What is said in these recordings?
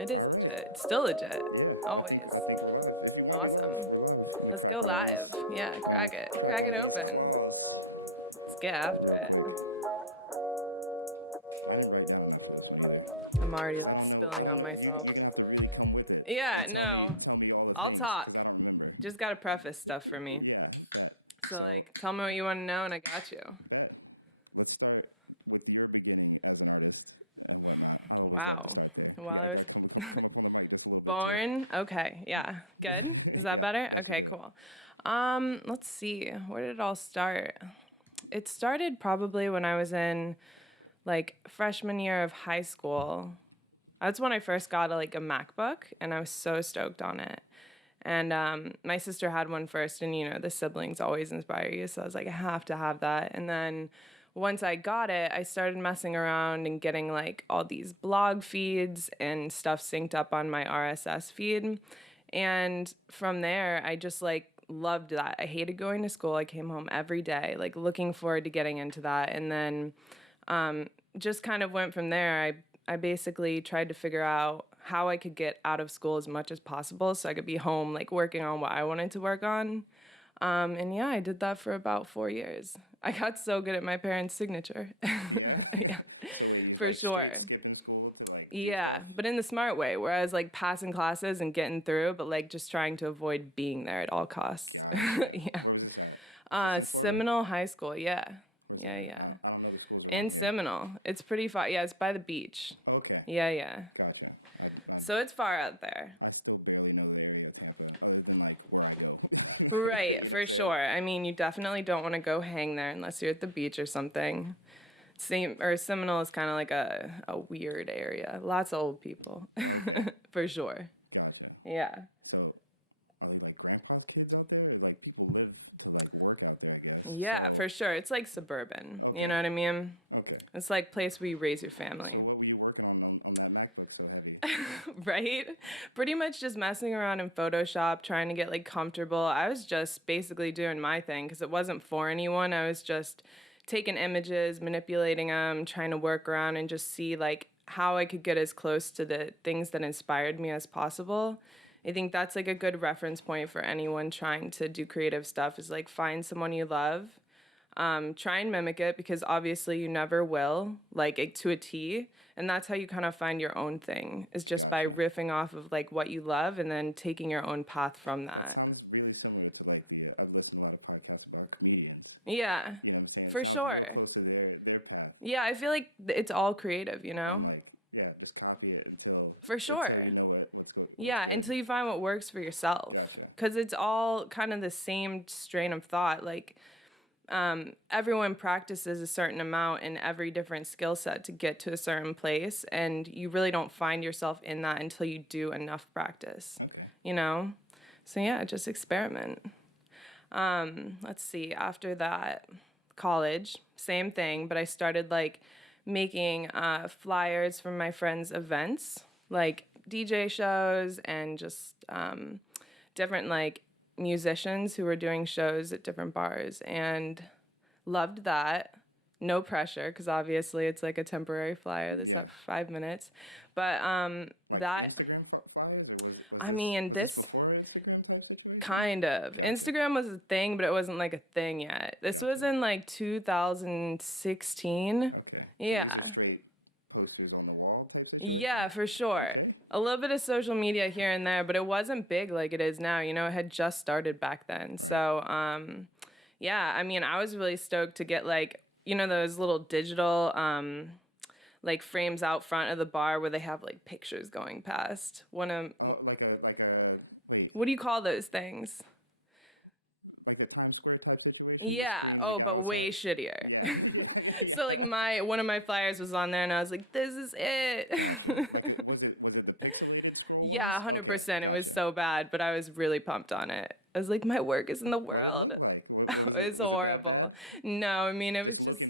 It is legit. It's still legit. Always. Awesome. Let's go live. Yeah, crack it. Crack it open. Let's get after it. I'm already like spilling on myself. Yeah, no. I'll talk. Just gotta preface stuff for me. So like, tell me what you want to know and I got you. Wow. While I was born. Okay, yeah. Good. Is that better? Okay, cool. Let's see. Where did it all start? It started probably when I was in like freshman year of high school. That's when I first got a MacBook, and I was so stoked on it. And my sister had one first, and the siblings always inspire you. So I was like, I have to have that. And then once I got it, I started messing around and getting like all these blog feeds and stuff synced up on my RSS feed. And from there, I just like loved that. I hated going to school. I came home every day, like looking forward to getting into that. And then just kind of went from there. I basically tried to figure out how I could get out of school as much as possible so I could be home, like working on what I wanted to work on. And yeah, I did that for about 4 years. I got so good at my parents' signature. Yeah, for sure. Yeah, but in the smart way, where I was like passing classes and getting through, but like just trying to avoid being there at all costs. Yeah. Seminole High School, yeah. Yeah, yeah. In Seminole. It's pretty far. Yeah, it's by the beach. Okay. Yeah, yeah. Gotcha. So it's far out there. I still barely know the area other than like Right, for sure. I mean, you definitely don't want to go hang there unless you're at the beach or something. Seminole is kind of like a weird area. Lots of old people, for sure. Gotcha. Yeah. So, are they like grandpa's kids out there? Or, like people live, like work out there? I guess? Yeah, for sure. It's like suburban. You know what I mean? Okay. It's like place where you raise your family. What were you working on that MacBook so heavy? Right? Pretty much just messing around in Photoshop, trying to get like comfortable. I was just basically doing my thing because it wasn't for anyone. I was just taking images, manipulating them, trying to work around and just see like how I could get as close to the things that inspired me as possible. I think that's like a good reference point for anyone trying to do creative stuff is like find someone you love. Try and mimic it because obviously you never will, like to a T. And that's how you kind of find your own thing is just by riffing off of like what you love and then taking your own path from that. Sounds really similar to like I've listened to a lot of podcasts about comedians. Yeah, You know what I'm saying? for sure. Close to their path. Yeah, I feel like it's all creative, you know? Like, yeah, just copy it until For sure. you know what's good. Yeah, until you find what works for yourself. Gotcha. Because it's all kind of the same strain of thought. Like, everyone practices a certain amount in every different skill set to get to a certain place, and you really don't find yourself in that until you do enough practice, you know? So yeah, just experiment. Let's see, after that, college, same thing, but I started like making flyers for my friends' events, like DJ shows and just different like musicians who were doing shows at different bars and loved that. No pressure, because obviously it's like a temporary flyer that's not for 5 minutes. But that, I mean, this kind of. Instagram was a thing, but it wasn't like a thing yet. This was in like 2016. Okay. Yeah. Straight posters on the wall type situation? Yeah, for sure. A little bit of social media here and there, but it wasn't big like it is now. You know, it had just started back then. So, yeah, I mean, I was really stoked to get like, those little digital like frames out front of the bar where they have like pictures going past. Like a wait, What do you call those things? like a Times Square type situation? Yeah. Oh, but way shittier. So like one of my flyers was on there, and I was like, "This is it." Was it the picture they did? Yeah, 100%. It was so bad, but I was really pumped on it. I was like, "My work is in the world." It was horrible. No, I mean it was just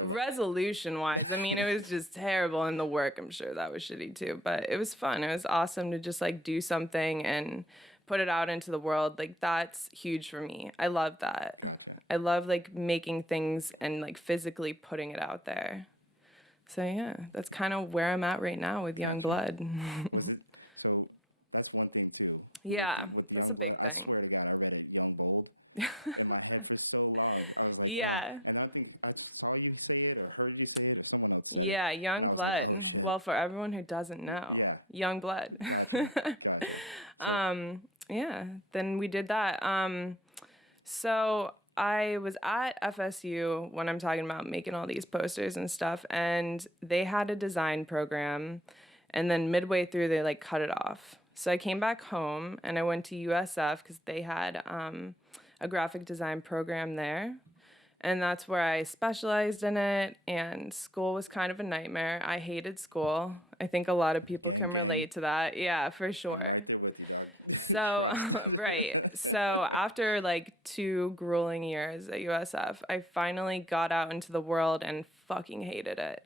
resolution-wise. I mean it was just terrible, and the work I'm sure that was shitty too. But it was fun. It was awesome to just like do something and put it out into the world. Like that's huge for me. I love that. I love like making things and like physically putting it out there. So yeah, that's kind of where I'm at right now with Yungbld. Was it, so that's one thing too. Yeah, With that's a Youngblood, big I thing. swear to God, I read it Yungbld in my head for so long. I was like, Yeah. and I think I saw you say it or heard you say it or someone else said it. Yeah, young blood. Well, for everyone who doesn't know, young blood. Yeah, then we did that. So I was at FSU when I'm talking about making all these posters and stuff, and they had a design program, and then midway through they like cut it off. So I came back home and I went to USF because they had a graphic design program there. And that's where I specialized in it, and school was kind of a nightmare. I hated school. I think a lot of people can relate to that. Yeah, for sure. So, right. So, after like 2 grueling years at USF, I finally got out into the world and fucking hated it.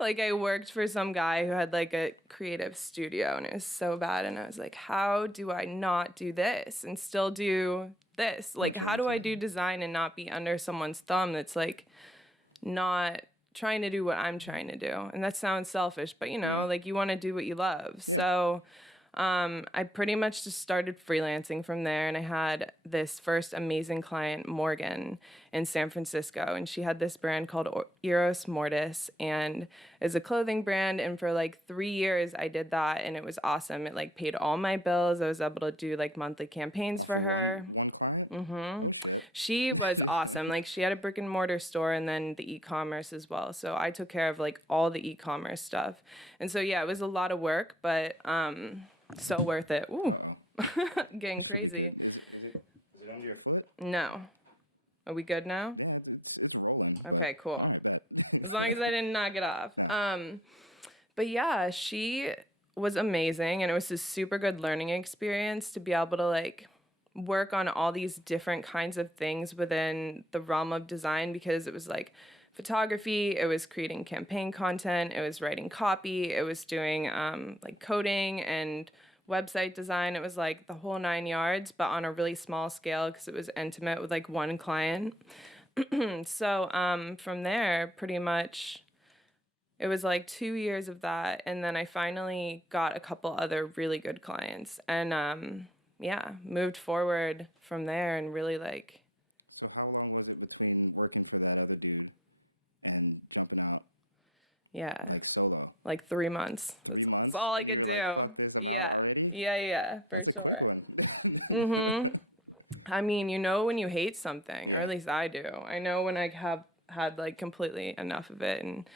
Like, I worked for some guy who had like a creative studio, and it was so bad. And I was like, how do I not do this and still do this? Like, how do I do design and not be under someone's thumb that's like not trying to do what I'm trying to do? And that sounds selfish, but you know, like you want to do what you love. So, I pretty much just started freelancing from there, and I had this first amazing client, Morgan, in San Francisco, and she had this brand called Eros Mortis, and it's a clothing brand, and for like 3 years I did that, and it was awesome. It like paid all my bills. I was able to do like monthly campaigns for her. She was awesome. Like she had a brick and mortar store and then the e-commerce as well. So I took care of like all the e-commerce stuff. And so yeah, it was a lot of work, but so worth it. Ooh. Getting crazy. Is it under your foot? No. Are we good now? It's rolling. Okay, cool. As long as I didn't knock it off. But yeah, she was amazing, and it was a super good learning experience to be able to like work on all these different kinds of things within the realm of design, because it was like photography, it was creating campaign content, it was writing copy, it was doing like coding and website design. It was like the whole 9 yards, but on a really small scale because it was intimate with like one client. So from there, pretty much, it was like 2 years of that, and then I finally got a couple other really good clients, and yeah, moved forward from there and really like. So how long was it between working for that other dude and jumping out Yeah, like solo? like 3 months. That's all I could do. Yeah, for sure. I mean, you know when you hate something, or at least I do. I know when I have had like completely enough of it, and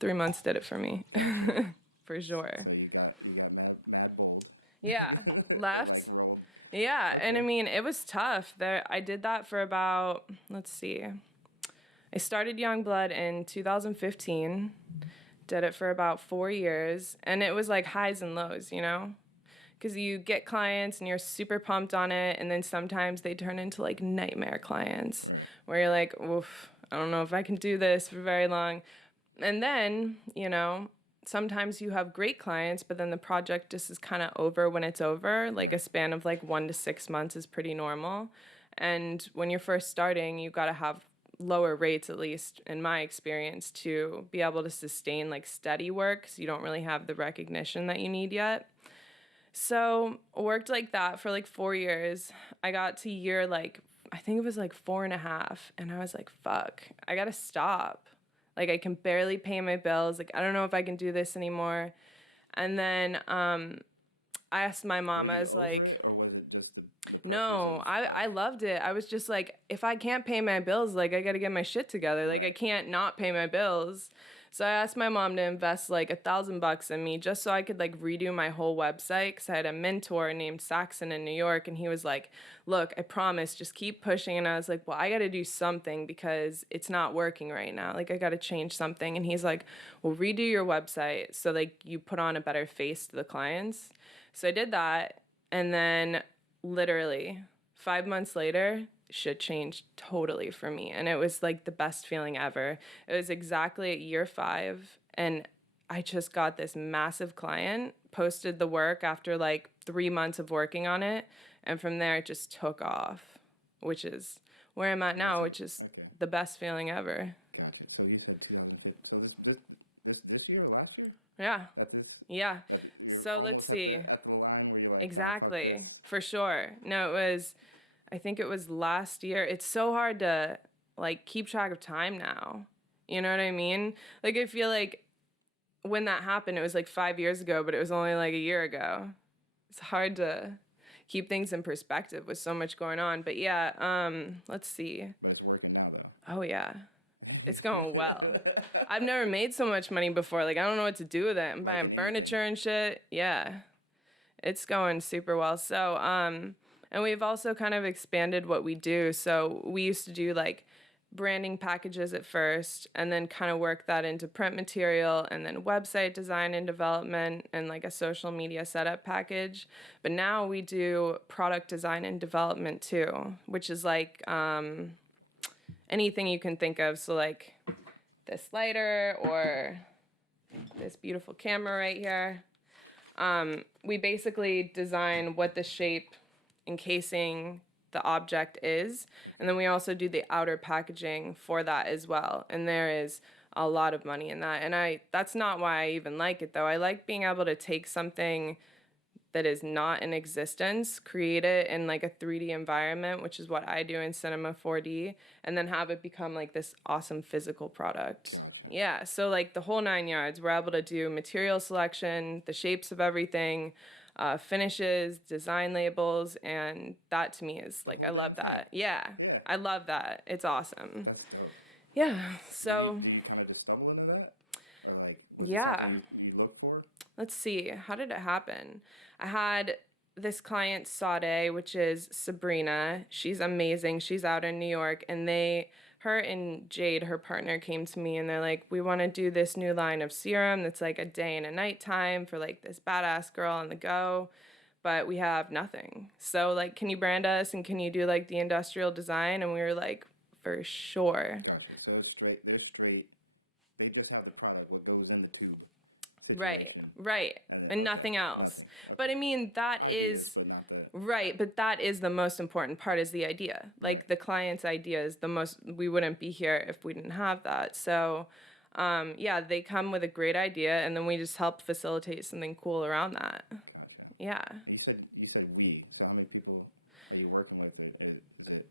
3 months did it for me, for sure. So you got mad bold. Yeah, left. Yeah, and I mean, it was tough. There, I did that for about, let's see, I started Yungbld in 2015, did it for about 4 years, and it was like highs and lows, you know? Because you get clients and you're super pumped on it, and then sometimes they turn into like nightmare clients where you're like, oof, I don't know if I can do this for very long. And then, you know, sometimes you have great clients, but then the project just is kind of over when it's over. Like a span of like 1 to 6 months is pretty normal. And when you're first starting, you got to have lower rates, at least in my experience, to be able to sustain like steady work, because you don't really have the recognition that you need yet. So worked like that for like 4 years. I got to year like, I think it was like 4.5, and I was like, fuck, I gotta stop. Like I can barely pay my bills. Like I don't know if I can do this anymore. And then I asked my mom, I was like, Or was it just the no, I loved it. I was just like, if I can't pay my bills, like I gotta get my shit together. Like I can't not pay my bills. So I asked my mom to invest like $1,000 in me just so I could like redo my whole website, because I had a mentor named Saxon in New York, and he was like, look, I promise, just keep pushing. And I was like, well, I got to do something because it's not working right now. Like I got to change something. And he's like, well, redo your website so like you put on a better face to the clients. So I did that, and then literally 5 months later, shit changed totally for me, and it was like the best feeling ever. It was exactly at year 5, and I just got this massive client, posted the work after like 3 months of working on it, and from there it just took off, which is where I'm at now, which is the best feeling ever. Gotcha. So you said 2015. So This year or last year? Yeah. That's this. Yeah. You're So let's almost at see. that line where you're like, Exactly. For sure. No, I think it was last year. It's so hard to like keep track of time now. You know what I mean? Like I feel like when that happened, it was like 5 years ago, but it was only like a year ago. It's hard to keep things in perspective with so much going on. But yeah, let's see. But it's working now though. Oh yeah. It's going well. I've never made so much money before. Like I don't know what to do with it. I'm buying furniture and shit. Yeah. It's going super well. So, and we've also kind of expanded what we do. So we used to do like branding packages at first and then kind of work that into print material and then website design and development and like a social media setup package. But now we do product design and development too, which is like anything you can think of. So like this lighter or this beautiful camera right here. We basically design what the shape encasing the object is, and then we also do the outer packaging for that as well. And there is a lot of money in that. And that's not why I even like it though. I like being able to take something that is not in existence, create it in like a 3D environment, which is what I do in Cinema 4D, and then have it become like this awesome physical product. Yeah, so like the whole 9 yards, we're able to do material selection, the shapes of everything, finishes, design labels, and that to me is like, I love that. Yeah, I love that. It's awesome. That's dope. Yeah, so Do you kind of just stumble into that? Or like, yeah. you look for? Let's see, how did it happen? I had this client, Sade, which is Sabrina. She's amazing. She's out in New York, and her and Jade, her partner, came to me and they're like, we want to do this new line of serum that's like a day and a night time for like this badass girl on the go, but we have nothing. So like, can you brand us and can you do like the industrial design? And we were like, for sure. Gotcha. So they're straight, they just have a product what goes in the tube. Right, right. And nothing else. But I mean, that is But not that. right, but that is the most important part is the idea. Like the client's idea is the most, we wouldn't be here if we didn't have that. So, yeah, they come with a great idea and then we just help facilitate something cool around that. Yeah. You said we. So how many people are you working with? Is it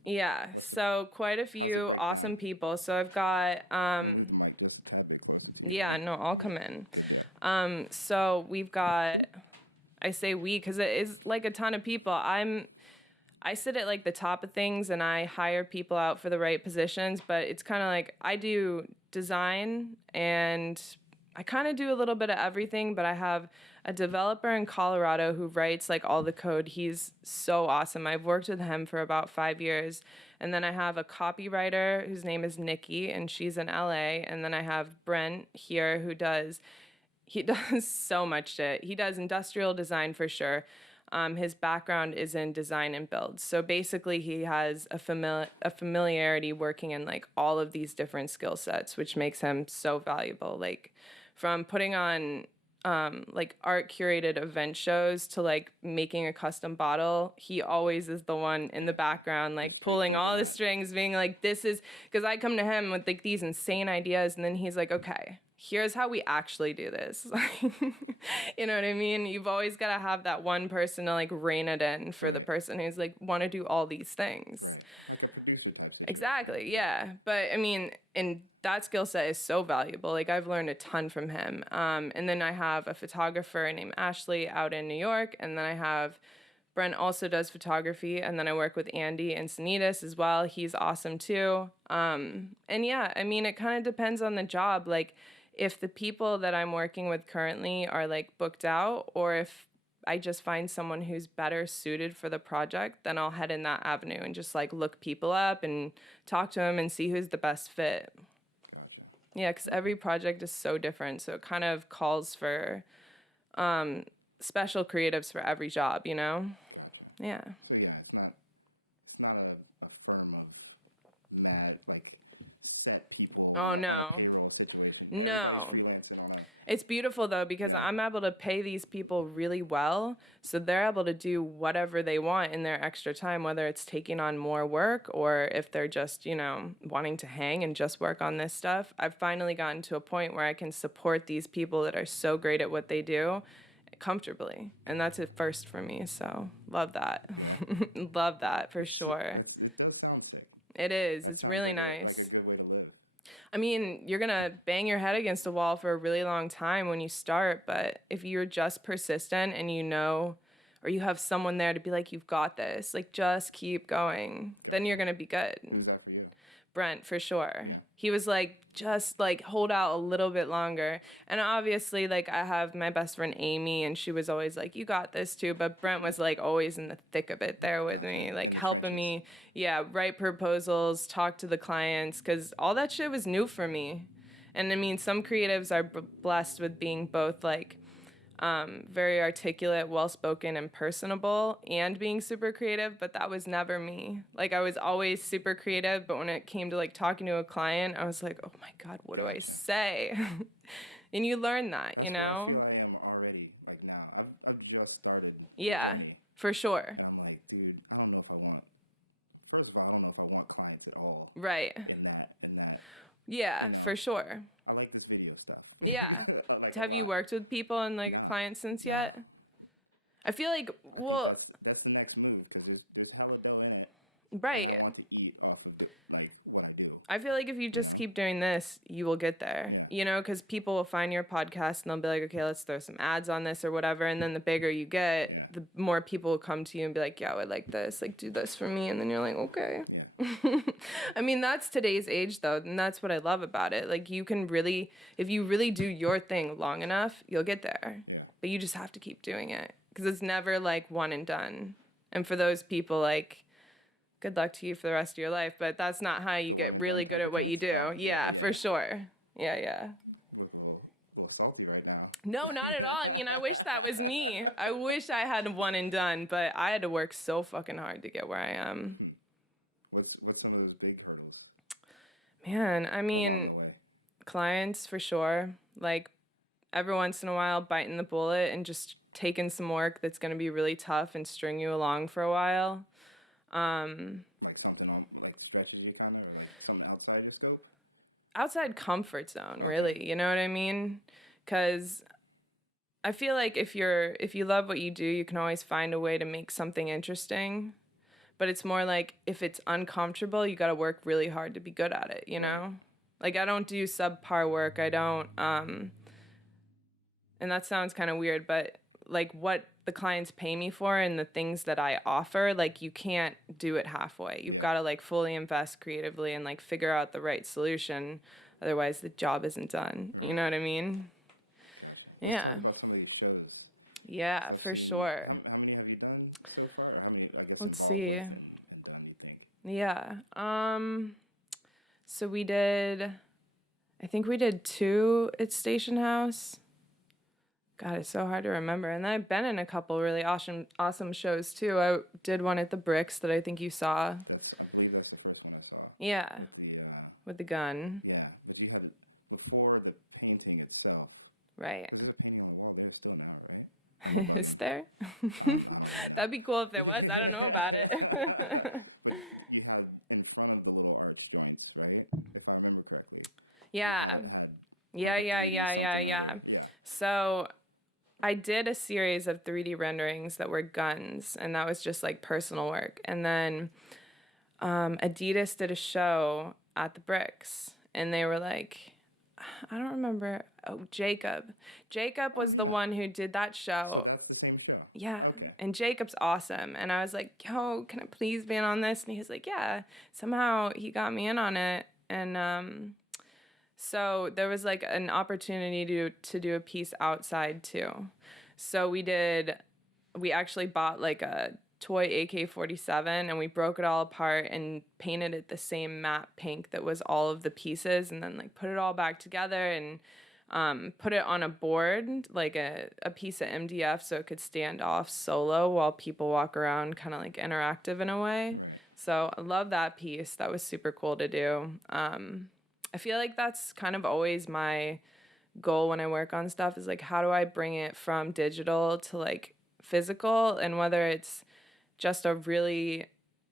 Yeah, so quite a few awesome people. So I've got, like this kind of big? yeah, no, I'll come in. So we've got, I say we because it is like a ton of people. I sit at like the top of things and I hire people out for the right positions, but it's kind of like I do design and I kind of do a little bit of everything, but I have a developer in Colorado who writes like all the code. He's so awesome. I've worked with him for about 5 years. And then I have a copywriter whose name is Nikki and she's in LA. And then I have Brent here who he does so much shit. He does industrial design for sure. His background is in design and build. So basically he has a familiarity working in like all of these different skill sets, which makes him so valuable. Like from putting on like art curated event shows to like making a custom bottle, he always is the one in the background, like pulling all the strings, being like, this is, because I come to him with like these insane ideas and then he's like, okay, here's how we actually do this. You know what I mean? You've always got to have that one person to like rein it in for the person who's like want to do all these things. Like a producer type thing. Exactly, yeah. But I mean, and that skill set is so valuable. Like I've learned a ton from him. And then I have a photographer named Ashley out in New York, and then I have Brent also does photography, and then I work with Andi and Sanitas as well. He's awesome too. And yeah, I mean, it kind of depends on the job. Like if the people that I'm working with currently are like booked out, or if I just find someone who's better suited for the project, then I'll head in that avenue and just like look people up and talk to them and see who's the best fit. Yeah, because every project is so different. So it kind of calls for special creatives for every job, you know? Yeah. So yeah, it's not a firm of mad like set people. Oh, no. Payroll situation. No. Freelancing on It's beautiful though because I'm able to pay these people really well, so they're able to do whatever they want in their extra time, whether it's taking on more work or if they're just, wanting to hang and just work on this stuff. I've finally gotten to a point where I can support these people that are so great at what they do comfortably, and that's a first for me, so love that. Love that for sure. It does sound sick. It is. It's really nice. Like a good way to live. I mean, you're going to bang your head against a wall for a really long time when you start, but if you're just persistent and or you have someone there to be like, you've got this, like, just keep going, then you're going to be good. Is that for you? Brent, for sure. He was like, just like hold out a little bit longer. And obviously, like, I have my best friend Amy, and she was always like, you got this too. But Brent was like always in the thick of it there with me, like helping me, write proposals, talk to the clients, because all that shit was new for me. And I mean, some creatives are blessed with being both like very articulate, well-spoken, and personable, and being super creative, but that was never me. Like, I was always super creative, but when it came to, like, talking to a client, I was like, oh, my God, what do I say? And you learn that, Here I am already, like now. I've just started. Yeah, for sure. And I'm like, dude, I don't know if I want, first of all, I don't know if I want clients at all. Right. In that. Yeah, for sure. I like this video stuff. Yeah. Like, Have you worked with people and, like, a client since yet? I feel like, well... That's the next move, because there's hella dough in it. Right. I want to eat off of it, like, what I do. I feel like if you just keep doing this, you will get there, because people will find your podcast and they'll be like, okay, let's throw some ads on this or whatever. And then the bigger you get, the more people will come to you and be like, yeah, I like this, like, do this for me. And then you're like, okay. I mean, that's today's age though. And that's what I love about it. Like, you can really, if you really do your thing long enough, you'll get there, but you just have to keep doing it because it's never like one and done. And for those people, like, good luck to you for the rest of your life, but that's not how you get really good at what you do. Yeah, for sure. Yeah. Look a little salty right now. No, not at all. I mean, I wish that was me. I wish I had one and done, but I had to work so fucking hard to get where I am. What's some of those big hurdles? Man, I mean, clients for sure. Like, every once in a while, biting the bullet and just taking some work that's going to be really tough and string you along for a while. Like something on, like, stretching you kind of, or like something outside your scope? Outside comfort zone, really. You know what I mean? Because I feel like if you love what you do, you can always find a way to make something interesting. But it's more like if it's uncomfortable, you got to work really hard to be good at it, Like, I don't do subpar work. I don't, and that sounds kind of weird, but like what the clients pay me for and the things that I offer, like, you can't do it halfway. You've got to like fully invest creatively and like figure out the right solution. Otherwise the job isn't done. You know what I mean? Yeah. Yeah, for sure. How many have you done so far? Or how many, I guess, Let's see. done, you think? Yeah. So I think we did 2 at Station House. God, it's so hard to remember. And then I've been in a couple really awesome shows too. I did one at the Bricks that I think you saw. I believe that's the first one I saw. Yeah. With the gun. Yeah, but you had, before the painting itself. Right. There's a painting on the wall there still now, right? Is there? That'd be cool if there was. I don't know about it. In front of the little arch joints, right? If I remember correctly. Yeah. So I did a series of 3D renderings that were guns, and that was just like personal work. And then Adidas did a show at the Bricks, and they were like, I don't remember. Oh, Jacob. Jacob was the one who did that show. Oh, that's the same show. Yeah. Okay. And Jacob's awesome. And I was like, yo, can I please be in on this? And he was like, yeah. Somehow he got me in on it. And so there was like an opportunity to do a piece outside too. So we actually bought like a toy AK-47 and we broke it all apart and painted it the same matte pink that was all of the pieces, and then like put it all back together and put it on a board, like a piece of MDF, so it could stand off solo while people walk around, kind of like interactive in a way. So I love that piece. That was super cool to do. I feel like that's kind of always my goal when I work on stuff is like, how do I bring it from digital to like physical, and whether it's just a really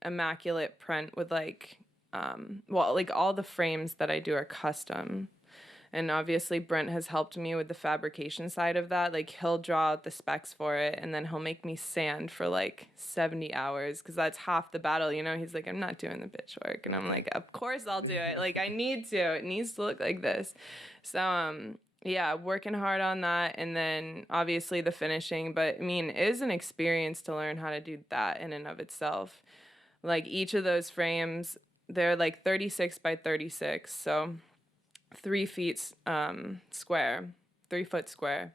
immaculate print with like, well, like all the frames that I do are custom. And obviously, Brent has helped me with the fabrication side of that. Like, he'll draw out the specs for it, and then he'll make me sand for like 70 hours because that's half the battle, you know? He's like, I'm not doing the bitch work. And I'm like, of course I'll do it. Like, I need to. It needs to look like this. So, yeah, working hard on that. And then obviously the finishing. But I mean, it is an experience to learn how to do that in and of itself. Like, each of those frames, they're like 36 by 36. So 3 feet square, 3 foot square.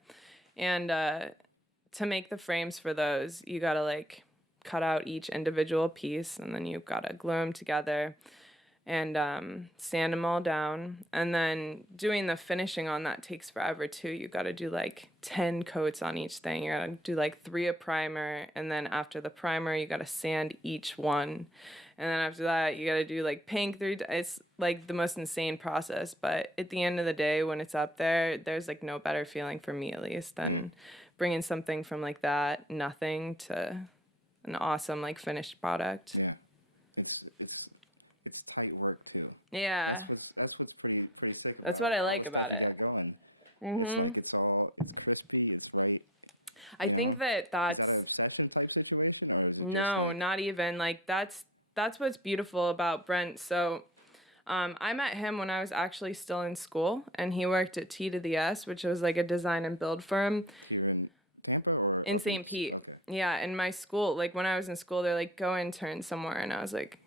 And to make the frames for those, you gotta like cut out each individual piece, and then you've gotta glue them together and sand them all down. And then doing the finishing on that takes forever too. You gotta do like 10 coats on each thing. You gotta do like 3 of primer, and then after the primer, you gotta sand each one. And then after that, you got to do like pink 3. It's like the most insane process. But at the end of the day, when it's up there, there's like no better feeling for me, at least, than bringing something from like that, nothing, to an awesome like finished product. Yeah. It's tight work too. Yeah. That's what's pretty sick. That's what I like about it. It's crispy, it's light. I think that's Obsession type situation, no, not even like that's what's beautiful about Brent. So I met him when I was actually still in school, and he worked at T to the S, which was like a design and build firm in St. Pete. Okay. Yeah, in my school, like when I was in school, they're like, go intern somewhere, and I was like,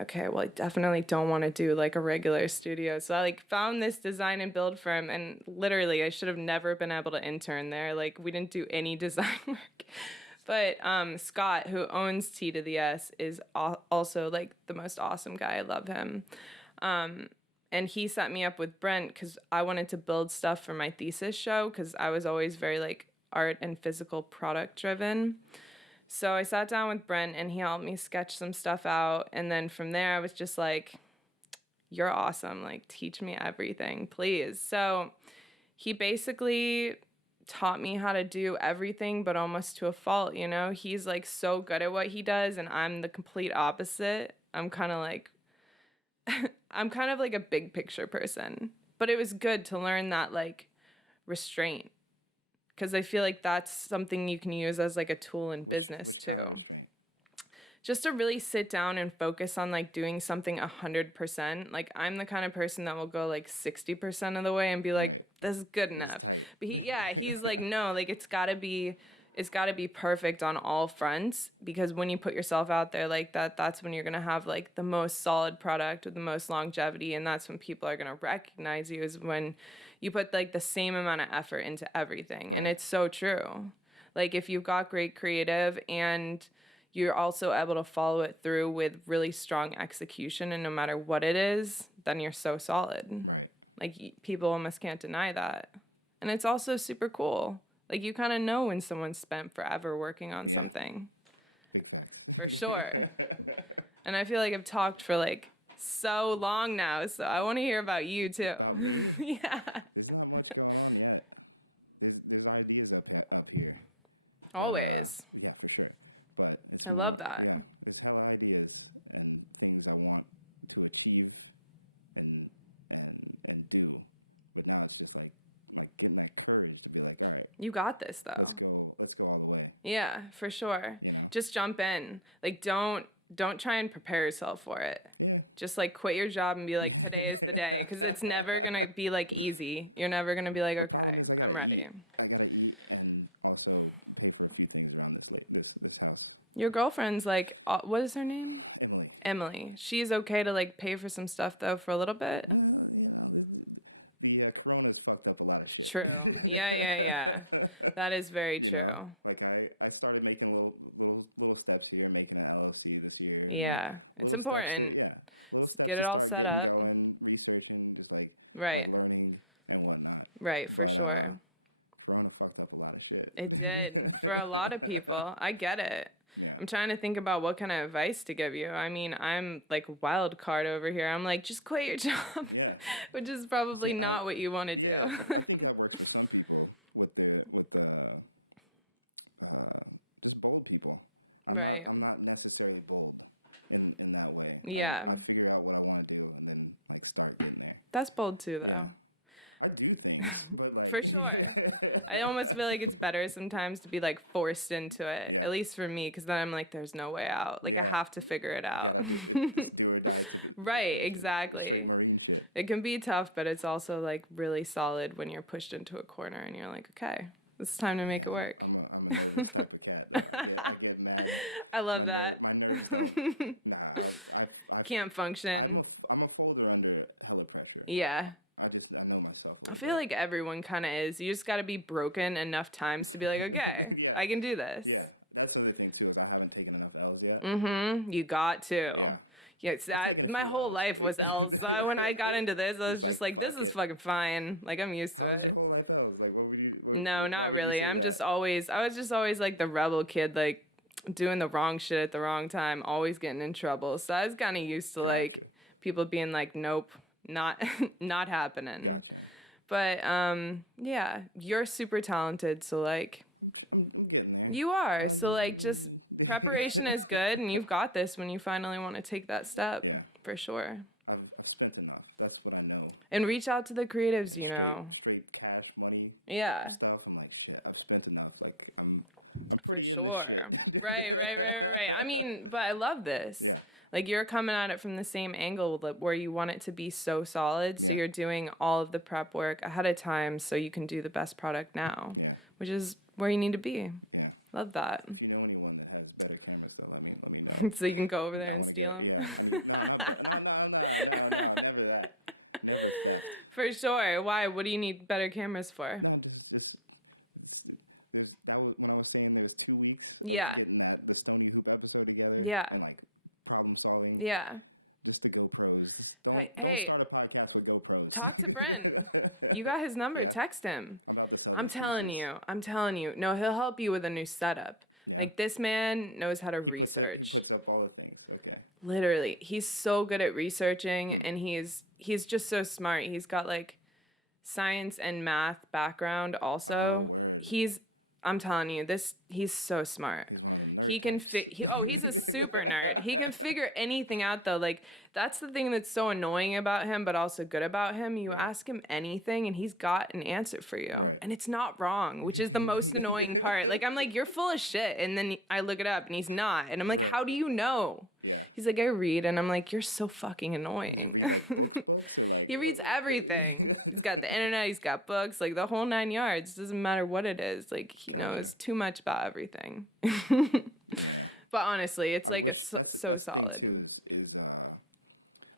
okay, well, I definitely don't want to do like a regular studio. So I like found this design and build firm, and literally I should have never been able to intern there. Like, we didn't do any design work. But Scott, who owns T to the S, is also like the most awesome guy. I love him. And he set me up with Brent because I wanted to build stuff for my thesis show because I was always very like art and physical product driven. So I sat down with Brent, and he helped me sketch some stuff out. And then from there, I was just like, you're awesome. Like, teach me everything, please. So he basically taught me how to do everything, but almost to a fault, you know? He's like so good at what he does, and I'm the complete opposite. I'm kind of like a big picture person. But it was good to learn that like restraint, because I feel like that's something you can use as like a tool in business too. Just to really sit down and focus on like doing something 100%. Like, I'm the kind of person that will go like 60% of the way and be like, this is good enough. But he's like, no, like it's gotta be perfect on all fronts, because when you put yourself out there like that, that's when you're gonna have like the most solid product with the most longevity, and that's when people are gonna recognize you, is when you put like the same amount of effort into everything. And it's so true. Like, if you've got great creative and you're also able to follow it through with really strong execution, and no matter what it is, then you're so solid. Right. Like, people almost can't deny that. And it's also super cool. Like, you kind of know when someone's spent forever working on something. For sure. And I feel like I've talked for like so long now, so I want to hear about you too. Yeah. Always. Yeah, for sure. But I love that. It's how ideas and things I want to achieve and do. But now it's just like getting that courage to be like, all right. You got this though. Let's go all the way. Yeah, for sure. Yeah. Just jump in. Like, don't try and prepare yourself for it. Yeah. Just like quit your job and be like, today is the day, because it's never gonna be like easy. You're never gonna be like, okay, I'm ready. Your girlfriend's like, what is her name? Emily. She's okay to like pay for some stuff though for a little bit. The corona's fucked up a lot of shit. True. Yeah. That is very true. Like, I started making little steps here, making an LLC this year. Yeah, it's important. Yeah. Get it all set up. Researching, just like right. Learning and whatnot. Right, for sure. Corona fucked up a lot of shit. It did for a lot of people. I get it. Yeah. I'm trying to think about what kind of advice to give you. I mean, I'm like wild card over here. I'm like, just quit your job, Yeah. which is probably not what you want to do. I think that works with some people, with the just bold people. Right. I'm not necessarily bold in that way. Yeah. I figure out what I want to do and then like, start doing there. That's bold too, though. I do things. But, like, For sure. I almost feel like it's better sometimes to be like forced into it, Yeah. at least for me, because then I'm like, there's no way out. Like, I have to figure it out. Just do it. Right, exactly. It can be tough, but it's also like really solid when you're pushed into a corner and you're like, okay, it's time to make it work. I'm a type of cat. I get mad. I love that. My nerves, nah, I Can't function. I'm a folder under hella pressure. Yeah. I know myself. I feel like everyone kind of is. You just got to be broken enough times to be like, okay, Yeah. I can do this. Yeah, that's the other thing too. Is I haven't taken enough L's yet. Mm-hmm. You got to. Yes, my whole life was L's. So when I got into this, I was just like, this is fucking fine. Like, I'm used to it. Cool, like, oh, it's like, what were you? No, not really. I was just always like the rebel kid, like doing the wrong shit at the wrong time, always getting in trouble. So I was kind of used to like people being like, nope, not not happening. But yeah, you're super talented. So like, I'm getting there. you are. So like, just preparation is good, and you've got this when you finally want to take that step, for sure. I've spent enough. That's what I know. And reach out to the creatives, you know. Straight cash money Yeah. stuff. I'm like, shit. I've spent enough. Like, I'm. For sure. Right. I mean, but I love this. Like, you're coming at it from the same angle where you want it to be so solid, so you're doing all of the prep work ahead of time so you can do the best product now, which is where you need to be. Love that. If you know anyone that has better cameras, though, let me know. So you can go over there and steal them. No, never that. For sure. Why? What do you need better cameras for? That was when I was saying there's 2 weeks. Yeah. Getting the Sonya Hoop episode together. Yeah. And, like, problem solving. Yeah. Just the GoPros. Hey, Start a podcast with GoPros. talk to Brent. You got his number. Text him. I'm telling you. No, he'll help you with a new setup. Like, this man knows how to research. Puts up all the things. Okay. Literally, he's so good at researching, and he's just so smart. He's got like science and math background also. I'm telling you, he's so smart. He can he's a super nerd. He can figure anything out though. Like, that's the thing that's so annoying about him, but also good about him. You ask him anything and he's got an answer for you. And it's not wrong, which is the most annoying part. Like, I'm like, you're full of shit. And then I look it up and he's not. And I'm like, how do you know? He's like, I read. And I'm like, you're so fucking annoying. He reads everything. He's got the internet. He's got books. Like, the whole 9 yards. Doesn't matter what it is. Like, he knows too much about everything. But honestly, it's like it's so solid.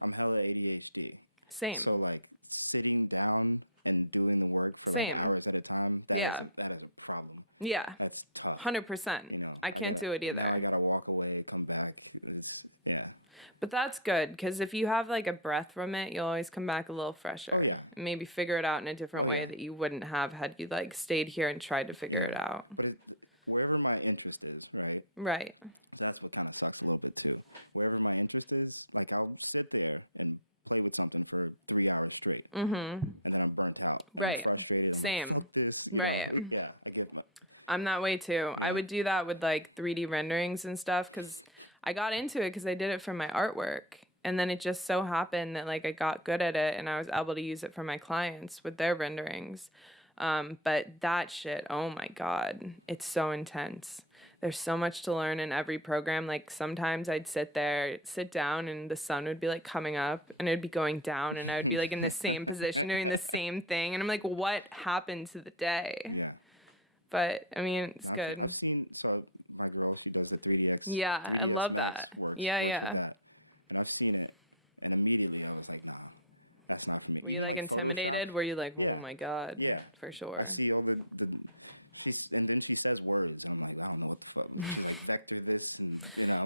I'm hella ADHD. Same. So like sitting down and doing the work for Same. hours at a time. Yeah. That is a problem. Yeah. That's tough. 100%. You know, I can't do it I either. gotta walk away, come back. Yeah. But that's good, because if you have like a breath from it, you'll always come back a little fresher. Oh, yeah. And maybe figure it out in a different way that you wouldn't have had you like stayed here and tried to figure it out. But wherever my interest is, right? Right. That's what kind of sucks a little bit too. Wherever my interest is, like I'll sit there and play with something for 3 hours straight. Mm-hmm. And then I'm burnt out. Right. I'm frustrated. Same. This, Right. Yeah, I get one. I'm that way too. I would do that with like 3D renderings and stuff, because I got into it because I did it for my artwork. And then it just so happened that like I got good at it and I was able to use it for my clients with their renderings. But that shit, oh my God, it's so intense. There's so much to learn in every program. Like, sometimes I'd sit down, and the sun would be like coming up and it'd be going down, and I would be like in the same position doing the same thing. And I'm like, what happened to the day? Yeah. But I mean, it's good. I've seen, so my girl, she does the 3DX. Yeah, I love that. Yeah. And I've seen it, and immediately I was like, nah, that's not for me. Were you like intimidated? Were you like, oh my God? Yeah. For sure. I see all and then she says words, and I'm like, I don't know what the fuck. Vector this, and,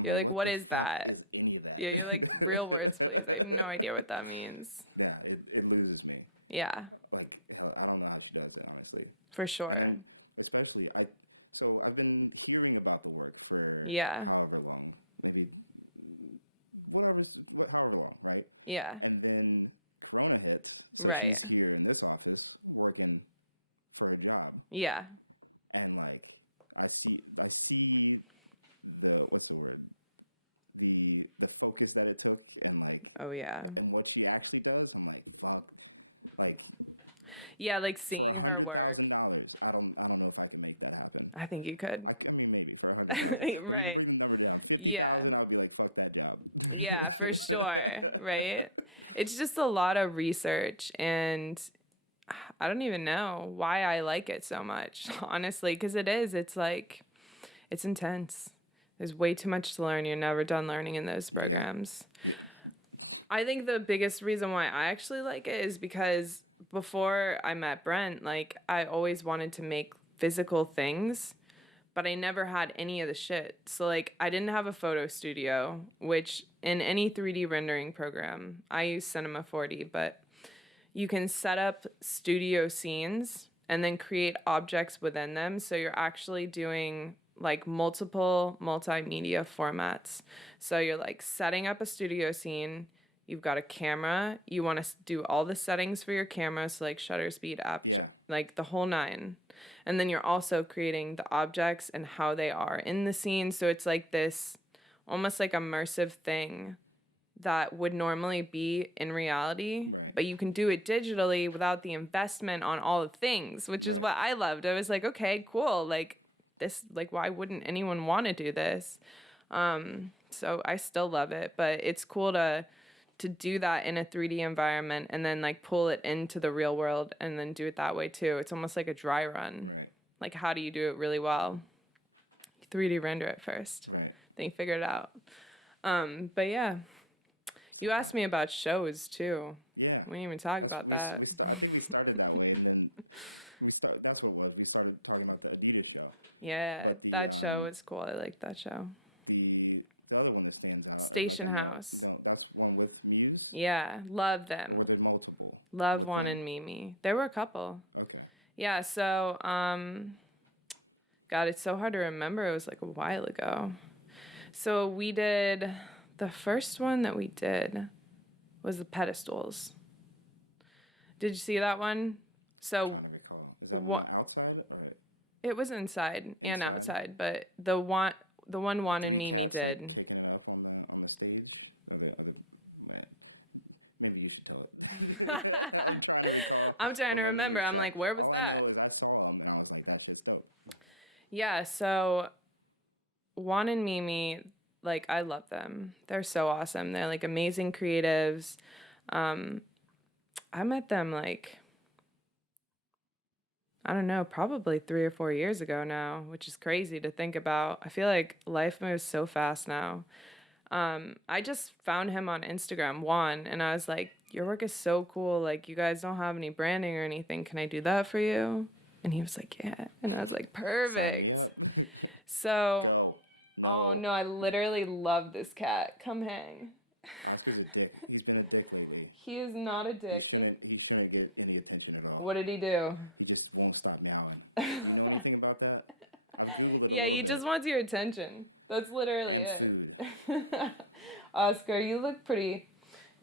You're like, what is that? any of that. Yeah, you're like, real words, please. I have no idea what that means. Yeah, it loses me. Yeah, Like, I don't know how she does it, honestly. for sure. Especially, So I've been hearing about the work for Yeah. however long, maybe whatever, however long, right? Yeah. And then Corona hits. So Right. he's here in this office working for a job, Yeah. and like I see the what's the word? The focus that it took, and like Oh, yeah. and what she actually does. I'm like, fuck, like Yeah, like seeing her work. $100,000. I don't know if I can make that happen. I think you could. I mean, maybe. Right. Yeah. I'll be like, fuck that job. Yeah, for sure. Right. It's just a lot of research, and I don't even know why I like it so much, honestly, because it's like, it's intense. There's way too much to learn. You're never done learning in those programs. I think the biggest reason why I actually like it is because before I met Brent, like, I always wanted to make physical things, but I never had any of the shit. So, like, I didn't have a photo studio, which in any 3D rendering program, I use Cinema 4D, but you can set up studio scenes and then create objects within them. So you're actually doing like multiple multimedia formats. So you're like setting up a studio scene. You've got a camera. You want to do all the settings for your camera, so like shutter speed, aperture, like the whole nine. And then you're also creating the objects and how they are in the scene. So it's like this almost like immersive thing that would normally be in reality, but you can do it digitally without the investment on all the things, which is what I loved. I was like, okay, cool. Like this, like, why wouldn't anyone want to do this? So I still love it, but it's cool to do that in a 3D environment and then like pull it into the real world and then do it that way too. It's almost like a dry run. Like, how do you do it really well? You 3D render it first, then you figure it out. But yeah. You asked me about shows, too. Yeah. We didn't even talk about that. I think we started that way, and then that's what it was. We started talking about that YouTube show. Yeah, that show was cool. I liked that show. The other one that stands out. Station House. No, that's one with Mize? Yeah, love them. Or there's multiple? Love Juan and Mimi. There were a couple. Okay. Yeah, so, God, it's so hard to remember. It was like a while ago. So we did... The first one that we did was the pedestals. Did you see that one? So, what outside or? It was inside and outside, but the one Juan and Mimi did. Taking it up on the stage. Maybe you should tell it. I'm trying to remember. I'm like, where was that? I saw them and I was like, that's just dope. Yeah. So, Juan and Mimi. Like, I love them. They're so awesome. They're, like, amazing creatives. I met them, like, I don't know, probably 3 or 4 years ago now, which is crazy to think about. I feel like life moves so fast now. I just found him on Instagram, Juan, and I was like, your work is so cool. Like, you guys don't have any branding or anything. Can I do that for you? And he was like, yeah. And I was like, perfect. So... Oh, no, I literally love this cat. Come hang. He's been a dick lately. He is not a dick. He's trying to get any attention at all. What did he do? He just won't stop meowing. You know anything about that? Yeah, he just wants your attention. That's literally it. Oscar, you look pretty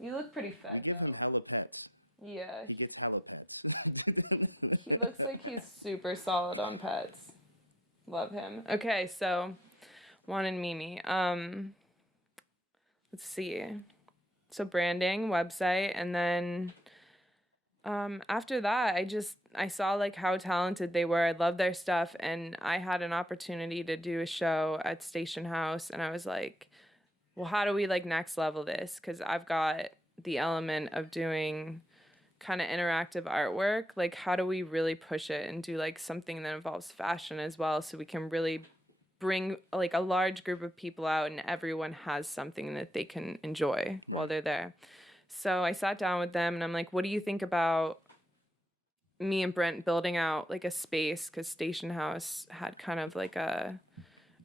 fat, He gives me though. hella pets. Yeah. He gets hella pets. He looks like he's super solid on pets. Love him. Okay, so... Juan and Mimi. Let's see. So branding, website, and then after that, I saw like how talented they were. I loved their stuff, and I had an opportunity to do a show at Station House, and I was like, well, how do we like next level this? Because I've got the element of doing kind of interactive artwork. Like, how do we really push it and do like something that involves fashion as well, so we can really bring like a large group of people out and everyone has something that they can enjoy while they're there. So I sat down with them and I'm like, what do you think about me and Brent building out like a space? Because Station House had kind of like a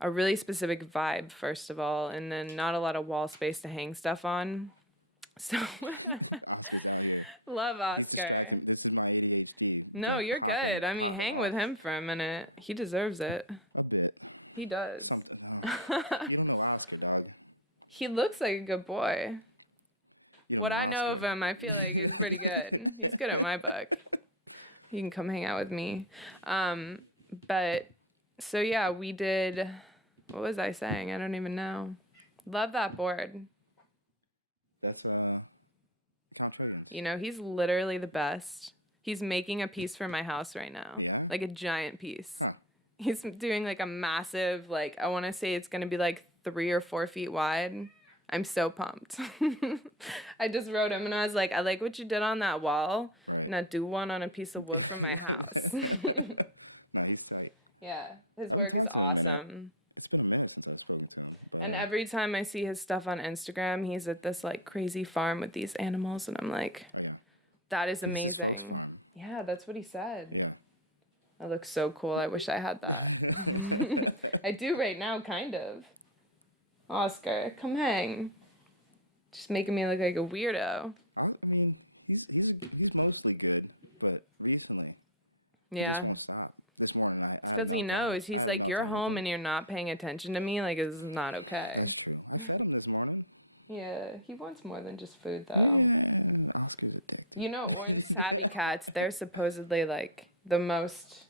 really specific vibe, first of all, and then not a lot of wall space to hang stuff on. So love Oscar. No, you're good. I mean, hang with him for a minute. He deserves it. He does. Something else. You don't know Oscar, dog. He looks like a good boy. What I know of him, I feel like he's pretty good. He's good at my book. You can come hang out with me. But, so yeah, we did, what was I saying? I don't even know. Love that board. That's comforting. You know, he's literally the best. He's making a piece for my house right now, Yeah. like a giant piece. He's doing like a massive, like, I want to say it's going to be like 3 or 4 feet wide. I'm so pumped. I just wrote him and I was like, I like what you did on that wall. Right. Now do one on a piece of wood from my house. Nice. Like, Yeah, his work is awesome. it's been a minute since I've spoken to him. And every time I see his stuff on Instagram, he's at this like crazy farm with these animals, and I'm like, that is amazing. Yeah, that's what he said. Yeah. That looks so cool. I wish I had that. I do right now, kind of. Oscar, come hang. Just making me look like a weirdo. I mean, he's mostly good, but recently, Yeah. he won't stop. This morning, It's because he knows. He's like, you're home and you're not paying attention to me. Like, this is not okay. Yeah, he wants more than just food, though. You know, orange tabby cats, they're supposedly, like, the most,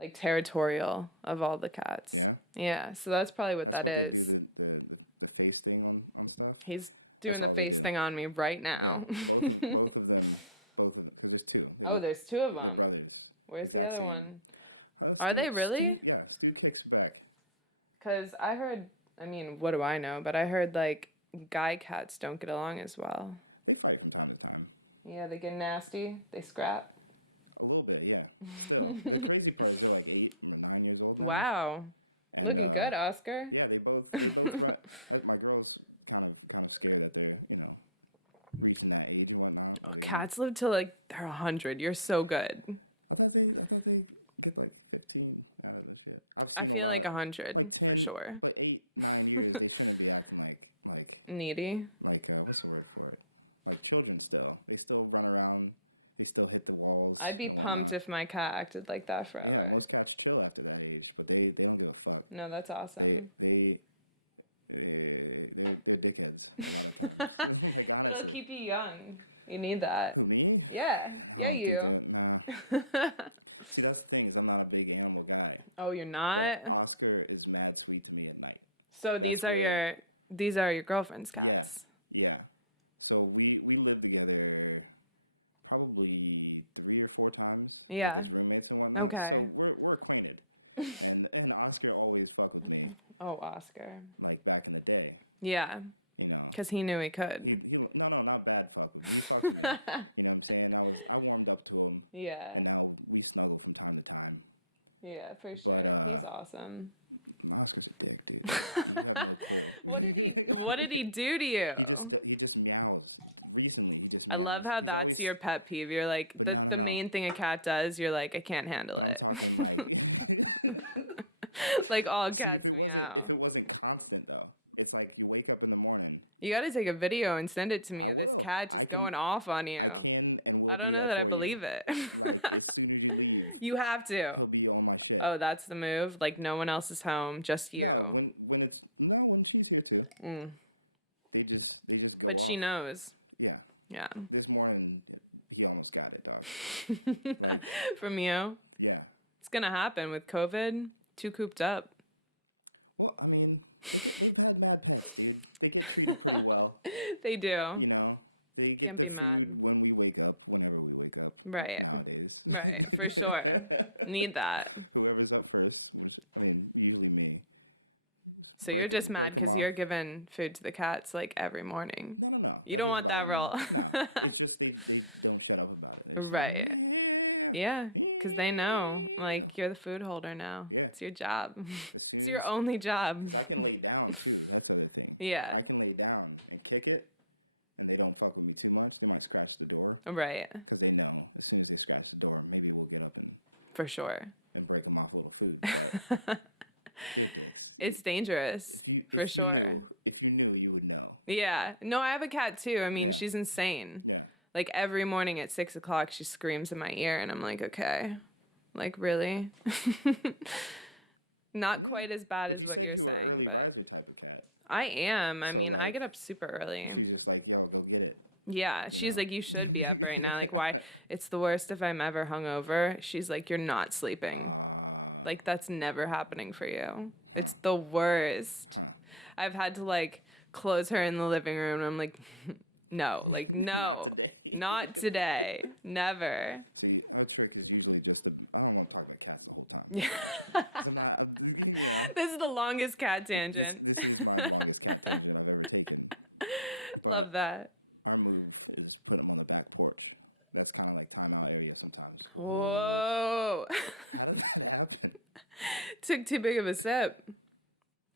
like, territorial of all the cats. Yeah, so that's probably what that is. The face thing on stuff. He's doing the face thing on me right now. Both of them, there's 2. Oh, there's 2 of them. Brothers. Where's the other one? Are they really? Yeah, 2 kicks back. Because I heard, I mean, what do I know? But I heard, like, guy cats don't get along as well. They fight from time to time. Yeah, they get nasty. They scrap. A little bit, yeah. So, the crazy players are like 8 or 9 years old. Wow. And, Looking good, Oscar. Yeah, they both like my girl's kind of scared that they're, reaching that age and whatnot. Oh, cats live till, like, they're 100. You're so good. What are they? I think they like 15 out of this shit. I feel like 100, for sure. But 8, 9 years, they can't be acting Needy. what's the word for it? Like children still. They still run around. They still hit the walls. I'd be pumped if my cat acted like that Yeah, forever. most cats chill after that age, but they don't give a fuck. No, that's awesome. They're dickheads. It'll keep you young. You need that. Who, me? Yeah. Yeah, you. See, that's the thing, is I'm not a big animal guy. Oh, you're not? Oscar is mad sweet to me at night. So these are your girlfriend's cats. Yeah. So we lived together probably 3 or 4 times. Yeah. As roommates and whatnot. Okay. So we're acquainted. and Oscar always fucked with me, Oh, Oscar. like back in the day. Yeah, You know. because he knew he could. No, not bad fuck with me. He fucked with me. You know what I'm saying? I warmed up to him. Yeah. You know, we snuggled from time to time. Yeah, for sure. He's awesome. Oscar's a dick, dude. What did he do to you? He just meows. Recently. I love how that's your pet peeve. You're like, the main thing a cat does, you're like, I can't handle it. Like all cats meow. If it wasn't constant though, it's like you wake up in the morning. You gotta take a video and send it to me of this cat just going off on you. I don't know that I believe it. You have to. Oh, that's the move? Like no one else is home, just you. When she's here too. Mm. They just But she knows. Yeah. Yeah. This morning, he almost got it, dog. From you? Yeah. It's gonna happen with COVID. Too cooped up. Well, I mean, they've had bad pets. They get treated pretty well. They do. You know, they get Can't be their mad. food when we wake up, whenever we wake up. Right. Nowadays. Right, for sure. Need that. Whoever's up first, usually me. So you're just mad because you're giving food to the cats like every morning. No. You don't want that role. It's just they don't shut up about it. Right. Yeah, because they know, like, you're the food holder now. It's your job. It's your only job. I can lay down, too. That's the thing. Yeah. I can lay down and kick it, and they don't fuck with me too much. They might scratch the door. Right. Because they know as soon as they scratch the door, maybe we'll get up For sure. and break them off a little food. It's dangerous. For sure. If you knew, you would know. Yeah. No, I have a cat too. I mean, she's insane. Yeah. Like every morning at 6 o'clock, she screams in my ear, and I'm like, okay. Like, really? Not quite as bad as what you're saying, but I am. I mean, I get up super early. She's just like, yo, go get it. Yeah, she's like, you should be up right now. Like, why? It's the worst if I'm ever hungover. She's like, you're not sleeping. Like, that's never happening for you. It's the worst. I've had to, like, close her in the living room, and I'm like, no, like, no, not today. Never. See, our trick is usually just, I don't want to talk about cats the whole time. Yeah. This is the longest cat tangent. This is the longest cat tangent I've ever taken. Love that. Our move is put them on the back porch. That's kind of like time out area sometimes. Whoa. How does that happen? Took too big of a sip.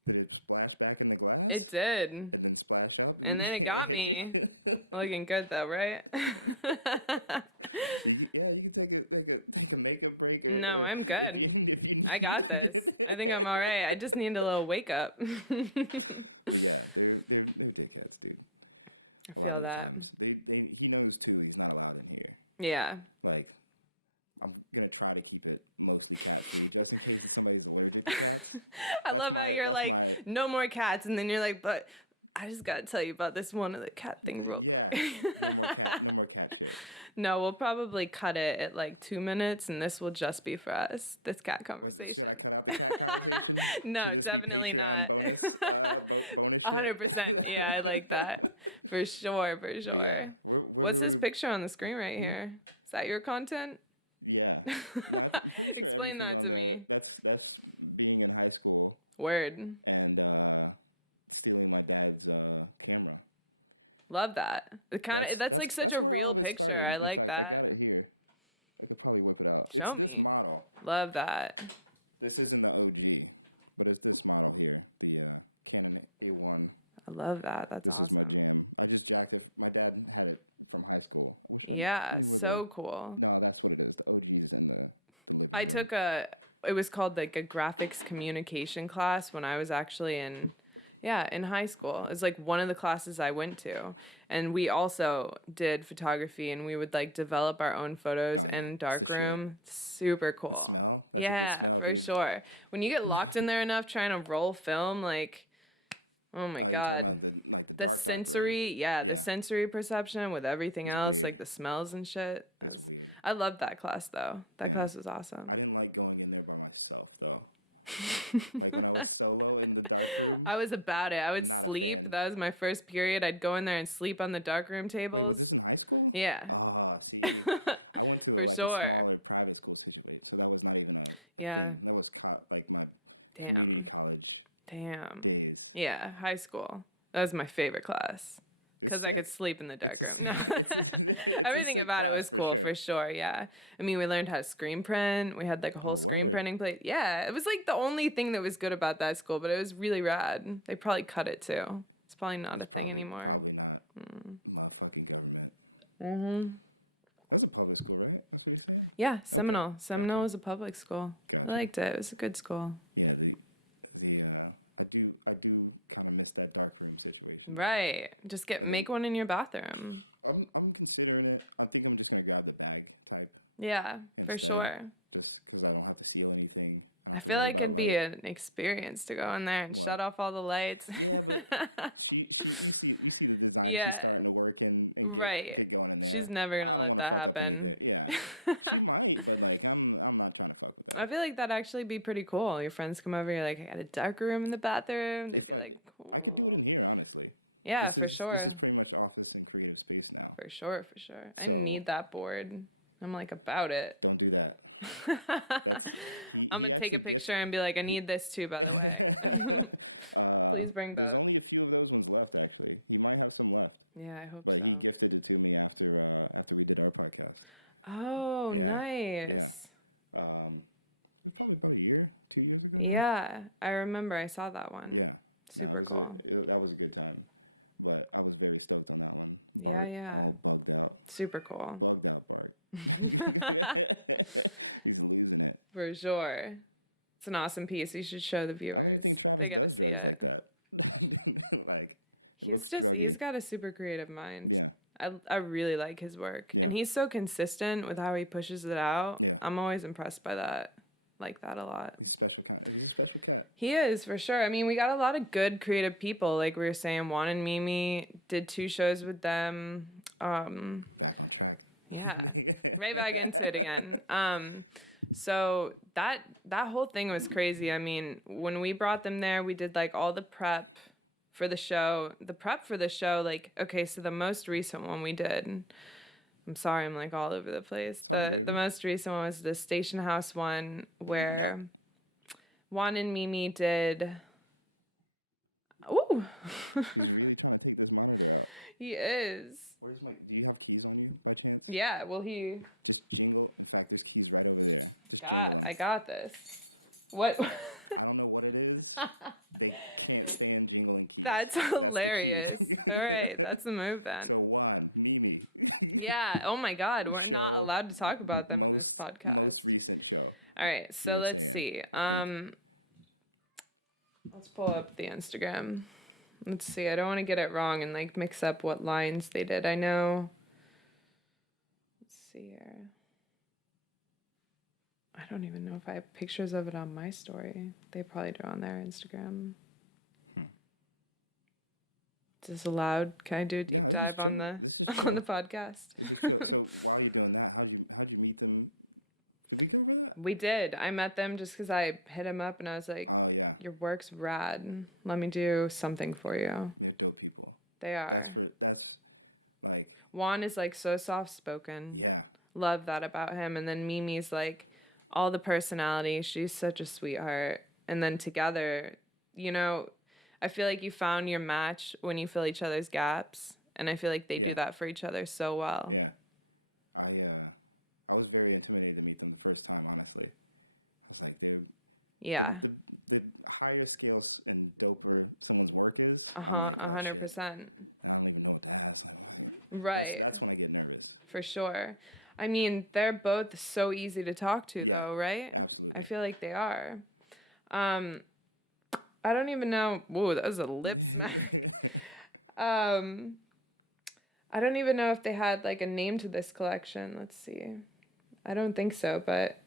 Did it splash back in the glass? It did. And then splash up? And then it got me. Looking good though, right? Yeah, you can make it break it. No, I'm good. I got this. I think I'm all right. I just need a little wake up. Yeah, they're good cats, dude. I feel that. He knows too he's not allowed in here. Yeah. Like, I'm gonna try to keep it mostly cat food just in case somebody's allergic to it. I love how you're like, no more cats, and then you're like, but I just gotta tell you about this one other cat thing real quick. No, we'll probably cut it at like 2 minutes, and this will just be for us, this cat conversation. No, definitely not. 100%. Yeah, I like that. For sure, for sure. What's this picture on the screen right here? Is that your content? Yeah. Explain that to me. That's being in high school Word. and stealing my dad's camera. Love that. That's like such a real picture. I like that. Right here. I could probably whip it out. Show This me. model. Love that. This isn't the OG, but it's this model here, the Canon A1. I love that. That's awesome. This jacket, my dad had it from high school. Yeah, so cool. Now that's what it is, OGs and the I took it was called like a graphics communication class when I was actually in high school. It's like one of the classes I went to. And we also did photography, and we would like develop our own photos in darkroom. Super cool. Yeah, for sure. When you get locked in there enough trying to roll film, like, oh my God. The sensory perception with everything else, like the smells and shit. I loved that class though. That class was awesome. I didn't like going in there by myself though. Like when I was solo in the darkroom. I was about it. I would sleep. That was my first period. I'd go in there and sleep on the darkroom tables. In high school? Yeah. See, I went For a sure. private school situation, so that was not even Yeah. that was like my Damn. college Damn. days. Yeah, high school. That was my favorite class. Because I could sleep in the darkroom. No. Everything about it was cool, for sure, yeah. I mean, we learned how to screen print. We had, like, a whole screen printing place. Yeah, it was, like, the only thing that was good about that school, but it was really rad. They probably cut it, too. It's probably not a thing anymore. Probably not. Motherfucking government. Mm-hmm. Wasn't public school, right? Yeah, Seminole. Seminole was a public school. I liked it. It was a good school. Yeah, I do kind of miss that darkroom situation. Right. Just make one in your bathroom. I'm considering it. I think I'm just gonna grab the bag, Yeah, for sure. just because I don't have to seal anything. I feel like it'd be an experience to go in there and shut off all the lights. Yeah. Right. She's never gonna let that happen. I feel like that'd actually be pretty cool. Your friends come over, you're like, I got a dark room in the bathroom. They'd be like, cool. Yeah, for sure. For sure, for sure. I need that board. I'm like about it. Don't do that. I'm gonna take a picture and be like, I need this too, by the way. Please bring both. Only a few of those ones left, actually. You might have some left. Yeah, I hope But so. he gifted it to me after we did our podcast. Oh, nice. Probably about a year, 2 years ago. Yeah, I remember. I saw that one. Yeah. Super cool. That was a good time. But I was very stoked on that one. Yeah, yeah. Bugged out. Super cool. Bugged out part. He's losing it. For sure. It's an awesome piece. You should show the viewers. They gotta see it. He's got a super creative mind. I really like his work. And he's so consistent with how he pushes it out. I'm always impressed by that. Like that a lot. Special He is, for sure. I mean, we got a lot of good creative people. Like we were saying, Juan and Mimi did 2 shows with them. Yeah, right back into it again. So that whole thing was crazy. I mean, when we brought them there, we did like all the prep for the show. The prep for the show, like, okay, so the most recent one we did, I'm sorry, I'm like all over the place. The most recent one was the Station House one where Juan and Mimi did. Ooh, he is. Where's my? Do you have keys on you? I can't. Yeah, well, he. God, I got this. What? I don't know what it is. That's hilarious. All right, that's the move then. Yeah. Oh my God, we're not allowed to talk about them in this podcast. All right, so let's see. Let's pull up the Instagram. Let's see. I don't want to get it wrong and like mix up what lines they did. I know. Let's see here. I don't even know if I have pictures of it on my story. They probably do on their Instagram. Is this allowed? Can I do a deep dive on the podcast? We did. I met them just because I hit him up and I was like, your work's rad. Let me do something for you. They are. Juan is like so soft spoken. Love that about him. And then Mimi's like all the personality. She's such a sweetheart. And then together, you know, I feel like you found your match when you fill each other's gaps. And I feel like they do that for each other so well. Yeah. I was very intimidated to meet them the first time, honestly. I was like, dude. Yeah. The higher scales and doper someone's work is. 100%. I don't even look past. Right. That's when I get nervous. For sure. I mean, they're both so easy to talk to, though, right? Absolutely. I feel like they are. I don't even know. Whoa, that was a lip smack. I don't even know if they had like a name to this collection. Let's see. I don't think so, but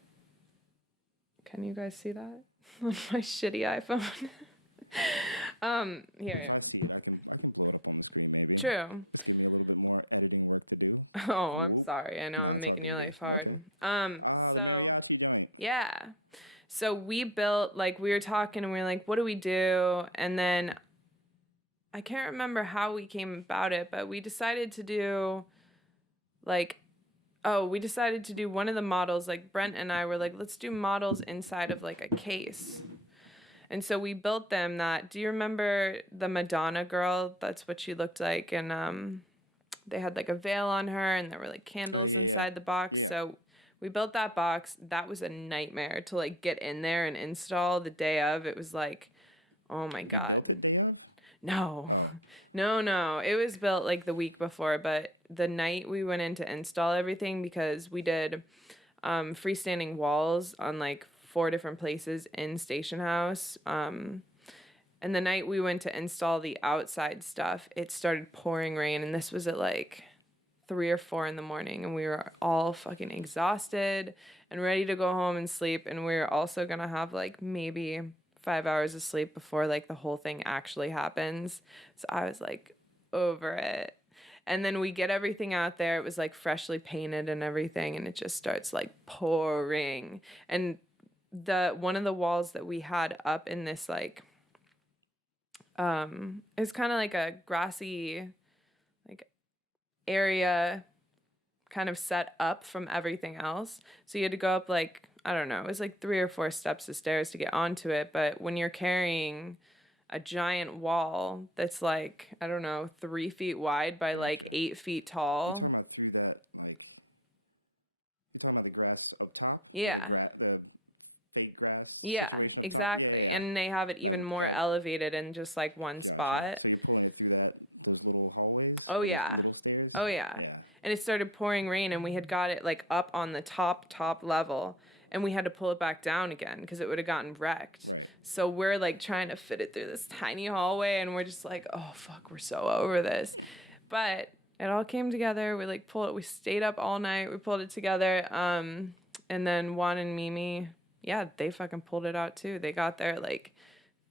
can you guys see that on my shitty iPhone? Here. True. Oh, I'm sorry. I know I'm making your life hard. So yeah. So we built, like, we were talking and we were like, what do we do? And then I can't remember how we came about it, but we decided to do, like, we decided to do one of the models, like, Brent and I were like, let's do models inside of, like, a case. And so we built them that, do you remember the Madonna girl? That's what she looked like. And they had, like, a veil on her, and there were, like, candles inside the box. So we built that box. That was a nightmare to, like, get in there and install the day of. It was like, oh, my God. No. It was built, like, the week before. But the night we went in to install everything, because we did freestanding walls on, like, 4 different places in Station House. And the night we went to install the outside stuff, it started pouring rain. And this was at, like, 3 or 4 in the morning, and we were all fucking exhausted and ready to go home and sleep. And we were also gonna have like maybe 5 hours of sleep before like the whole thing actually happens. So I was like over it. And then we get everything out there. It was like freshly painted and everything, and it just starts like pouring. And one of the walls that we had up in this like it's kind of like a grassy like area kind of set up from everything else. So you had to go up like, I don't know, it was like 3 or 4 steps of stairs to get onto it. But when you're carrying a giant wall that's like, I don't know, 3 feet wide by like 8 feet tall. You're talking about the grass up top? Yeah. The fake grass? Yeah, exactly. Yeah. And they have it even more elevated in just like one spot. So you're pulling it through those little hallways? Oh, yeah. Oh, yeah. And it started pouring rain, and we had got it like up on the top level, and we had to pull it back down again because it would have gotten wrecked. Right. So we're like trying to fit it through this tiny hallway, and we're just like, oh fuck, we're so over this. But it all came together. We like pulled it. We stayed up all night. We pulled it together. And then Juan and Mimi yeah, they fucking pulled it out too. They got there at like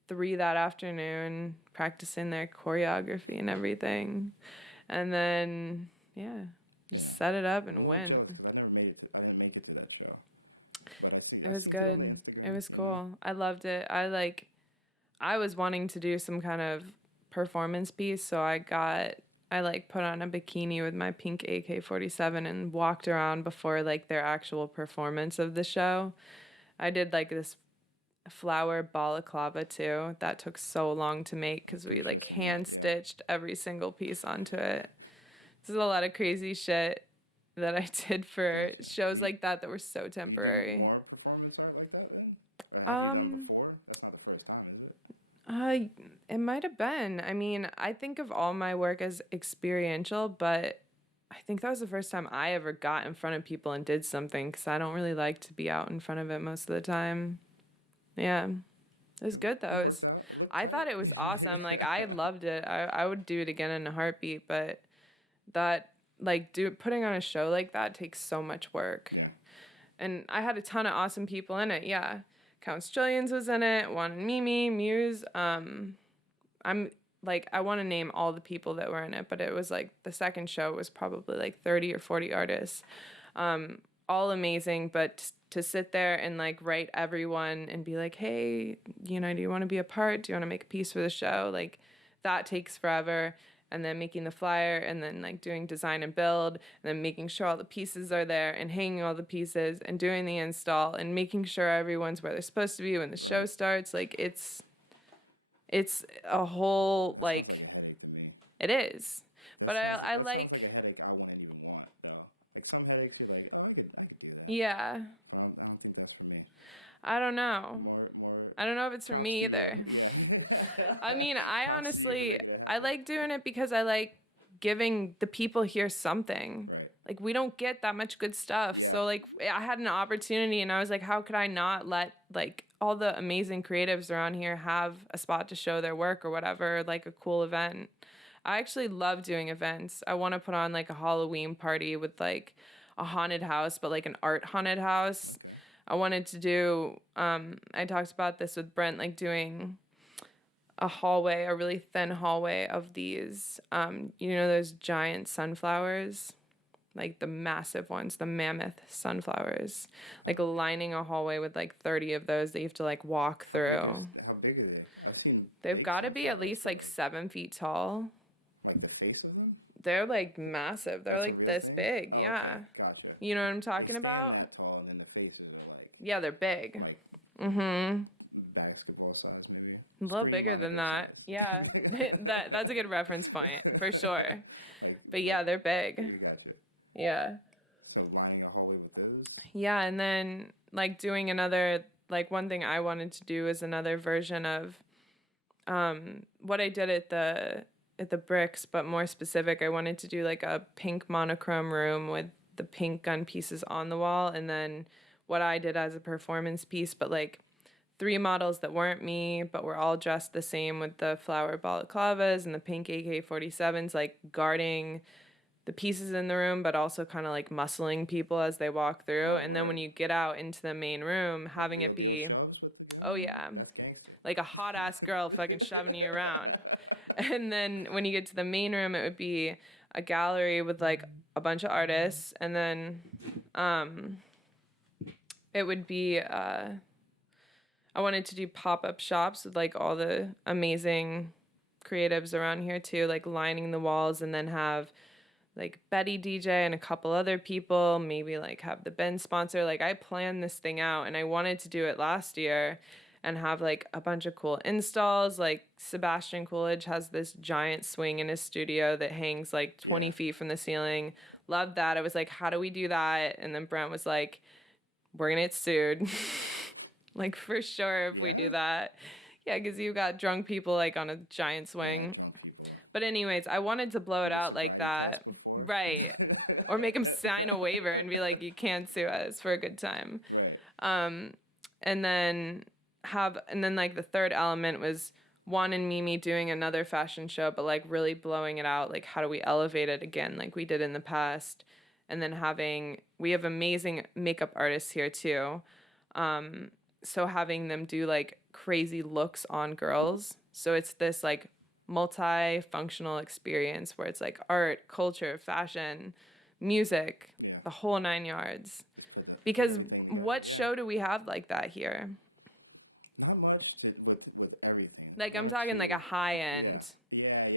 3 that afternoon, practicing their choreography and everything. And then, yeah, just set it up and went. I didn't make it to that show. But It was good. It was cool. I loved it. I was wanting to do some kind of performance piece, so I put on a bikini with my pink AK-47 and walked around before like their actual performance of the show. I did like this flower balaclava too. That took so long to make because we like hand stitched every single piece onto it. This is a lot of crazy shit that I did for shows like that were so temporary. More performance art like that then? Have you done before? That's not the first time, is it? It might have been. I mean, I think of all my work as experiential, but I think that was the first time I ever got in front of people and did something because I don't really like to be out in front of it most of the time. Yeah. It was good though. I thought it was awesome. Like I loved it. I would do it again in a heartbeat, but that putting on a show like that takes so much work. Yeah. And I had a ton of awesome people in it. Yeah. Counts Jillians was in it, Juan and Mimi, Muse. I'm like, I want to name all the people that were in it, but it was like the second show was probably like 30 or 40 artists. All amazing, but to sit there and like write everyone and be like, hey, you know, do you want to be a part? Do you want to make a piece for the show? Like that takes forever. And then making the flyer and then like doing design and build and then making sure all the pieces are there and hanging all the pieces and doing the install and making sure everyone's where they're supposed to be when the show starts. Like it's a whole like it is. But I like some headaches you're like, oh, I could do that. Yeah. I don't think that's for me. I don't know. I don't know if it's for me either. I mean, I honestly, I like doing it because I like giving the people here something. Right. Like, we don't get that much good stuff. Yeah. So, like, I had an opportunity, and I was like, how could I not let, like, all the amazing creatives around here have a spot to show their work or whatever, like a cool event. I actually love doing events. I want to put on, like, a Halloween party with, like, a haunted house, but, like, an art haunted house. I wanted to do, I talked about this with Brent, like, doing a hallway, a really thin hallway of these, you know, those giant sunflowers, like the massive ones, the mammoth sunflowers, like lining a hallway with like 30 of those that you have to like walk through. How big are they? They've got to be at least like 7 feet tall. Like the face of them? They're like massive. They're like this big. Oh, yeah. Okay. Gotcha. You know what I'm talking about? That tall, and then the faces are like. Yeah, they're big. Like Mm-hmm. basketball size, maybe. A little bigger than that. Yeah. That's a good reference point, for sure. But yeah, they're big. Gotcha. Yeah. So lining a hallway with those? Yeah, and then like doing another, like one thing I wanted to do is another version of what I did at the Bricks, but more specific, I wanted to do like a pink monochrome room with the pink gun pieces on the wall, and then what I did as a performance piece, but like 3 models that weren't me, but were all dressed the same with the flower balaclavas and the pink AK-47s, like guarding the pieces in the room, but also kind of like muscling people as they walk through. And then when you get out into the main room, having it be, oh yeah, like a hot ass girl fucking shoving you around. And then when you get to the main room, it would be a gallery with like a bunch of artists, and then it would be I wanted to do pop-up shops with like all the amazing creatives around here too, like lining the walls, and then have like Betty DJ and a couple other people, maybe like have the Ben sponsor. Like I planned this thing out, and I wanted to do it last year and have like a bunch of cool installs. Like Sebastian Coolidge has this giant swing in his studio that hangs like 20 feet from the ceiling. Loved that. I was like, how do we do that? And then Brent was like, we're gonna get sued. Like for sure if we do that. Yeah, because you got drunk people like on a giant swing. But anyways, I wanted to blow it out like that. Right. Or make them sign a waiver and be like, you can't sue us for a good time. And then like the third element was Juan and Mimi doing another fashion show, but like really blowing it out. Like how do we elevate it again like we did in the past? And then we have amazing makeup artists here too. so having them do like crazy looks on girls. So it's this like multi-functional experience where it's like art, culture, fashion, music, the whole 9 yards. Because what show do we have like that here? Not much with everything. Like I'm talking like a high end,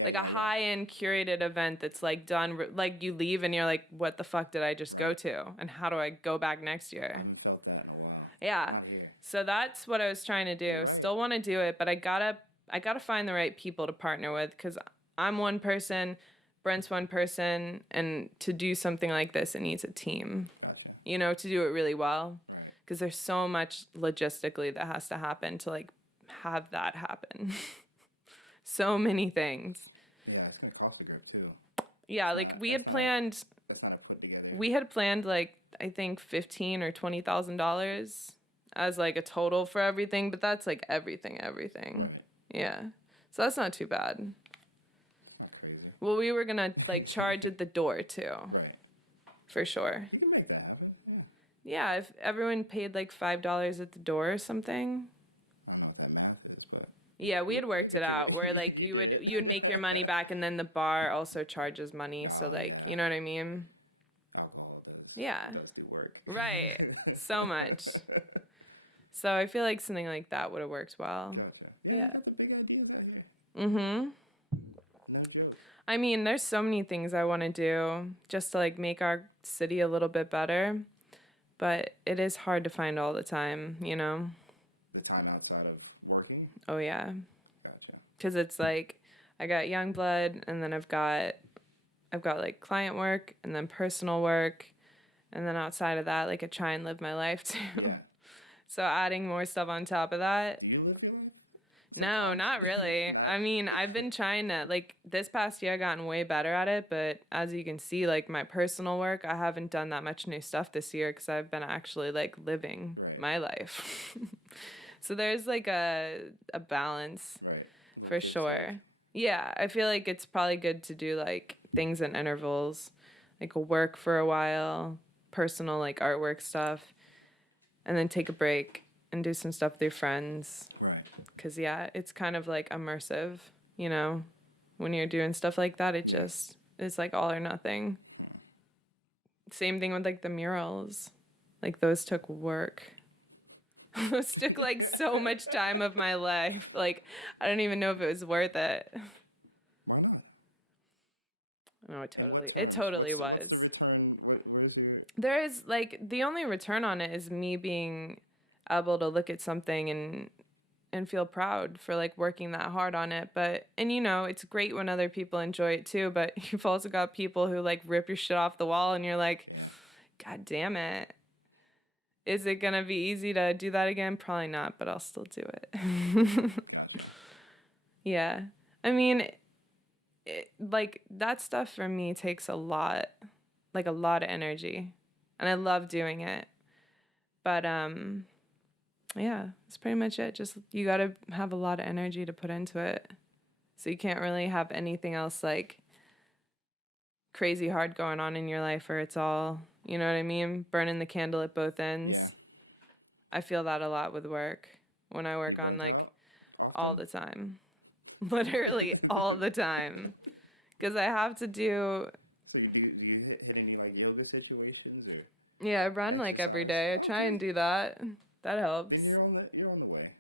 like a high end curated event that's like done, like you leave and you're like, what the fuck did I just go to? And how do I go back next year? I haven't felt that in a while. Yeah. Out here. So that's what I was trying to do. Still want to do it, but I gotta find the right people to partner with because I'm one person, Brent's one person, and to do something like this, it needs a team. Gotcha. You know, to do it really well, because there's so much logistically that has to happen to like have that happen. So many things. Yeah, it's gonna cost a grip too. Yeah, like we had planned. That's not put together. We had planned like I think $15,000 or $20,000 as like a total for everything, but that's like everything. Right. Yeah, so that's not too bad. Not crazy. Well, we were gonna like charge at the door too, Right. for sure. You can make that happen. Yeah, if everyone paid like $5 at the door or something. I don't know what that math is, but Yeah, we had worked it out where like you would make your money back and then the bar also charges money, so like you know what I mean? alcohol does. Yeah. Does do work. Right. So much. So I feel like something like that would have worked well. Gotcha. Yeah. That's a big idea out here. Mhm. No joke. I mean, there's so many things I want to do just to like make our city a little bit better, but it is hard to find all the time, you know? The time outside of working. Oh yeah. Gotcha. Cuz it's like I got Yungbld and then I've got like client work and then personal work and then outside of that like I try and live my life too. Yeah. So adding more stuff on top of that. Do you live here? No, not really. I mean, I've been trying to, like, this past year I've gotten way better at it, but as you can see, like, my personal work, I haven't done that much new stuff this year because I've been actually, like, living my life. So there's, like, a balance Right. for sure. Yeah, I feel like it's probably good to do, like, things in intervals, like, work for a while, personal, like, artwork stuff, and then take a break and do some stuff with your friends. Right. Because, yeah, it's kind of like immersive, you know? When you're doing stuff like that, it's like all or nothing. Same thing with like the murals. Like those took work. Those took like so much time of my life. Like, I don't even know if it was worth it. Why not? No, it totally was. What's the return? What is your... There is like the only return on it is me being able to look at something and feel proud for like working that hard on it. But and you know, it's great when other people enjoy it too, but you've also got people who like rip your shit off the wall and you're like, God damn it. Is it gonna be easy to do that again? Probably not, but I'll still do it. Yeah. I mean, like that stuff for me takes a lot of energy. And I love doing it. But yeah, that's pretty much it. Just you got to have a lot of energy to put into it. So you can't really have anything else like crazy hard going on in your life or it's all, you know what I mean? Burning the candle at both ends. I feel that a lot with work when I work on like all the time. Literally all the time. Because I have to do. So do you hit any like yoga situations or? Yeah, I run like every day. I try and do that. That helps. Then you're on the way.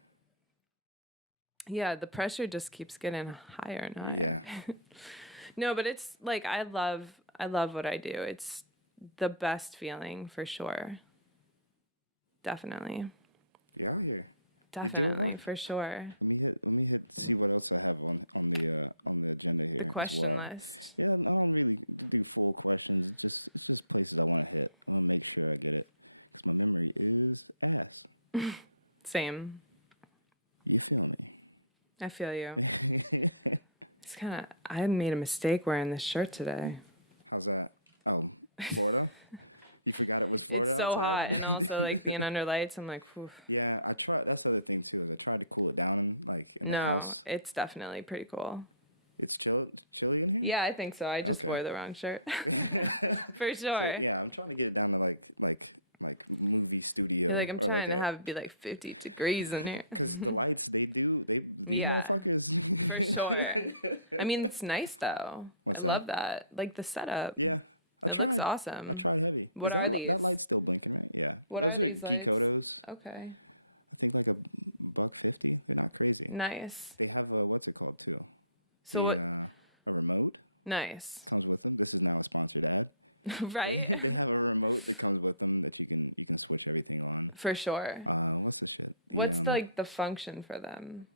Yeah, the pressure just keeps getting higher and higher. Yeah. No, but it's like I love what I do. It's the best feeling for sure. Definitely. Yeah, here. Definitely, for sure. Let me see what else I have on the agenda. The question list. Yeah, I don't really do full questions. Just places I want to hit. I want to make sure I get it. My memory is fast. Same. I feel you. It's kind of. I made a mistake wearing this shirt today. How's that? Oh. It's so hot, and also like being under lights. I'm like, whew. Yeah, I try. That's the other thing too. I try to cool it down. Like. No, it's definitely pretty cool. It's chilly. Yeah, I think so. I just wore the wrong shirt. For sure. Yeah, I'm trying to get it down to like maybe to be. You're like, I'm trying to have it be like 50 degrees in here. The lights, they Yeah, for sure. I mean, it's nice though. I love that. Like the setup. It looks awesome. What are these? Yeah. What are these lights? Okay. It's like $1.50. They're not crazy. Nice. They have what's it called too? So what? A remote. Nice. Comes with them. This is not a sponsored ad. Right? They have a remote that comes with them that you can switch everything on. For sure. What's like the function for them?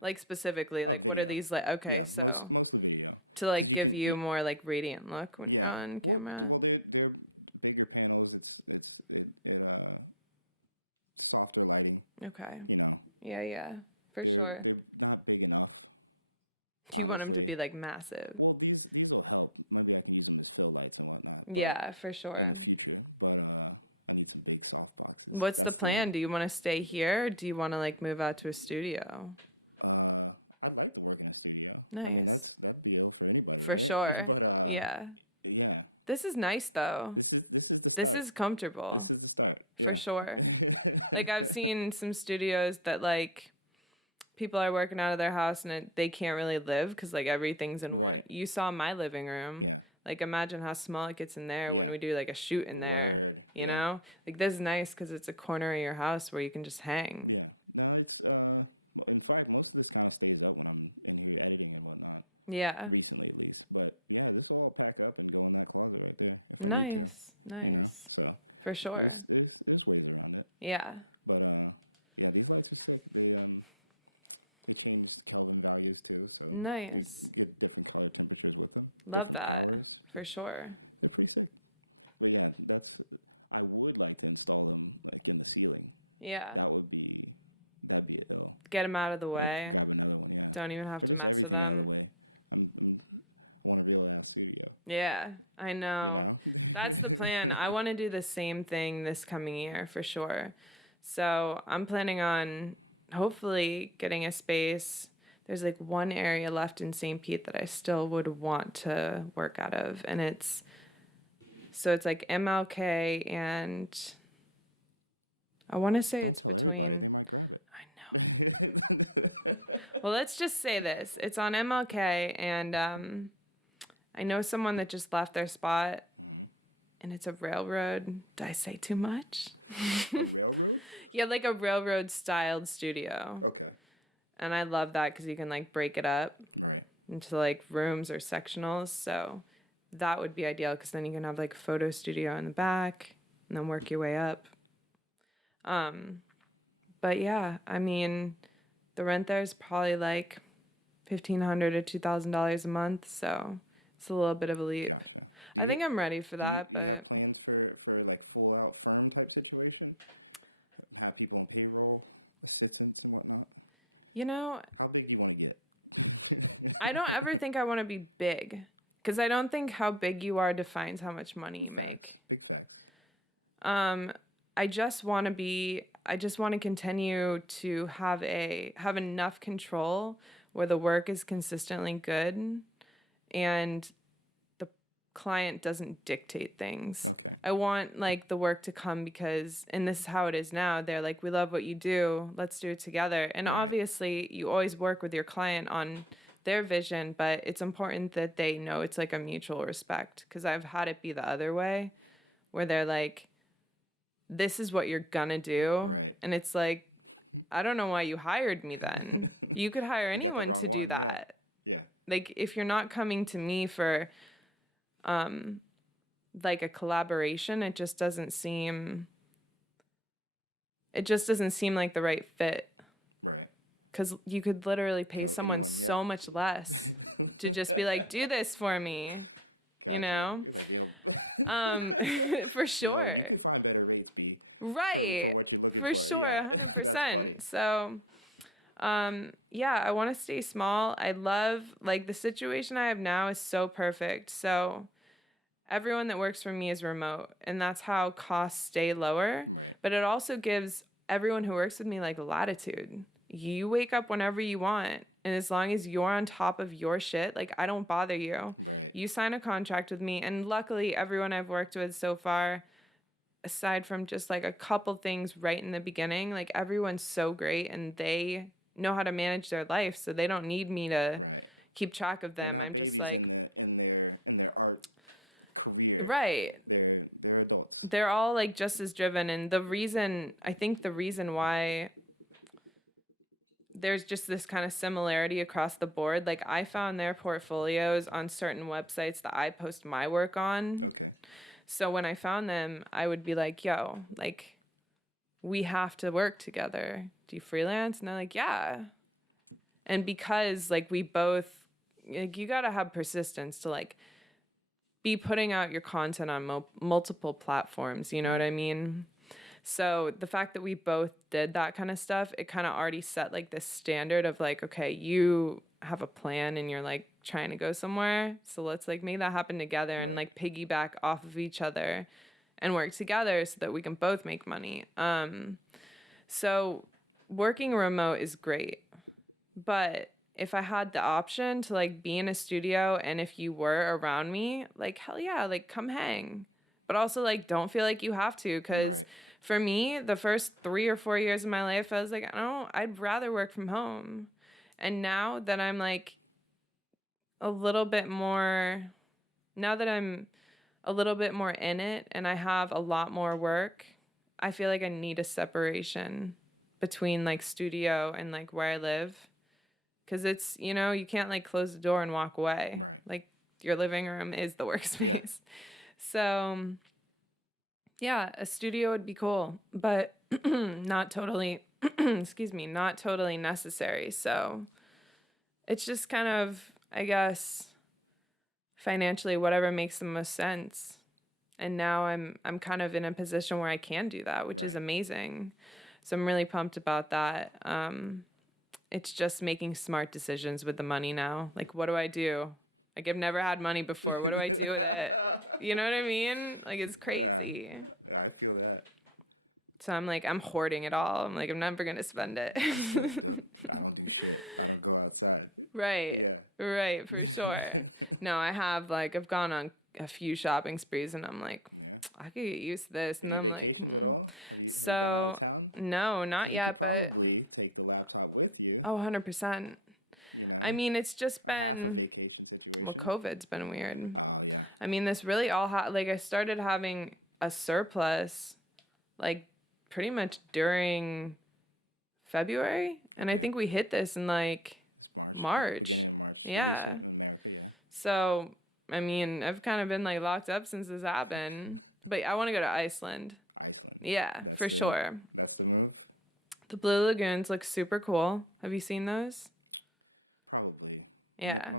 Like specifically, like what are these like? Okay, so Mostly video. to like give you more like radiant look when you're on camera. Well, they're bigger panels. It's softer lighting. Okay. You know. Yeah, yeah, for sure. They're not big enough. You want them to be like massive. Well, these will help. Maybe I can use them as still lights and whatnot. Yeah, for sure. In the future, but I need some big soft boxes. What's the plan? Do you want to stay here? Or do you want to like move out to a studio? I'd like to work in a studio. Nice. That's deal for anybody. For sure. But, Yeah. Yeah. This is nice though. This is comfortable. This is the start. For sure. Like I've seen some studios that like people are working out of their house and they can't really live because like everything's in one. You saw my living room. Like imagine how small it gets in there when we do like a shoot in there. You know, like this is nice because it's a corner of your house where you can just hang. Yeah. No, it's in fact most of this house stays open and new editing and whatnot. Yeah. Recently at least, but yeah, it's all packed up and going in that closet right there. Nice. Nice. So For sure. there's ways around it. Yeah. But yeah, they price it like they change Kelvin values too, so Nice. you get different color temperatures with them. Love that. For sure. They're pretty sick. But yeah, I would like to install them like in the ceiling. Yeah. That'd be it though. Get them out of the way. Have another one. Yeah. Don't even have to mess with them. I want to be able to have a studio. Yeah, I know. That's the plan. I want to do the same thing this coming year for sure. So I'm planning on hopefully getting a space. There's like one area left in St. Pete that I still would want to work out of. And it's like MLK and I want to say it's between, I know. Well, let's just say this. It's on MLK and I know someone that just left their spot. And it's a railroad. Did I say too much? Yeah, like a railroad styled studio. Okay. And I love that because you can like break it up Right. into like rooms or sectionals. So that would be ideal because then you can have like a photo studio in the back and then work your way up. But yeah, I mean, the rent there is probably like $1,500 to $2,000 a month. So it's a little bit of a leap. I think I'm ready for that, but Plans for like full out firm type situation? Have people on payroll, assistants and whatnot? you know, How big do you want to get? I don't ever think I want to be big because I don't think how big you are defines how much money you make. Exactly. I just want to continue to have enough control where the work is consistently good and the client doesn't dictate things. I want like the work to come because, and this is how it is now, they're like, we love what you do, let's do it together. And obviously you always work with your client on their vision, but it's important that they know it's like a mutual respect because I've had it be the other way where they're like, this is what you're gonna do. Right. And it's like, I don't know why you hired me then. You could hire anyone to do that. Yeah. Like if you're not coming to me for like a collaboration, it just doesn't seem like the right fit. Right. Because you could literally pay someone so much less to just be like, do this for me, you know? For sure. You find better rates, Pete. Right. For sure, 100%. So, yeah, I want to stay small. I love, like, the situation I have now is so perfect. So, everyone that works for me is remote, and that's how costs stay lower. But it also gives everyone who works with me, like, latitude. You wake up whenever you want, and as long as you're on top of your shit, like, I don't bother you. You sign a contract with me, and luckily, everyone I've worked with so far aside from just like a couple things right in the beginning, like everyone's so great and they know how to manage their life, so they don't need me to keep track of them. I'm just like, in their art career. right. They're adults. They're all like just as driven, and I think the reason why there's just this kind of similarity across the board, like I found their portfolios on certain websites that I post my work on. Okay. So when I found them, I would be like, yo, like, we have to work together. Do you freelance? And they're like, yeah. And because, like, we both, like, you got to have persistence to, like, be putting out your content on multiple platforms. You know what I mean? So the fact that we both did that kind of stuff, it kind of already set, like, this standard of, like, okay, you have a plan and you're, like, trying to go somewhere. So let's, like, make that happen together and, like, piggyback off of each other and work together so that we can both make money. So working remote is great. But if I had the option to, like, be in a studio and if you were around me, like, hell yeah, like, come hang. But also, like, don't feel like you have to, because for me, the first 3 or 4 years of my life, I was like, I'd rather work from home. And now that I'm, like, a little bit more, now that I'm a little bit more in it and I have a lot more work, I feel like I need a separation between, like, studio and, like, where I live. Because it's, you can't, like, close the door and walk away. Like, your living room is the workspace. So, yeah, a studio would be cool, but not totally, excuse me, not totally necessary. So it's just kind of, I guess, financially, whatever makes the most sense. And now I'm kind of in a position where I can do that, which is amazing. So I'm really pumped about that. It's just making smart decisions with the money now. Like, what do I do? Like, I've never had money before. What do I do with it? You know what I mean? Like, it's crazy. Yeah, I feel that. So I'm like, I'm hoarding it all. I'm like, I'm never going to spend it. I don't do shit. I don't go outside. Right. Yeah. Right, for sure. No, I've gone on a few shopping sprees and I'm like, I could get used to this. And I'm like, So, no, not yet, but. Take the laptop with you. Oh, 100%. I mean, it's just been, well, COVID's been weird. I mean, this really all like, I started having a surplus, like, pretty much during February. And I think we hit this in, like, March. Yeah. So, I mean, I've kind of been, like, locked up since this happened. But I want to go to Iceland. Yeah, for sure. The Blue Lagoons look super cool. Have you seen those? Probably. Yeah.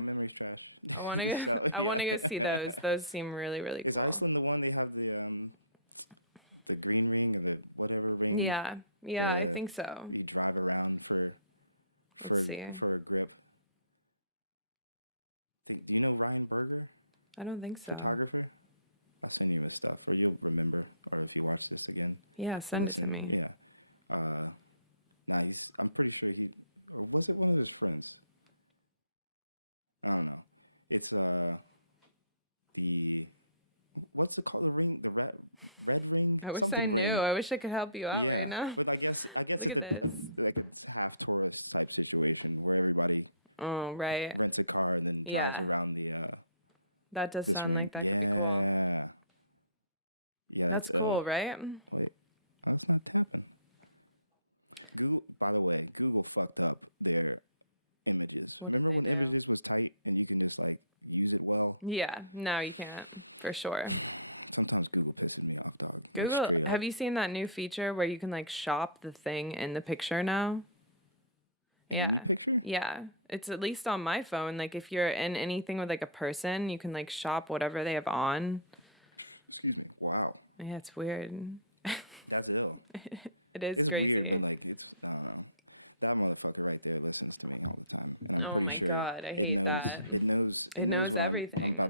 I want to go see those. Those seem really, really cool. Is Iceland the one they have the green ring or the whatever ring? Yeah. Yeah, I think so. You drive around for Let's see. For a grip. Do you know Ryan Berger? I don't think so. I'll send you his stuff for you, remember, or if you watch this again. Yeah, send it to me. Yeah. Nice. I'm pretty sure was it one of his friends? I don't know. It's what's it called? The ring, the red ring. I wish I knew. I wish I could help you out right now. I guess Look at this. Like it's half tourist type situation where everybody. Oh, right. Rents a car, then Yeah. around the. That does sound like that could be cool. That's cool, right? By the way, Google fucked up their images. What did they do? This was tight, and you can just like use it well. Yeah, no, you can't, for sure. Sometimes Google pisses me off. Google, have you seen that new feature where you can, like, shop the thing in the picture now? Yeah. Yeah. It's at least on my phone. Like, if you're in anything with, like, a person, you can, like, shop whatever they have on. Excuse me. Wow. Yeah, it's weird. It is crazy. That motherfucker right there, listen. Oh my God, I hate that. It knows everything.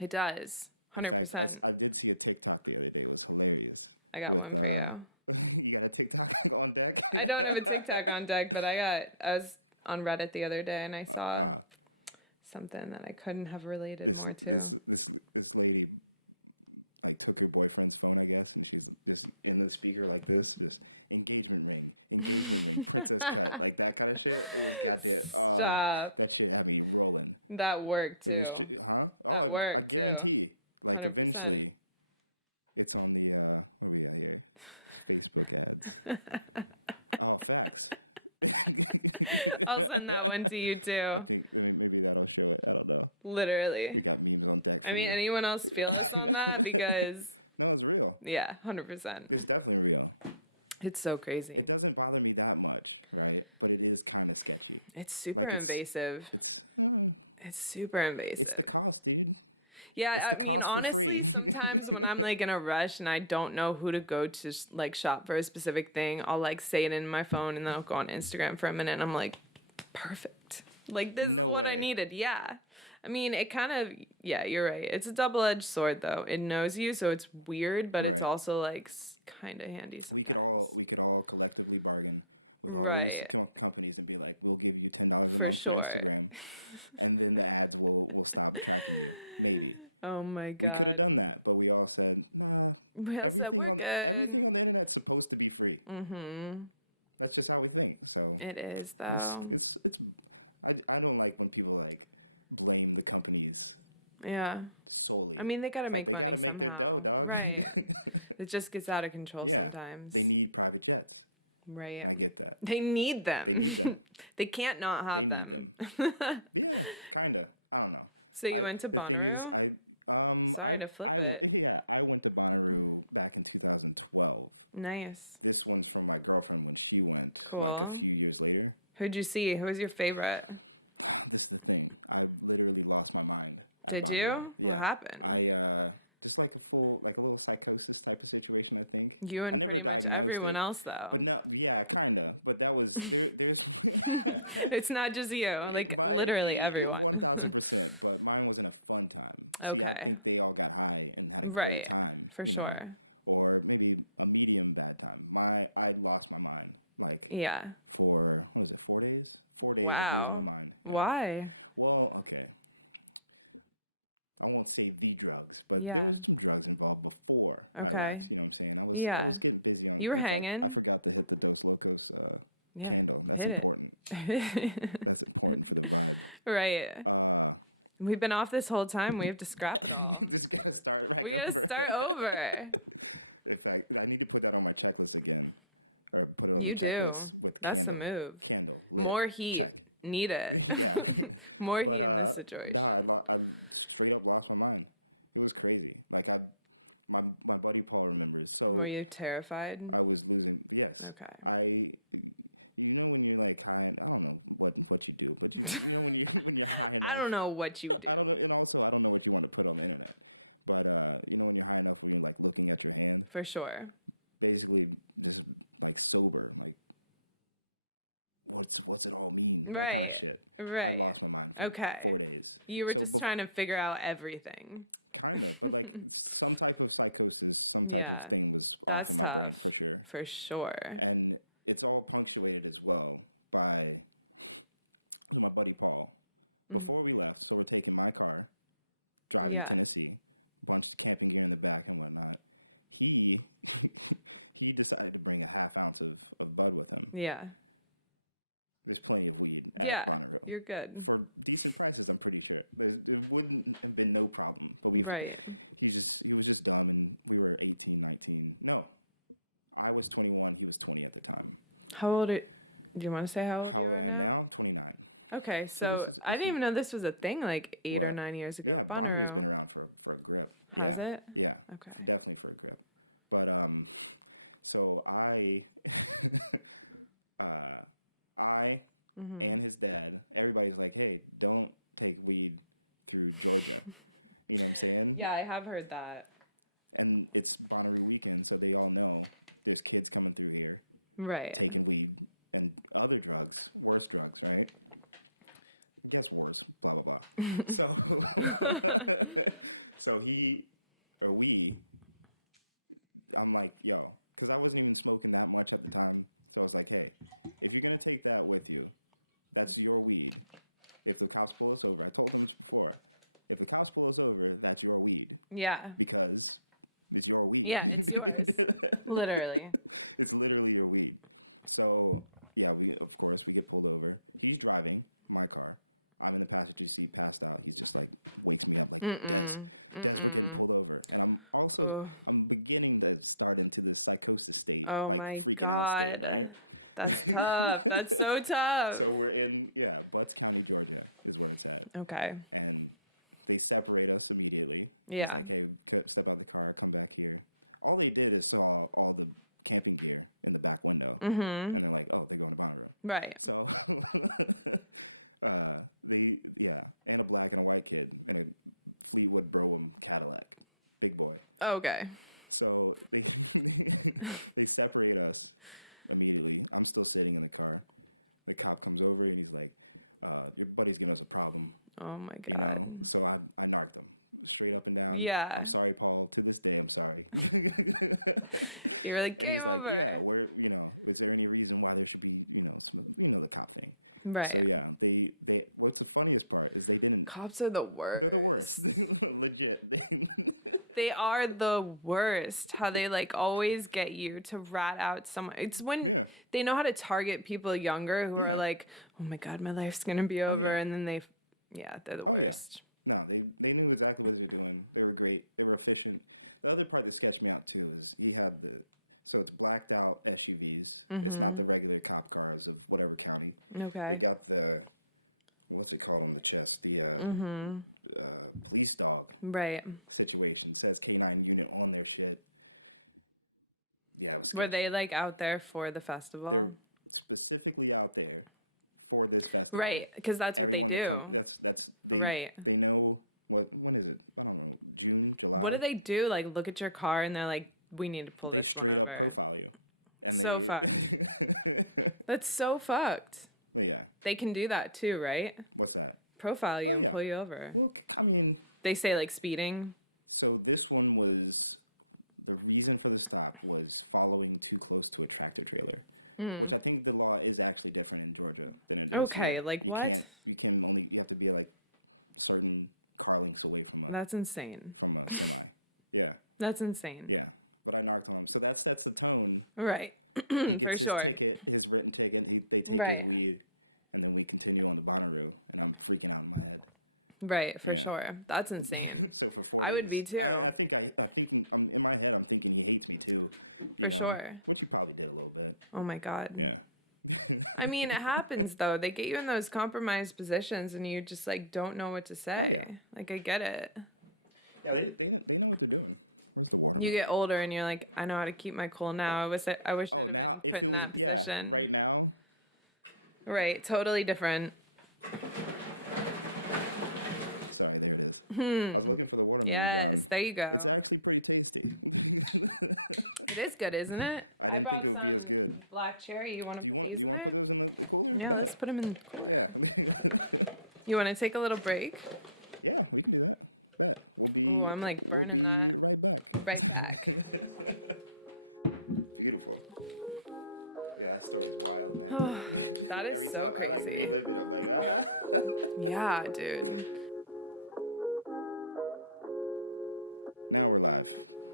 It does. 100%. I did see a TikTok the other day. It was hilarious. I got one for you. You got a TikTok on deck? I don't have a TikTok on deck, but I was on Reddit the other day and I saw something that I couldn't have related more to. This lady, like, took her boyfriend's phone, I guess, and she's the speaker like this, just engagement link. Like that kind of shit. Stop. That shit, I mean, rolling. That worked too. Huh? That Oh, worked I too. guarantee. Like, 100%. It's only here. I'll send that one to you too. Literally. I mean, anyone else feel us on that? Because, yeah, 100%. It's definitely real. It's so crazy. It doesn't bother me that much, right? But it is kind of sketchy. It's super invasive. It's super invasive. Yeah, I mean, honestly, sometimes when I'm like in a rush and I don't know who to go to like shop for a specific thing, I'll like say it in my phone and then I'll go on Instagram for a minute and I'm like, perfect. Like, this is what I needed. Yeah. I mean, it kind of, yeah, you're right. It's a double-edged sword, though. It knows you, so it's weird, but it's also, like, kind of handy sometimes. We can all collectively bargain. Right. Companies and be like, we'll give you $10 For sure. And then the ads will stop. Maybe. Oh, my God. We've done that, but we all said, We all said, we're good. That's supposed to be free. Mm-hmm. That's just how we think. So It is, though. I don't like when people, like, blame the companies Yeah. solely. I mean, they gotta make money somehow. Right. It just gets out of control sometimes. They need private jets. Right. I get that. They need them. They can't not have them. Yeah, kind of. I don't know. So you went to Bonnaroo? Sorry to flip it. Yeah, I went to Bonnaroo back in 2012. Nice. This one's from my girlfriend when she went. Cool. A few years later. Who'd you see? Who was your favorite? This is the thing. I literally lost my mind. Did you? What happened? It's like a little psychosis type of situation, I think. You and pretty much everyone else, though. Yeah, kind of. But that was... It's not just you. Like, literally everyone. But mine wasn't a fun time. Okay. They all got mine. Right. For sure. Or maybe a medium bad time. I lost my mind. Like, yeah. For, was it 4 days? 4 days. Wow. Why? Well, okay. I won't say the drugs, but yeah. there were some drugs involved before. Okay. You know what I'm saying? Yeah. You were hanging. Yeah. Hit it. Right. We've been off this whole time. We have to scrap it all. We gotta start over. In fact, I need to put that on my checklist again. You do. That's the move. More heat. Need it. More heat in this situation. I straight up lost my mind. It was crazy. Like, my buddy Paul remembers. So were you terrified? I was losing. Yes. Okay. You know when you're like, I don't know what you do, but I don't know what you do. Also, I don't know what you want to put on the internet. But you know when you're high up and you're like looking at your hand. For sure. Basically, like sober, like what's it all mean? Right. Right. Okay. You were just trying to figure out everything. Yeah. That's tough. For sure. And it's all punctuated as well by my buddy Paul. Before we left, so we're taking my car, driving to Tennessee, bunch of camping gear in the back and whatnot. He decided to bring a half ounce of bud with him. Yeah. There's plenty of weed. Yeah, you're good. For decent prices, I'm pretty sure. There wouldn't have been no problem. Right. It was just dumb, and we were 18, 19. No, I was 21. He was 20 at the time. How old do you want to say how old you are now? Now, 29. Okay, so I didn't even know this was a thing like 8 or 9 years ago. Bonnaroo. For a grip. Has it? Yeah. Okay. Definitely for a grip. But so I and his dad, everybody's like, hey, don't take weed through Georgia. You know what I'm saying? Yeah, I have heard that. And it's Bonnaroo weekend, so they all know there's kids coming through here. Right. Taking weed and other drugs, worse drugs, right? Gets worse, blah, blah, blah. So I'm like, yo, because I wasn't even smoking that much at the time. So I was like, hey, if you're going to take that with you, that's your weed. If the cops pull us over, I told them before, if the cops pull us over, that's your weed. Yeah. Because It's your weed. Yeah, it's yours. Literally. It's literally your weed. So, yeah, we get pulled over. He's driving my car. I'm in the passenger seat, passed out. He's just like waking up. Pulled over. I'm beginning to start into the psychosis stage. Oh my God. That's tough. That's so tough. So we're in, Butts County, Georgia is what it's at. Okay. And they separate us immediately. Yeah. They step out the car, come back here. All they did is saw all the camping gear in the back window. And they're like, oh, they're going to run her. Right. So, and a black and a white kid in a Fleetwood Brougham Cadillac. Big boy. Okay. So they separate us immediately. I'm still sitting in the car. The cop comes over and he's like, your buddy's gonna have a problem. Oh my God. So I narked him straight up and down. Yeah. I'm sorry, Paul. To this day, I'm sorry. You were like, game over. Is there any reason why there should be, the cop thing? Right. So, they what's the funniest part is they didn't. Cops are the worst. Legit. They are the worst. How they like always get you to rat out someone. It's when they know how to target people younger who are like, oh my God, my life's gonna be over, and then they're the worst. No, they knew exactly what they were doing. They were great. They were efficient. The other part that sketched me out too is you have so it's blacked out SUVs. It's not the regular cop cars of whatever county. Okay. They got the what's it called on the chest? The police dog. Right. Situation says K9 unit on their shit. Were they like out there for the festival? They're specifically out there for this festival. Right, because that's what they do. That's right. They know when is it? I don't know. June, July. What do they do? Like look at your car and they're like, we need to pull this one over. So fucked. That's so fucked. But yeah. They can do that too, right? What's that? Profile you and pull you over. Well, I mean, they say like speeding. So this one was, the reason for the stop was following too close to a tractor trailer. Which I think the law is actually different in Georgia than in Georgia. Okay, like what? You have to be like certain car lengths away from That's insane. Yeah. That's insane. Yeah. But I narked on. So that sets the tone. Right. For sure. His written ticket, they take right. the lead, and then we continue on the Bonnaroo, and I'm freaking out in my head. Right, for sure. That's insane. I would be too. I think in my head, I'm thinking he hates me too. For sure. He probably did a little bit. Oh my God. Yeah. I mean, it happens though. They get you in those compromised positions and you just like don't know what to say. Like I get it. Yeah, they know what to do. You get older and you're like, I know how to keep my cool now. I wish I'd have been put in that position. Right now. Right, totally different. Yes, there you go. It is good, isn't it? I brought some black cherry. You want to put these in there? Yeah, let's put them in the cooler. You want to take a little break? Oh, I'm like burning that. Right back. Oh, that is so crazy. Yeah, dude.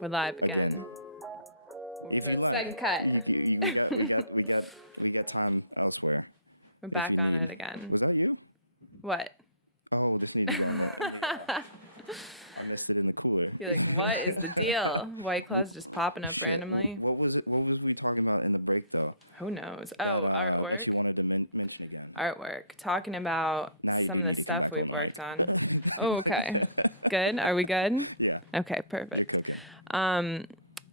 We're live again. Second cut. We're back on it again. What? You're like, what is the deal? White Claw's just popping up randomly. What was we talking about in the break though? Who knows? Oh, artwork. Artwork. Talking about some of the stuff we've worked on. Oh, okay. Good? Are we good? Yeah. Okay, perfect.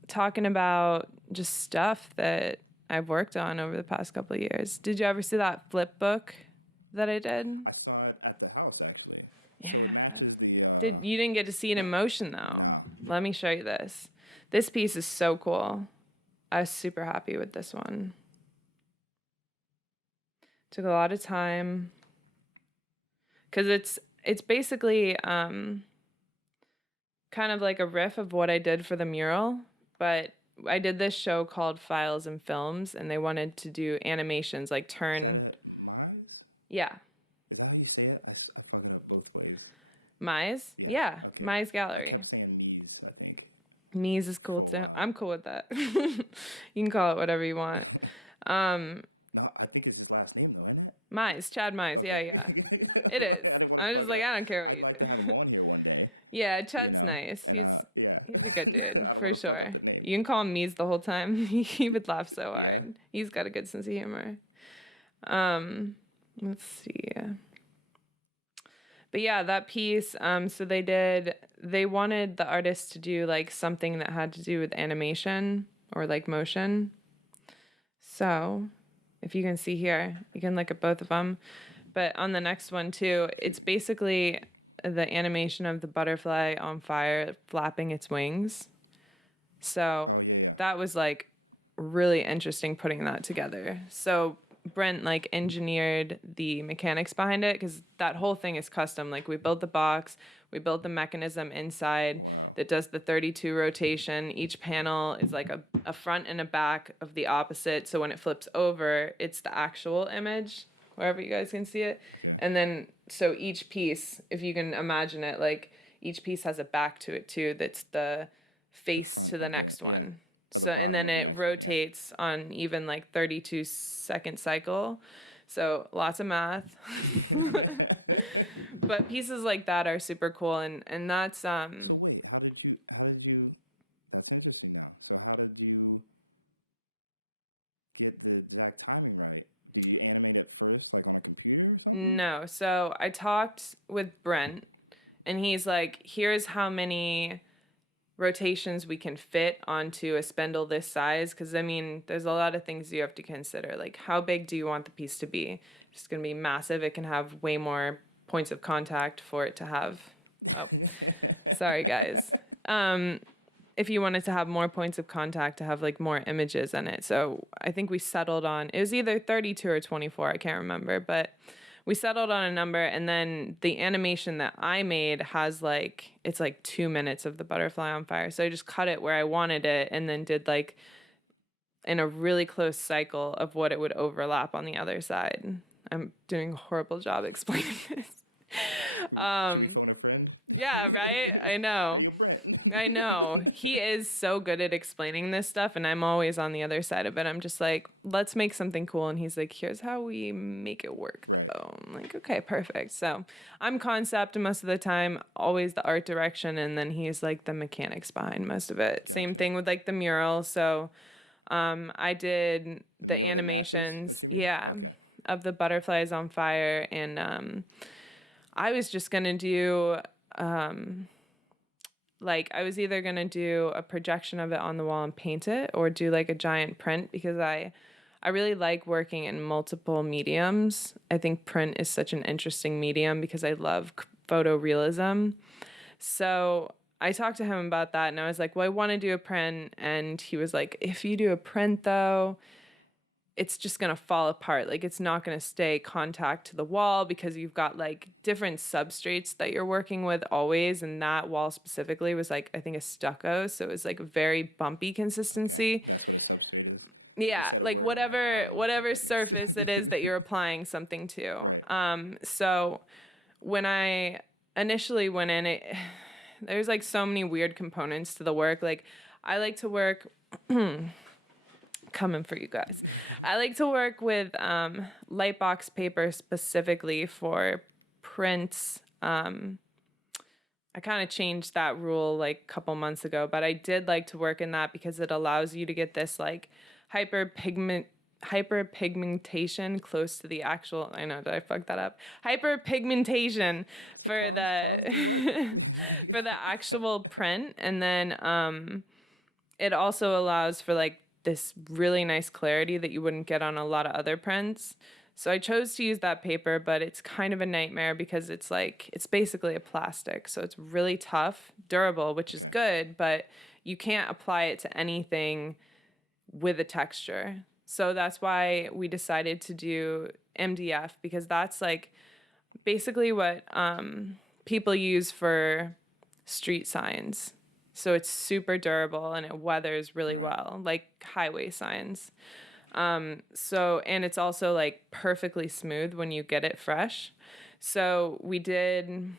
Talking about just stuff that I've worked on over the past couple of years. Did you ever see that flip book that I did? I saw it at the house actually. Yeah. You didn't get to see it in motion though. Let me show you this. This piece is so cool. I was super happy with this one. Took a lot of time because it's basically kind of like a riff of what I did for the mural, but I did this show called Files and Films, and they wanted to do animations, like turn. Mize? Yeah. Is that how you say it? I fucked it up both ways. Mize? Yeah. Mize Gallery. I'm saying Mize, I think. Mize is cool too. I'm cool with that. You can call it whatever you want. I think it's his last name, though, isn't it? Mize, Chad Mize. Yeah, yeah. It is. I'm just like, I don't care what you say. Yeah, Chad's nice. He's a good dude, for sure. You can call him Mize the whole time. He would laugh so hard. He's got a good sense of humor. Let's see. But yeah, that piece, so they wanted the artist to do like something that had to do with animation or like motion. So if you can see here, you can look at both of them. But on the next one too, it's basically the animation of the butterfly on fire flapping its wings. So that was like really interesting putting that together. So Brent like engineered the mechanics behind it because that whole thing is custom. Like we built the box, we built the mechanism inside that does the 32 rotation. Each panel is like a front and a back of the opposite. So when it flips over, it's the actual image, wherever you guys can see it. And then so each piece, if you can imagine it, like each piece has a back to it too. That's the face to the next one. So, and then it rotates on even like 32-second cycle. So lots of math. But pieces like that are super cool. And that's, So wait, how did you, that's interesting now. So how did you get the exact timing right? Did you animate it first, like on a computer or something? no. So I talked with Brent and he's like, here's how many rotations we can fit onto a spindle this size, because I mean there's a lot of things you have to consider, like how big do you want the piece to be. If it's going to be massive, it can have way more points of contact for it to have, oh sorry guys, if you wanted to have more points of contact to have like more images in it. So I think we settled on, it was either 32 or 24, I can't remember, but we settled on a number. And then the animation that I made has like, it's like 2 minutes of the butterfly on fire. So I just cut it where I wanted it and then did like in a really close cycle of what it would overlap on the other side. I'm doing a horrible job explaining this. Yeah, right? I know. He is so good at explaining this stuff, and I'm always on the other side of it. I'm just like, let's make something cool. And he's like, here's how we make it work, though. I'm like, okay, perfect. So I'm concept most of the time, always the art direction, and then he's like the mechanics behind most of it. Same thing with like the mural. So I did the animations, yeah, of the butterflies on fire, and I was just going to do... like I was either going to do a projection of it on the wall and paint it or do like a giant print, because I really like working in multiple mediums. I think print is such an interesting medium because I love photorealism. So I talked to him about that and I was like, well, I want to do a print. And he was like, if you do a print though, it's just going to fall apart. Like it's not going to stay contact to the wall because you've got like different substrates that you're working with always. And that wall specifically was like, I think a stucco. So it was like a very bumpy consistency. Yeah, like whatever surface it is that you're applying something to. So when I initially went in, there's like so many weird components to the work. Like I like to work... coming for you guys. I like to work with lightbox paper specifically for prints. I kind of changed that rule like a couple months ago, but I did like to work in that because it allows you to get this like hyperpigmentation close to the actual, I know, did I fuck that up? Hyperpigmentation for the for the actual print. And then it also allows for like this really nice clarity that you wouldn't get on a lot of other prints. So I chose to use that paper, but it's kind of a nightmare because it's like, it's basically a plastic. So it's really tough, durable, which is good, but you can't apply it to anything with a texture. So that's why we decided to do MDF, because that's like basically what people use for street signs. So it's super durable and it weathers really well, like highway signs. So, and it's also like perfectly smooth when you get it fresh. So we did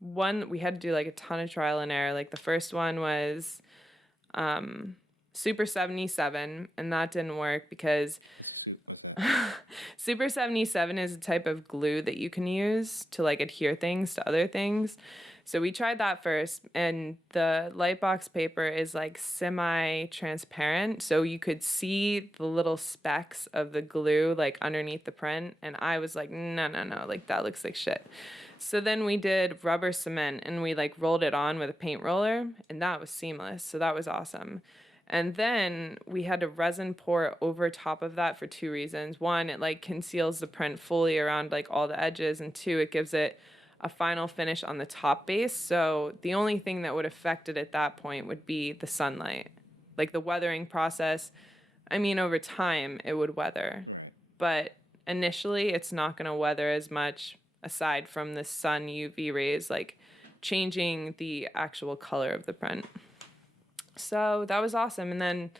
we had to do like a ton of trial and error. Like the first one was Super 77, and that didn't work because Super 77 is a type of glue that you can use to like adhere things to other things. So we tried that first, and the Lightbox paper is like semi-transparent, so you could see the little specks of the glue like underneath the print, and I was like, no, like that looks like shit. So then we did rubber cement, and we like rolled it on with a paint roller, and that was seamless, so that was awesome. And then we had to resin pour over top of that for two reasons. One, it like conceals the print fully around like all the edges, and two, it gives it a final finish on the top base. So the only thing that would affect it at that point would be the sunlight. Like the weathering process, I mean, over time it would weather, but initially it's not going to weather as much aside from the sun UV rays, like changing the actual color of the print. So that was awesome. And then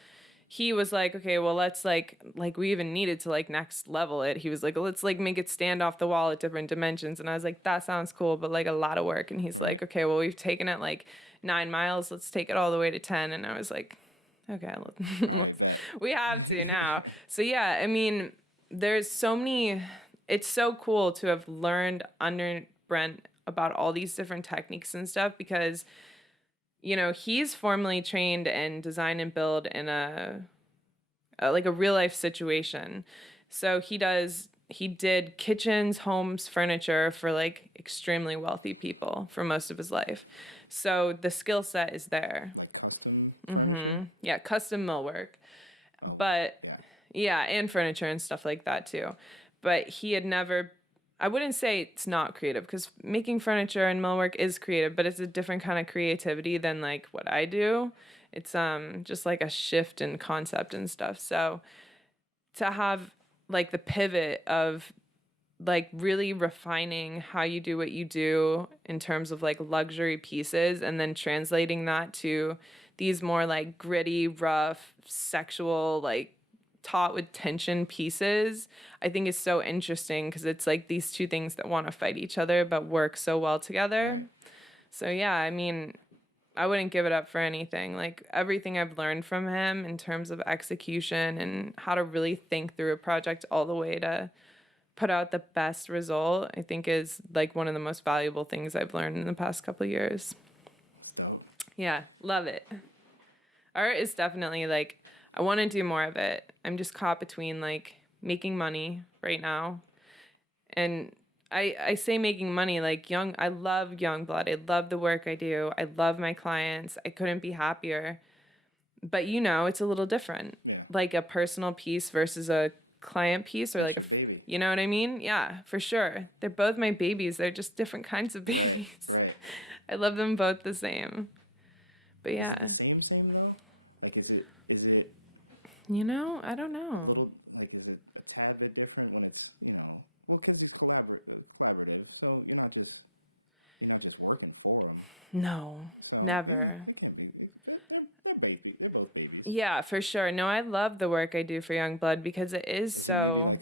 he was like, okay, well, let's like we even needed to like next level it. He was like, let's like make it stand off the wall at different dimensions. And I was like, that sounds cool, but like a lot of work. And he's like, okay, well, we've taken it like 9 miles. Let's take it all the way to 10. And I was like, okay, we have to now. So yeah, I mean, there's so many, it's so cool to have learned under Brent about all these different techniques and stuff, because you know, he's formally trained in design and build in a like a real life situation. So he did kitchens, homes, furniture for like extremely wealthy people for most of his life. So the skill set is there. Yeah, custom millwork. But yeah, and furniture and stuff like that too. But he had never, I wouldn't say it's not creative, because making furniture and millwork is creative, but it's a different kind of creativity than like what I do. It's just like a shift in concept and stuff. So to have like the pivot of like really refining how you do what you do in terms of like luxury pieces, and then translating that to these more like gritty, rough, sexual, like taut with tension pieces, I think is so interesting, because it's like these two things that want to fight each other but work so well together. So yeah, I mean, I wouldn't give it up for anything. Like everything I've learned from him in terms of execution and how to really think through a project all the way to put out the best result, I think is like one of the most valuable things I've learned in the past couple of years. Yeah, love it. Art is definitely like, I want to do more of it. I'm just caught between like making money right now. And I say making money like I love Yungbld. I love the work I do. I love my clients. I couldn't be happier. But you know, it's a little different. Yeah. Like a personal piece versus a client piece, or like you know what I mean? Yeah, for sure. They're both my babies. They're just different kinds of babies. Right. I love them both the same. But yeah. Same though? Like is it you know, I don't know. Little, like is it a tad bit different when it's, you know, well, because it's collaborative, so you're not just working for them. No, so, never. They're both babies. Yeah, for sure. No, I love the work I do for Yungbld, because it is so.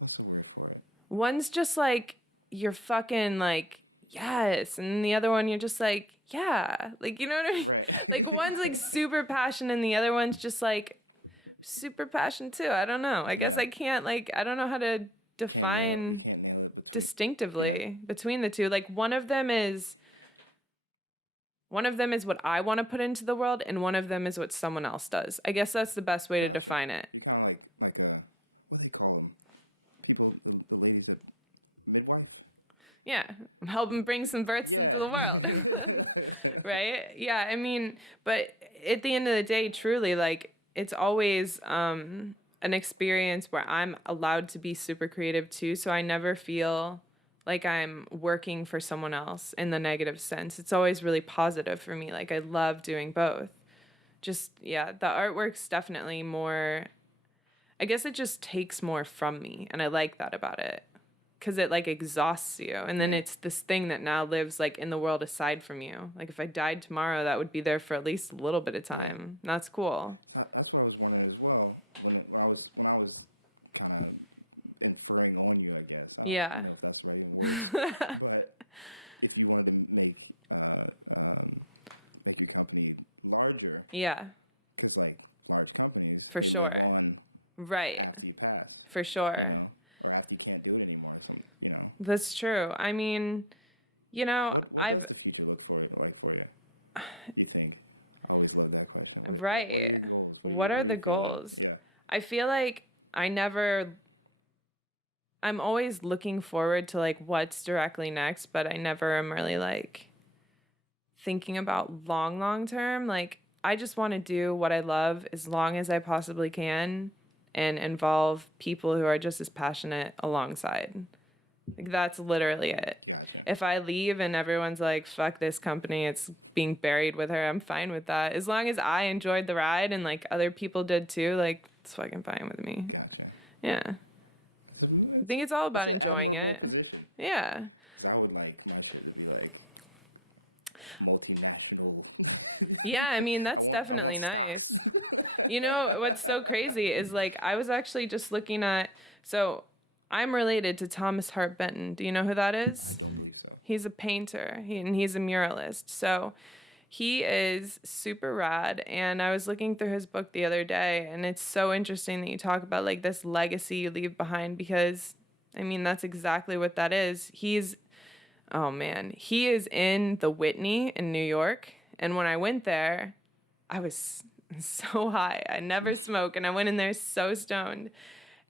What's the word for it? One's just like you're fucking like yes, and the other one you're just like yeah, like you know what I mean? Right. Like one's like super passionate, and the other one's just like super passionate too. I don't know. I guess I can't like I don't know how to define distinctively between the two. Like one of them is what I want to put into the world, and one of them is what someone else does. I guess that's the best way to define it. You're kind of like what do they call them? People, the ladies that midwife? Yeah, help them bring some births into the world. Right? Yeah, I mean, but at the end of the day, truly, like, it's always an experience where I'm allowed to be super creative too, so I never feel like I'm working for someone else in the negative sense. It's always really positive for me. Like, I love doing both. Just, yeah, the artwork's definitely more, I guess it just takes more from me, and I like that about it. Because it, like, exhausts you, and then it's this thing that now lives, like, in the world aside from you. Like, if I died tomorrow, that would be there for at least a little bit of time. That's cool. That's what I was wanted as well. When I was kind of inferring on you, I guess. Yeah. But if you wanted to Yeah. Because like large companies, For sure. Right. For sure. Can't do it anymore. That's true. I mean, I've. The future look for you? You think? I always love that question. Right. What are the goals? Yeah. I feel like I'm always looking forward to like what's directly next, but I never am really like thinking about long term. Like, I just want to do what I love as long as I possibly can and involve people who are just as passionate alongside. Like, that's literally it. If I leave and everyone's like, fuck this company, it's being buried with her, I'm fine with that. As long as I enjoyed the ride and like other people did too, like, it's fucking fine with me. Yeah. I think it's all about enjoying it. Yeah. Yeah, I mean, that's definitely nice. You know, what's so crazy is like, I was actually just looking at, so I'm related to Thomas Hart Benton. Do you know who that is? He's a painter and he's a muralist. So he is super rad. And I was looking through his book the other day, and it's so interesting that you talk about like this legacy you leave behind, because I mean, that's exactly what that is. Oh man, he is in the Whitney in New York. And when I went there, I was so high. I never smoke, and I went in there so stoned.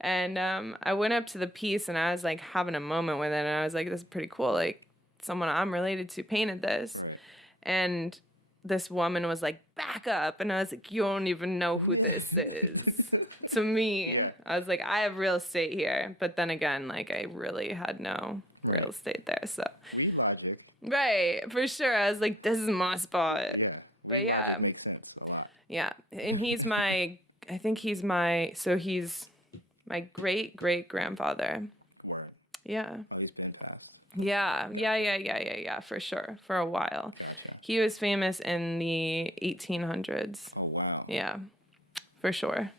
And I went up to the piece, and I was like having a moment with it, and I was like, this is pretty cool. Like, someone I'm related to painted this. And this woman was like, back up. And I was like, you don't even know who this is. To me, I was like, I have real estate here. But then again, like, I really had no real estate there. So, right, for sure. I was like, this is my spot. But yeah. Yeah. And he's my great grandfather. Yeah. Yeah, for sure. For a while. He was famous in the 1800s. Oh, wow. Yeah, for sure.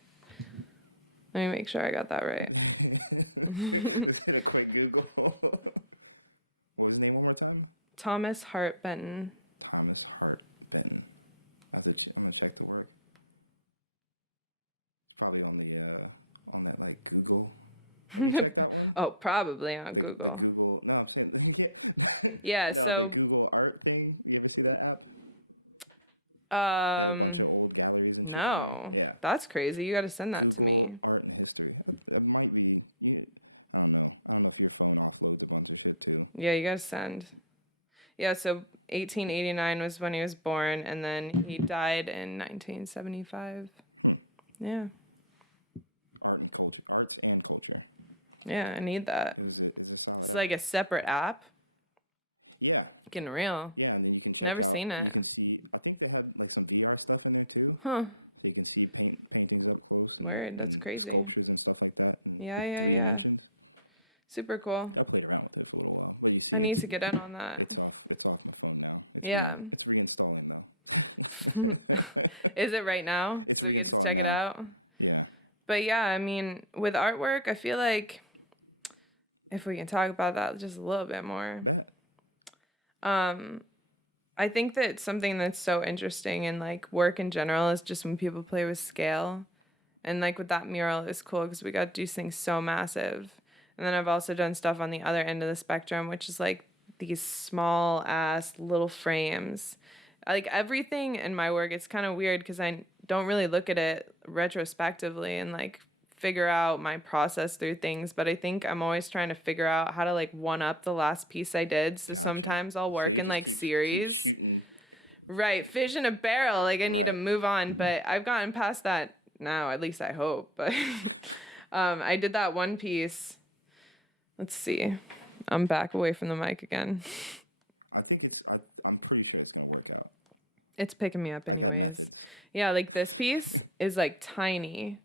Let me make sure I got that right. What was his name one more time? Thomas Hart Benton. Thomas Hart Benton. I'm gonna check the work. It's probably on that like Google. Oh, probably on Google. No, I'm saying yeah. So. The Google art thing. You ever see that app? No. Yeah. That's crazy. You got to send that to me. Yeah, you got to send. Yeah, so 1889 was when he was born, and then he died in 1975. Yeah. Arts and culture. Yeah, I need that. It's like a separate app. Yeah. Getting real. Yeah. Never seen it. I think they have like some VR stuff in there too. Huh. So you can see paintings up close. Word, that's crazy. And stuff like that. Yeah. Super cool. I played around with it for a little while. I need to get in on that. It's off the phone now. Yeah. It's reinstalling now. Is it right now? So we get to check it out? Yeah. But yeah, I mean, with artwork, I feel like if we can talk about that just a little bit more. I think that something that's so interesting in like work in general is just when people play with scale. And like with that mural, it was cool because we got to do things so massive. And then I've also done stuff on the other end of the spectrum, which is like these small ass little frames. Like everything in my work, it's kind of weird because I don't really look at it retrospectively and like figure out my process through things. But I think I'm always trying to figure out how to like one up the last piece I did. So sometimes I'll work in like series. Right. Fish in a barrel. Like I need to move on. But I've gotten past that now, at least I hope. But I did that one piece. Let's see. I'm back away from the mic again. I'm pretty sure it's gonna work out. It's picking me up anyways. Yeah, like this piece is like tiny.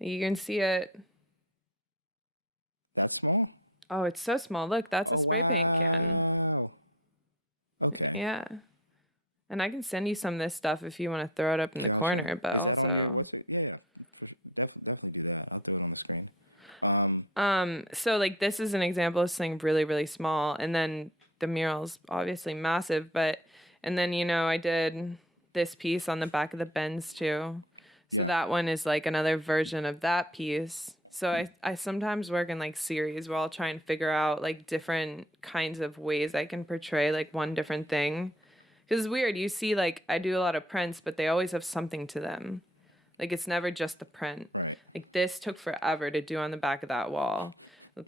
You can see it. That's small? Oh, it's so small. Look, that's a spray paint can. Okay. Yeah. And I can send you some of this stuff if you want to throw it up in the corner, but also... So like this is an example of something really, really small, and then the mural's obviously massive, and then, I did this piece on the back of the bends too. So that one is like another version of that piece. So I sometimes work in like series where I'll try and figure out like different kinds of ways I can portray like one different thing. Because it's weird. You see, like, I do a lot of prints, but they always have something to them. Like, it's never just the print. Like, this took forever to do on the back of that wall.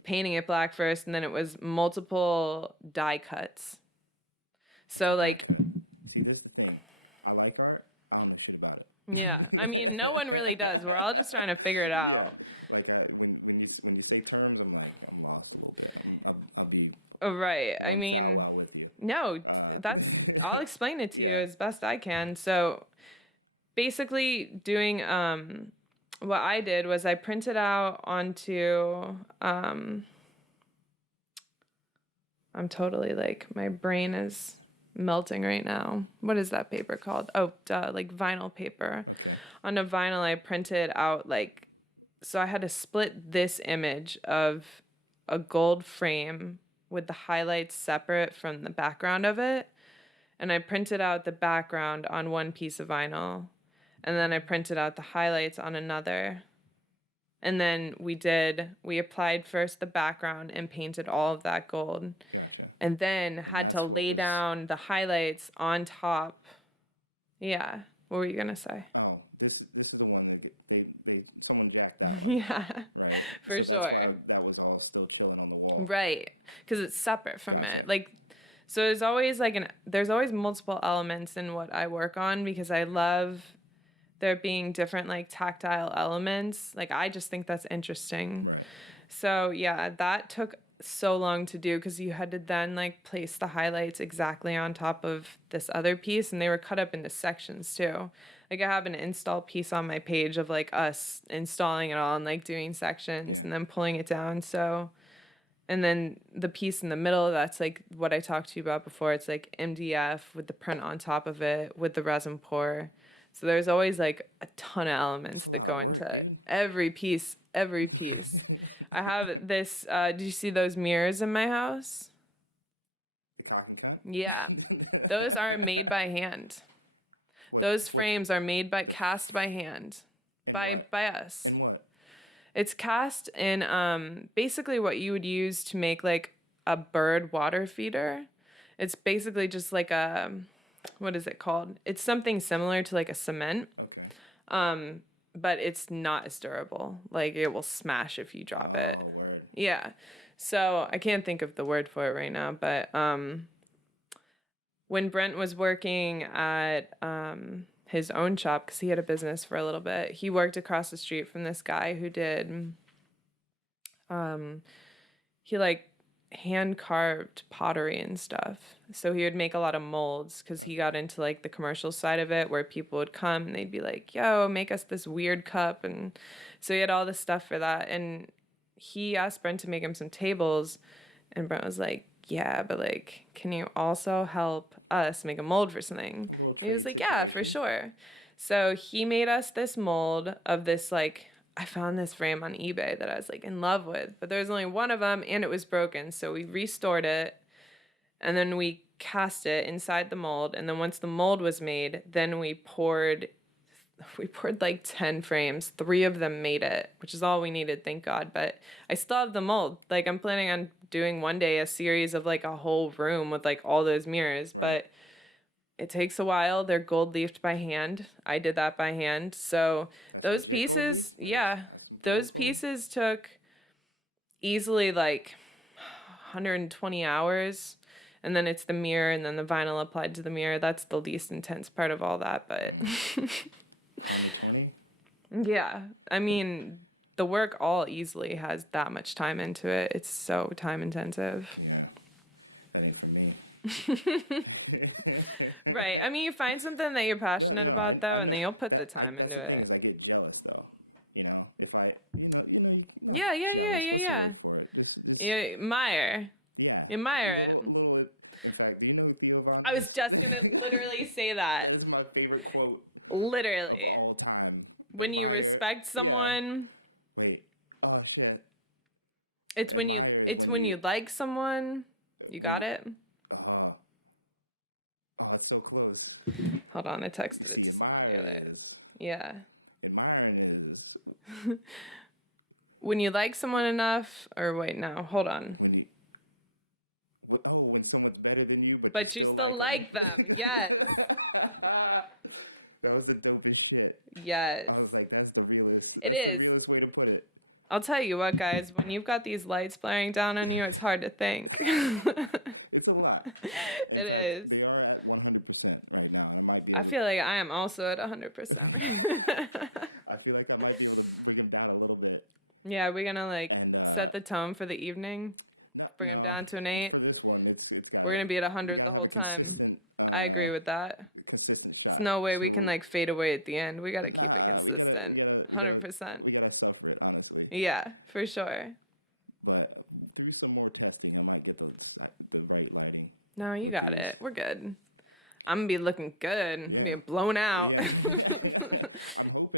Painting it black first, and then it was multiple die cuts. So, like... See, this is the thing. I like art. I don't know shit about it. Yeah. I mean, no one really does. We're all just trying to figure it out. Yeah. Like, when you say terms, I'm like, I'm lost. I'll be... Oh, right. I mean... No, I'll explain it to you as best I can. So basically doing, what I did was I printed out onto, I'm totally like, my brain is melting right now. What is that paper called? Oh, duh, like vinyl paper. On a vinyl, I printed out like, so I had to split this image of a gold frame with the highlights separate from the background of it. And I printed out the background on one piece of vinyl. And then I printed out the highlights on another. And then we applied first the background and painted all of that gold. And then had to lay down the highlights on top. Yeah. What were you going to say? Oh, this is the one that someone jacked out. Yeah, Right? for So sure. that was all still chilling on the wall. Right, because it's separate from it. Like, so there's always there's always multiple elements in what I work on because I love there being different like tactile elements. Like, I just think that's interesting. Right. So yeah, that took so long to do because you had to then like place the highlights exactly on top of this other piece, and they were cut up into sections too. Like, I have an install piece on my page of like us installing it all and like doing sections and then pulling it down. So, and then the piece in the middle, that's like what I talked to you about before. It's like MDF with the print on top of it with the resin pour. So there's always like a ton of elements that go into every piece, every piece. I have this, did you see those mirrors in my house? The coffee cut? Yeah. Those are made by hand. Those frames are cast by hand by us. And what? It's cast in basically what you would use to make like a bird water feeder. It's basically just like a, what is it called? It's something similar to like a cement. Okay. But it's not as durable. Like, it will smash if you drop it. Word. Yeah. So I can't think of the word for it right now, but when Brent was working at his own shop, because he had a business for a little bit, he worked across the street from this guy who did, he like hand carved pottery and stuff. So he would make a lot of molds because he got into like the commercial side of it where people would come and they'd be like, yo, make us this weird cup. And so he had all this stuff for that. And he asked Brent to make him some tables. And Brent was like, yeah, but like, can you also help us make a mold for something? And he was like, yeah, for sure. So he made us this mold of this, like, I found this frame on eBay that I was like in love with, but there was only one of them and it was broken. So we restored it and then we cast it inside the mold. And then once the mold was made, then we poured like 10 frames. 3 of them made it, which is all we needed, thank God. But I still have the mold. Like, I'm planning on doing one day a series of like a whole room with like all those mirrors, but it takes a while. They're gold leafed by hand. I did that by hand. So those pieces, yeah, those pieces took easily like 120 hours. And then it's the mirror and then the vinyl applied to the mirror. That's the least intense part of all that, but yeah, I mean, the work all easily has that much time into it. It's so time intensive. Yeah, that ain't for me. Right. I mean, you find something that you're passionate about, though, and then you'll put the time into it. I get jealous, though. You know, if I, Yeah. You admire. You admire it. I was just going to literally say that. That is my favorite quote. Literally. When you respect someone, Wait. Oh, shit. it's when you like someone. You got it? Oh, that's so close. Hold on, I texted it to someone the other. Yeah. Admiring is When you like someone enough, or wait, no, hold on. when someone's better than you, but you still like them. Yes. That was the dopest shit. Yes. I was like, that's the realest. It is. The realest way to put it. I'll tell you what, guys, when you've got these lights blaring down on you, it's hard to think. It's a lot. It is. We are at 100% right now. I feel like I am also at 100%. I feel like I might be able to bring him down a little bit. Yeah, we're going to set the tone for the evening, bring him down to an 8. We're going to be at 100 the whole time. I agree with that. There's no way we can fade away at the end. We got to keep it consistent. 100%. Yeah, for sure. But do some more testing. I might get the right lighting. No, you got it. We're good. I'm going to be looking good. I'm going to be blown out.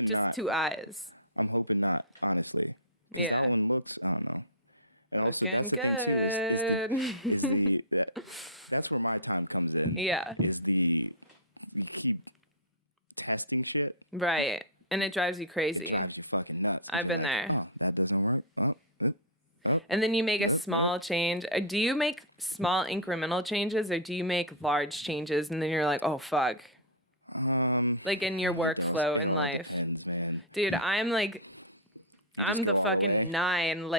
Just 2 eyes. I'm hoping not, honestly. Yeah. Looking good. That's where my time comes in. Yeah. Is the testing shit. Right. And it drives you crazy. I've been there. And then you make a small change. Do you make small incremental changes or do you make large changes and then you're like, oh, fuck? In your workflow in life. Dude, I'm the fucking 9.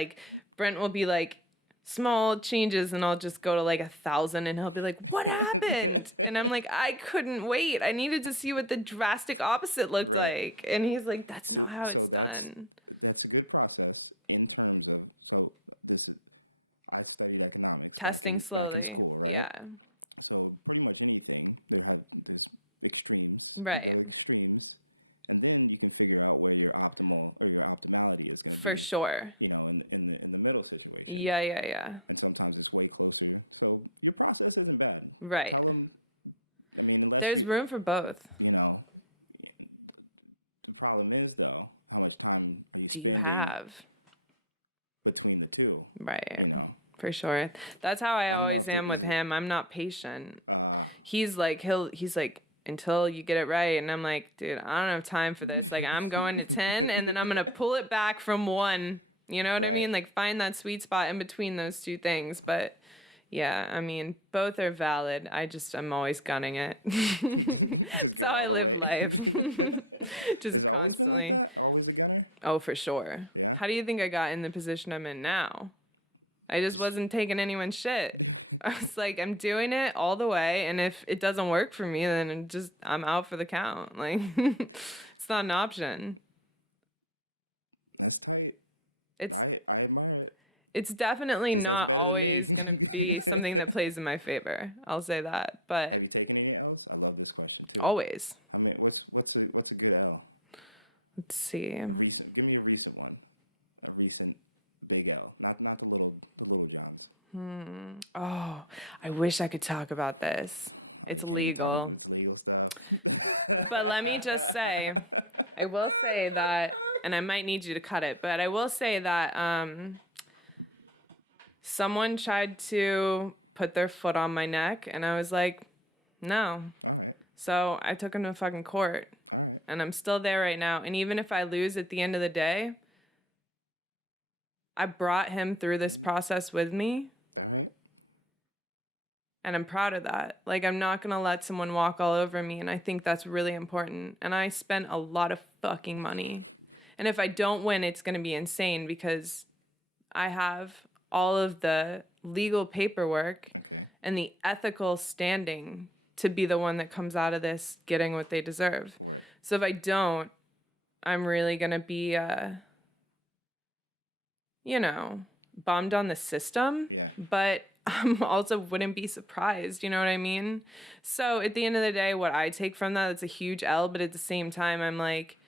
Brent will be small changes and I'll just go to 1,000 and he'll be like, what happened? And I'm like, I couldn't wait. I needed to see what the drastic opposite looked like. And he's like, that's not how it's done. That's a good process in terms of, I studied economics. Testing slowly. School, right? Yeah. So pretty much anything, there's extremes. Right. Extremes. And then you can figure out where your optimality is. For sure. In the middle situation. Yeah. And sometimes it's way closer. So your process isn't bad. Right. There's room for both. The problem is, though, how much time do you have between the two? Right. For sure. That's how I always am with him. I'm not patient. He's like, until you get it right. And I'm like, dude, I don't have time for this. I'm going to 10 and then I'm going to pull it back from 1. You know what I mean? Find that sweet spot in between those 2 things. But yeah, I mean, both are valid. I'm always gunning it. That's how I live life. Just constantly. Oh, for sure. How do you think I got in the position I'm in now? I just wasn't taking anyone's shit. I was like, I'm doing it all the way, and if it doesn't work for me, then I'm out for the count. It's not an option. That's great. I admire it. It's definitely not always going to be something that plays in my favor. I'll say that, but... Have you taken any L's? I love this question, too. Always. I mean, what's a good L? Let's see. Give me a recent one. A recent big L. Not the little jobs. Oh, I wish I could talk about this. It's legal. It's legal stuff. But let me just say, I will say that, and I might need you to cut it, but I will say that someone tried to put their foot on my neck, and I was like, no. So I took him to fucking court, and I'm still there right now. And even if I lose at the end of the day, I brought him through this process with me. And I'm proud of that. I'm not going to let someone walk all over me. And I think that's really important. And I spent a lot of fucking money. And if I don't win, it's going to be insane because I have all of the legal paperwork and the ethical standing to be the one that comes out of this getting what they deserve. So if I don't, I'm really going to be, bummed on the system. Yeah. But I also wouldn't be surprised, you know what I mean? So at the end of the day, what I take from that, it's a huge L, but at the same time, I'm like,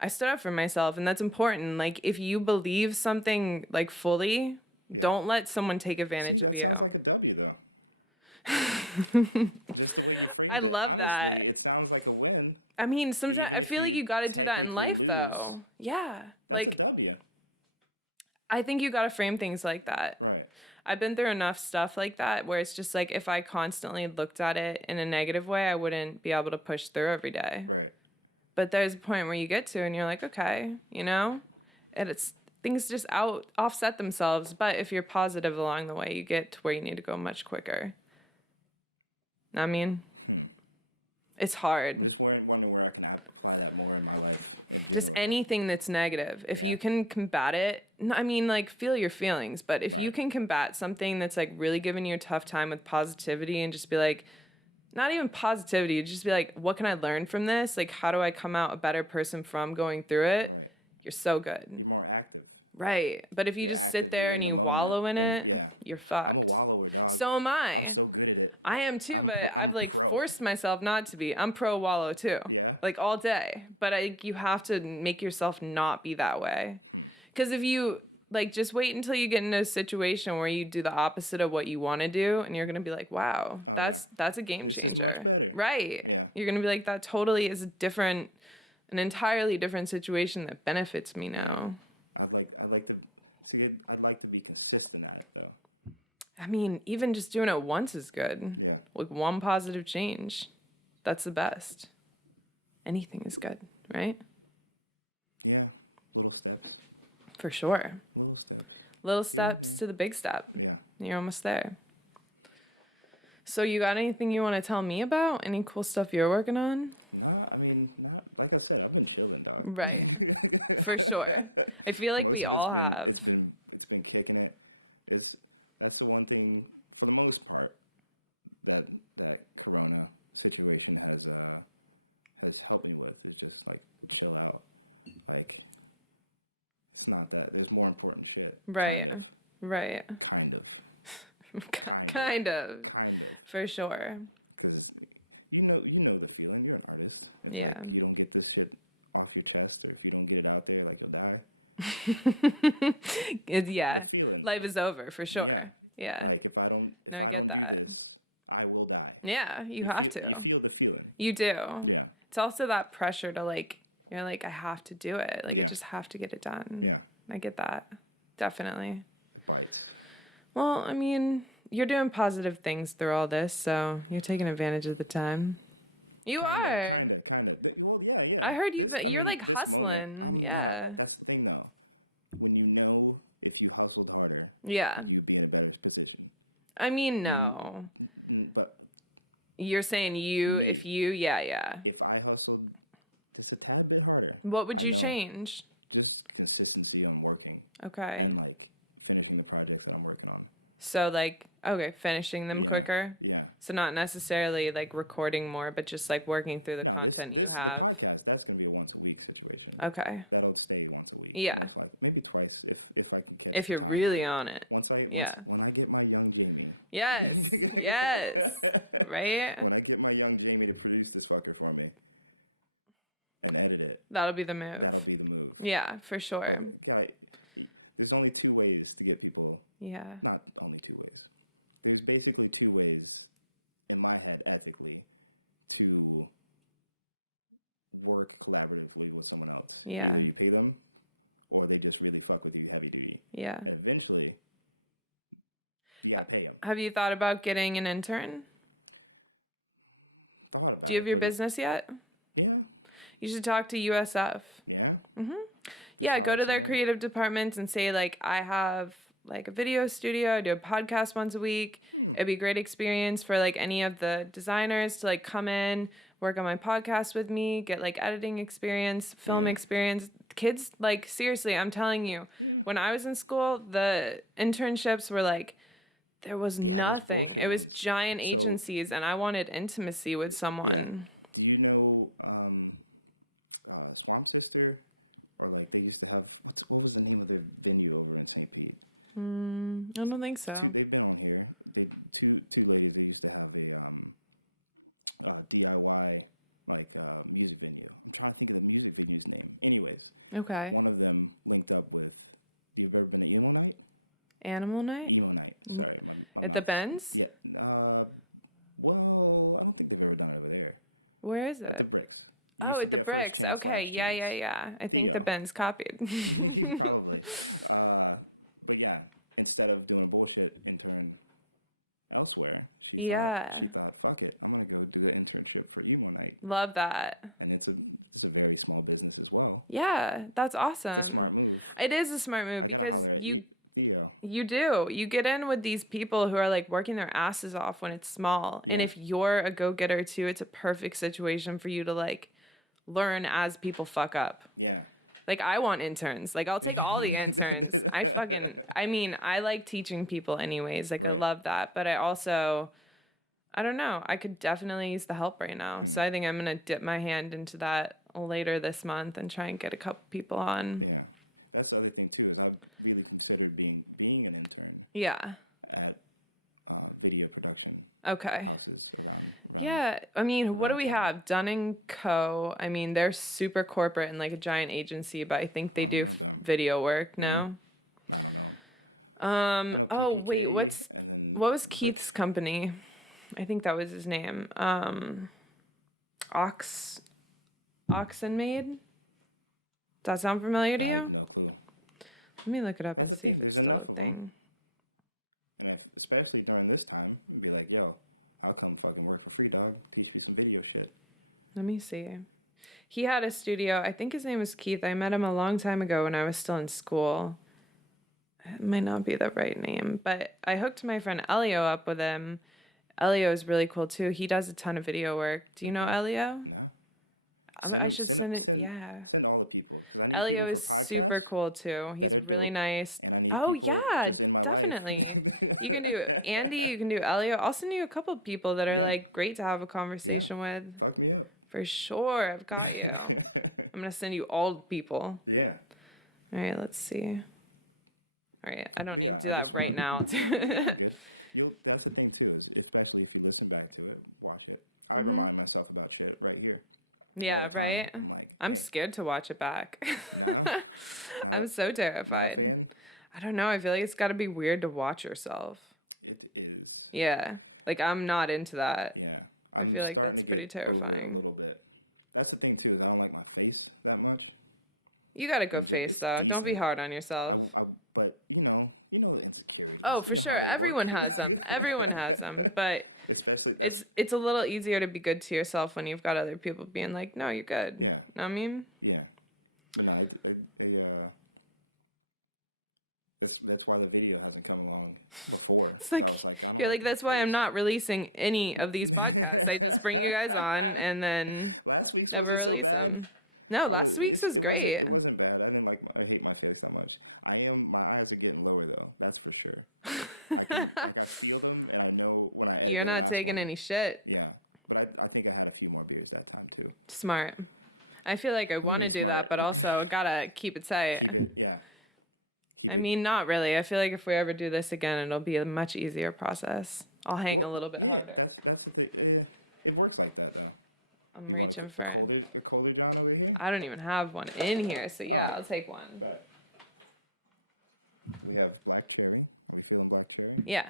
I stood up for myself, and that's important. If you believe something, fully, don't let someone take advantage of you. Sounds like a W, though. I love that. It sounds like a win. I mean, sometimes I feel like you got to do that in life, though. Yeah. I think you got to frame things like that. Right. I've been through enough stuff like that where it's just like if I constantly looked at it in a negative way, I wouldn't be able to push through every day. Right. But there's a point where you get to and you're like, okay, you know? And it's things just offset themselves, but if you're positive along the way, you get to where you need to go much quicker. I mean, it's hard. Just wondering where I can apply that more in my life. Just anything that's negative. If you can combat it, I mean, like, feel your feelings, but if you can combat something that's, like, really giving you a tough time with positivity and just be like, not even positivity, just be like, what can I learn from this? Like, how do I come out a better person from going through it? You're so good. More active. Right. But if you just sit there and you wallow in it, you're fucked. So am I. I am too, but I've like forced myself not to be. I'm pro wallow too, like all day. But you have to make yourself not be that way. Because if you like just wait until you get in a situation where you do the opposite of what you want to do, and you're gonna be like, wow, that's a game changer, right? You're gonna be like, that totally is an entirely different situation that benefits me now. I'd like to be consistent at it though. I mean, even just doing it once is good. Yeah. Like one positive change. That's the best. Anything is good, right? Yeah. Little steps. For sure. Little steps to the big step. Yeah. You're almost there. So you got anything you want to tell me about? Any cool stuff you're working on? Like I said, I've been chilling, dog. Right. For sure. I feel like we all have. It's been kicking it. That's the one thing, for the most part, that Corona situation has helped me with, is just like chill out. Like, it's not that. There's more important shit. Right. Right. Kind of. Kind of. For sure. You know the feeling. You're a artist. Yeah. If you don't get this shit off your chest, or if you don't get it out there like the die. Yeah. Life is over for sure. Yeah. Like if I don't. No, I get that. I will die. Yeah, you have to. You feel the feeling. You do. Yeah. It's also that pressure to like, you're like, I have to do it. Like, I just have to get it done. Yeah. I get that. Definitely. Right. Well, I mean, you're doing positive things through all this, so you're taking advantage of the time. You are. Kind of. But, yeah. I heard you're like hustling. Yeah. That's the thing, though. When you know if you hustled harder, Yeah. you'd be in a better position. I mean, no. But You're saying yeah. if I hustled just a tad bit harder, What would you change? just consistency on working. Okay. And, like, finishing the projects that I'm working on. So, like, okay, finishing them quicker? Yeah. So not necessarily, like, recording more, but just, like, working through the content you have? The podcast, that's going to be a once-a-week situation. Okay. That'll stay once a week. Yeah. Maybe twice if I can. If you're really on it. When Yeah. I get my young Jamie. Yes. Yes. Right? When I get my young Jamie to produce this fucker for me and edit it, That'll be the move. that'll be the move. Yeah, for sure. There's only two ways to get people. Yeah. Not only two ways. There's basically two ways, in my head, ethically, to work collaboratively with someone else. Yeah. Either you pay them, or they just really fuck with you heavy duty. Yeah. And eventually, you gotta pay them. Have you thought about getting an intern? Do you have your business yet? Yeah. You should talk to USF. Yeah. Yeah, go to their creative departments and say, like, I have, like, a video studio. I do a podcast once a week. It'd be a great experience for, like, any of the designers to, like, come in, work on my podcast with me, get, like, editing experience, film experience. Kids, like, seriously, I'm telling you, when I was in school, the internships were, like, there was nothing. It was giant agencies, and I wanted intimacy with someone. You know, Swamp Sister, or like they used to have. What was the name of their venue over in St. Pete? I don't think so. They've been on here. Two ladies. They used to have a DIY like music venue. I'm trying to think of the music video's name. Anyways. Okay. One of them linked up with. You've ever been to Emo Night? Animal Night? Emo Night. Sorry. At the Benz? Yeah. Well, I don't think they've ever done it over there. Where is The it? Bricks. Oh, at the Bricks. Okay, yeah. I think the Benz copied. But yeah, and instead of doing a bullshit intern elsewhere, she thought, fuck it, I'm gonna go do an internship for you one night. Love that. And it's a very small business as well. Yeah, that's awesome. It is a smart move because you do. You get in with these people who are like working their asses off when it's small. And if you're a go-getter too, it's a perfect situation for you to like learn as people fuck up. Yeah. Like I want interns. Like I'll take all the interns. I like teaching people anyways. Like I love that. But I don't know. I could definitely use the help right now. So I think I'm going to dip my hand into that later this month and try and get a couple people on. Yeah. That's the other thing too. I've even considered being an intern. Yeah. At video production. Okay. Yeah. I mean, what do we have? Dunn & Co. I mean, they're super corporate and like a giant agency, but I think they do video work now. Oh, wait. What was Keith's company? I think that was his name. Oxenmaid? Does that sound familiar to you? No clue. Let me look it up and see if it's still a thing. Yeah, especially during this time, you'd be like, yo, I'll come fucking work for free, dog. Teach you some video shit. Let me see. He had a studio. I think his name was Keith. I met him a long time ago when I was still in school. It might not be the right name, but I hooked my friend Elio up with him. Elio is really cool too. He does a ton of video work. Do you know Elio? Yeah. I should send it. Yeah. Send all the people. Elio is super cool too. He's really nice. Oh yeah, definitely. You can do Andi. You can do Elio. I'll send you a couple of people that are like great to have a conversation with. For sure, I've got you. I'm gonna send you all the people. Yeah. All right, let's see. All right, I don't need to do that right now. That's the thing too. Especially if you listen back to it, watch it. I remind myself about shit right here. Yeah, right. I'm scared to watch it back. I'm so terrified. I don't know. I feel like it's got to be weird to watch yourself. It is. Yeah, like I'm not into that. Yeah. I feel like that's pretty terrifying. A little bit. That's the thing too. I don't like my face that much. You got a good face though. Don't be hard on yourself. But you know the insecurity. Oh, for sure. Everyone has them. Everyone has them. But it's a little easier to be good to yourself when you've got other people being like, no, you're good. Yeah. Know what I mean? Yeah. That's why the video hasn't come along before. It's like, you're like, that's why I'm not releasing any of these podcasts. I just bring you guys on and then never release them. No, last week's was great. It wasn't bad. I hate my face so much. My eyes are getting lower though, that's for sure. I feel them and I know when I You're not taking any shit. Yeah. But I think I had a few more beers that time too. Smart. I feel like I want to do that, but also gotta keep it tight. Yeah. I mean, not really. I feel like if we ever do this again, it'll be a much easier process. I'll hang a little bit harder. It works like that, though. I'm reaching for it. The colder down over here? I don't even have one in here, so yeah, I'll take one. But we have black cherry. We're feeling black cherry. Yeah.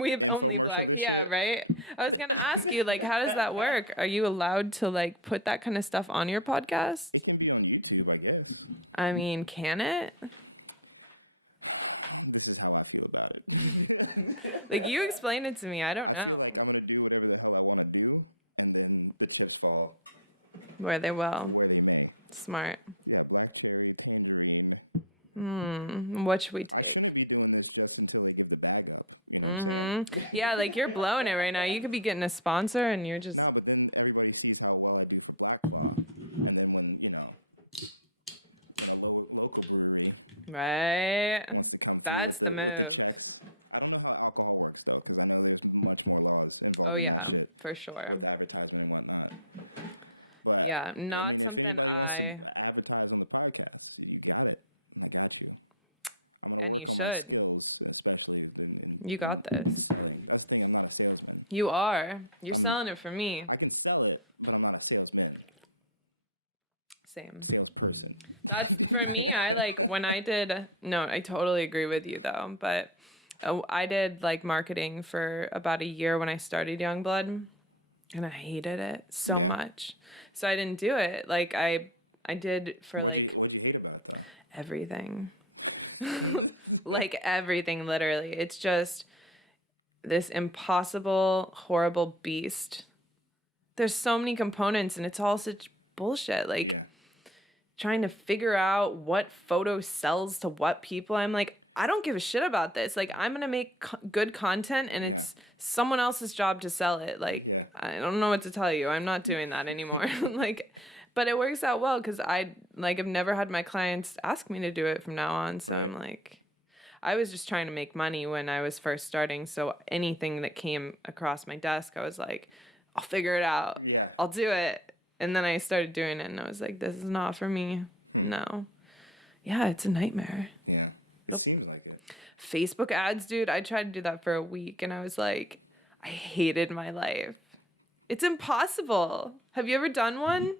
We have only black. Yeah, right? I was going to ask you, like, how does that work? Are you allowed to, like, put that kind of stuff on your podcast? Maybe on YouTube, I guess. I mean, can it? This is how I feel about it. Like, you explain it to me. I don't know. Like, I'm going to do whatever the hell I want to do, and then the chips fall where they will. Where they may. Smart. Yeah, black cherry, tangerine. What should we I take? shouldn't be doing this just until they give the bag up. You know what I'm saying? Yeah, like, you're blowing it right now. You could be getting a sponsor, and you're just... Yeah, but then everybody sees how well I do for Black Claw, and then when, you know, a local brewery... Right. That's the move. I don't know how alcohol works, though, because I know there's much more laws. Oh, yeah, for sure. With advertisement and whatnot. But Yeah, not something I... advertise on the podcast. If you got it, I got you. And you should. Especially You got this. that's the thing, I'm not a salesman. You are. You're selling it for me. I can sell it, but I'm not a salesman. Same. Salesperson. That's for me. I like when I did. No, I totally agree with you though. But I did like marketing for about a year when I started Yungbld, and I hated it so much. So I didn't do it. Like I did for like What did you hate about it, though? everything. Like everything, literally. It's just this impossible, horrible beast. There's so many components and it's all such bullshit. Like trying to figure out what photo sells to what people. I'm like, I don't give a shit about this. Like, I'm going to make good content and it's someone else's job to sell it. Like, I don't know what to tell you. I'm not doing that anymore. Like, but it works out well because I've never had my clients ask me to do it from now on. So I'm like, I was just trying to make money when I was first starting. So anything that came across my desk, I was like, I'll figure it out. Yeah. I'll do it. And then I started doing it and I was like, this is not for me. No. Yeah, it's a nightmare. Yeah. It seems like it. Facebook ads, dude. I tried to do that for a week and I was like, I hated my life. It's impossible. Have you ever done one?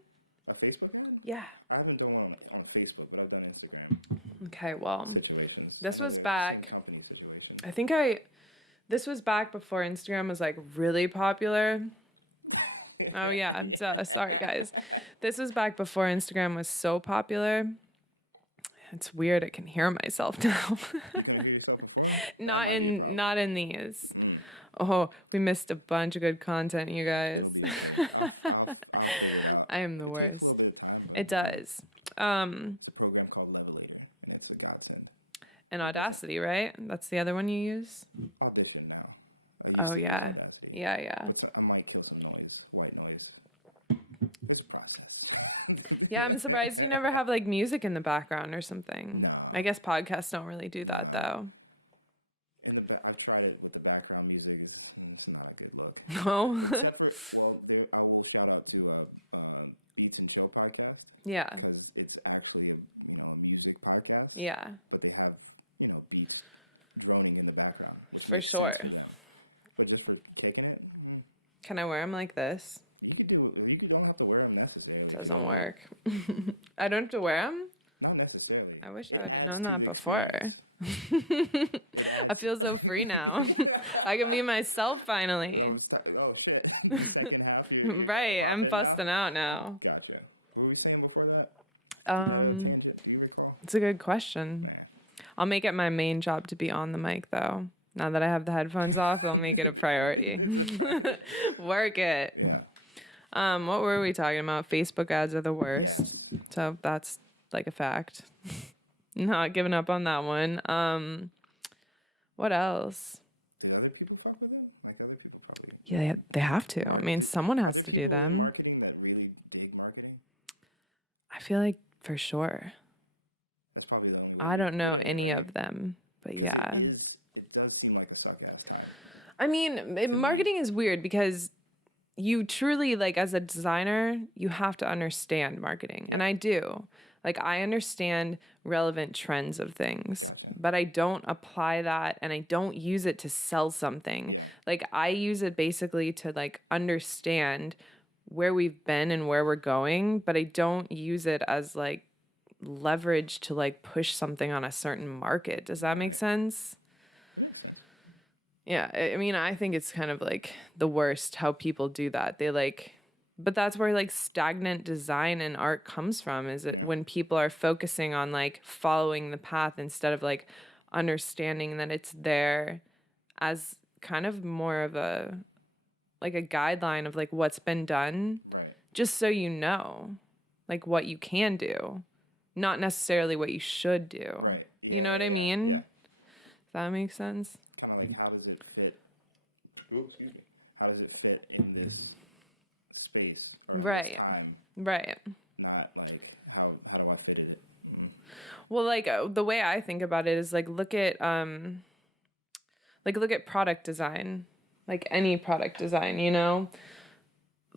A Facebook ad? Yeah. I haven't done one on Facebook, but I've done Instagram. Okay, well, situations. This was back. Company situations. I think this was back before Instagram was like really popular. Oh yeah, sorry guys. This was back before Instagram was so popular. It's weird. I can hear myself now. Not in these. Oh, we missed a bunch of good content, you guys. I am the worst. It does. It's a program called Levelating. It's a godsend. And Audacity, right? That's the other one you use? Audition now. Oh yeah. Yeah. I might kill some noise, white noise. It's a process. Yeah, I'm surprised you never have like music in the background or something. No. I guess podcasts don't really do that though. And I tried it with the background music. It's not a good look. No. Well, I will shout out to Beats and Show podcast. Yeah. Because it's actually a music podcast. Yeah. But they have beats running in the background. For sure. But just for taking it. Can I wear them like this? You don't have to wear them necessarily. It doesn't work. I don't have to wear them? Not necessarily. I wish I would have known that before. I feel so free now. I can be myself finally. Oh, shit. Right, I'm busting out now. Gotcha. What were we saying before that? It's a good question. I'll make it my main job to be on the mic, though. Now that I have the headphones off, I'll make it a priority. Work it. Yeah. What were we talking about? Facebook ads are the worst. So that's like a fact. Not giving up on that one. What else? Did other people fuck with it? Like other people probably. Yeah, they have to. I mean, someone has to do them. Marketing that really dig marketing? I feel like for sure. That's probably the only I don't know any of them, but yeah. It does seem like a suck-ass time. I mean, marketing is weird because you truly, like, as a designer, you have to understand marketing. And I do. Like, I understand relevant trends of things, but I don't apply that and I don't use it to sell something. Like, I use it basically to, like, understand where we've been and where we're going, but I don't use it as, like, leverage to, like, push something on a certain market. Does that make sense? Yeah, I mean, I think it's kind of, like, the worst how people do that. They, like... But that's where, like, stagnant design and art comes from, is it when people are focusing on, like, following the path instead of, like, understanding that it's there as kind of more of a, like, a guideline of, like, what's been done, just so you know, like, what you can do, not necessarily what you should do. Right. You know what I mean? Yeah. Does that make sense? Kind of like, how does it fit? Oops, excuse me. How does it fit in this space? Right. Time? Right. Not like how do I fit it? Well, like the way I think about it is like look at product design, like any product design, you know.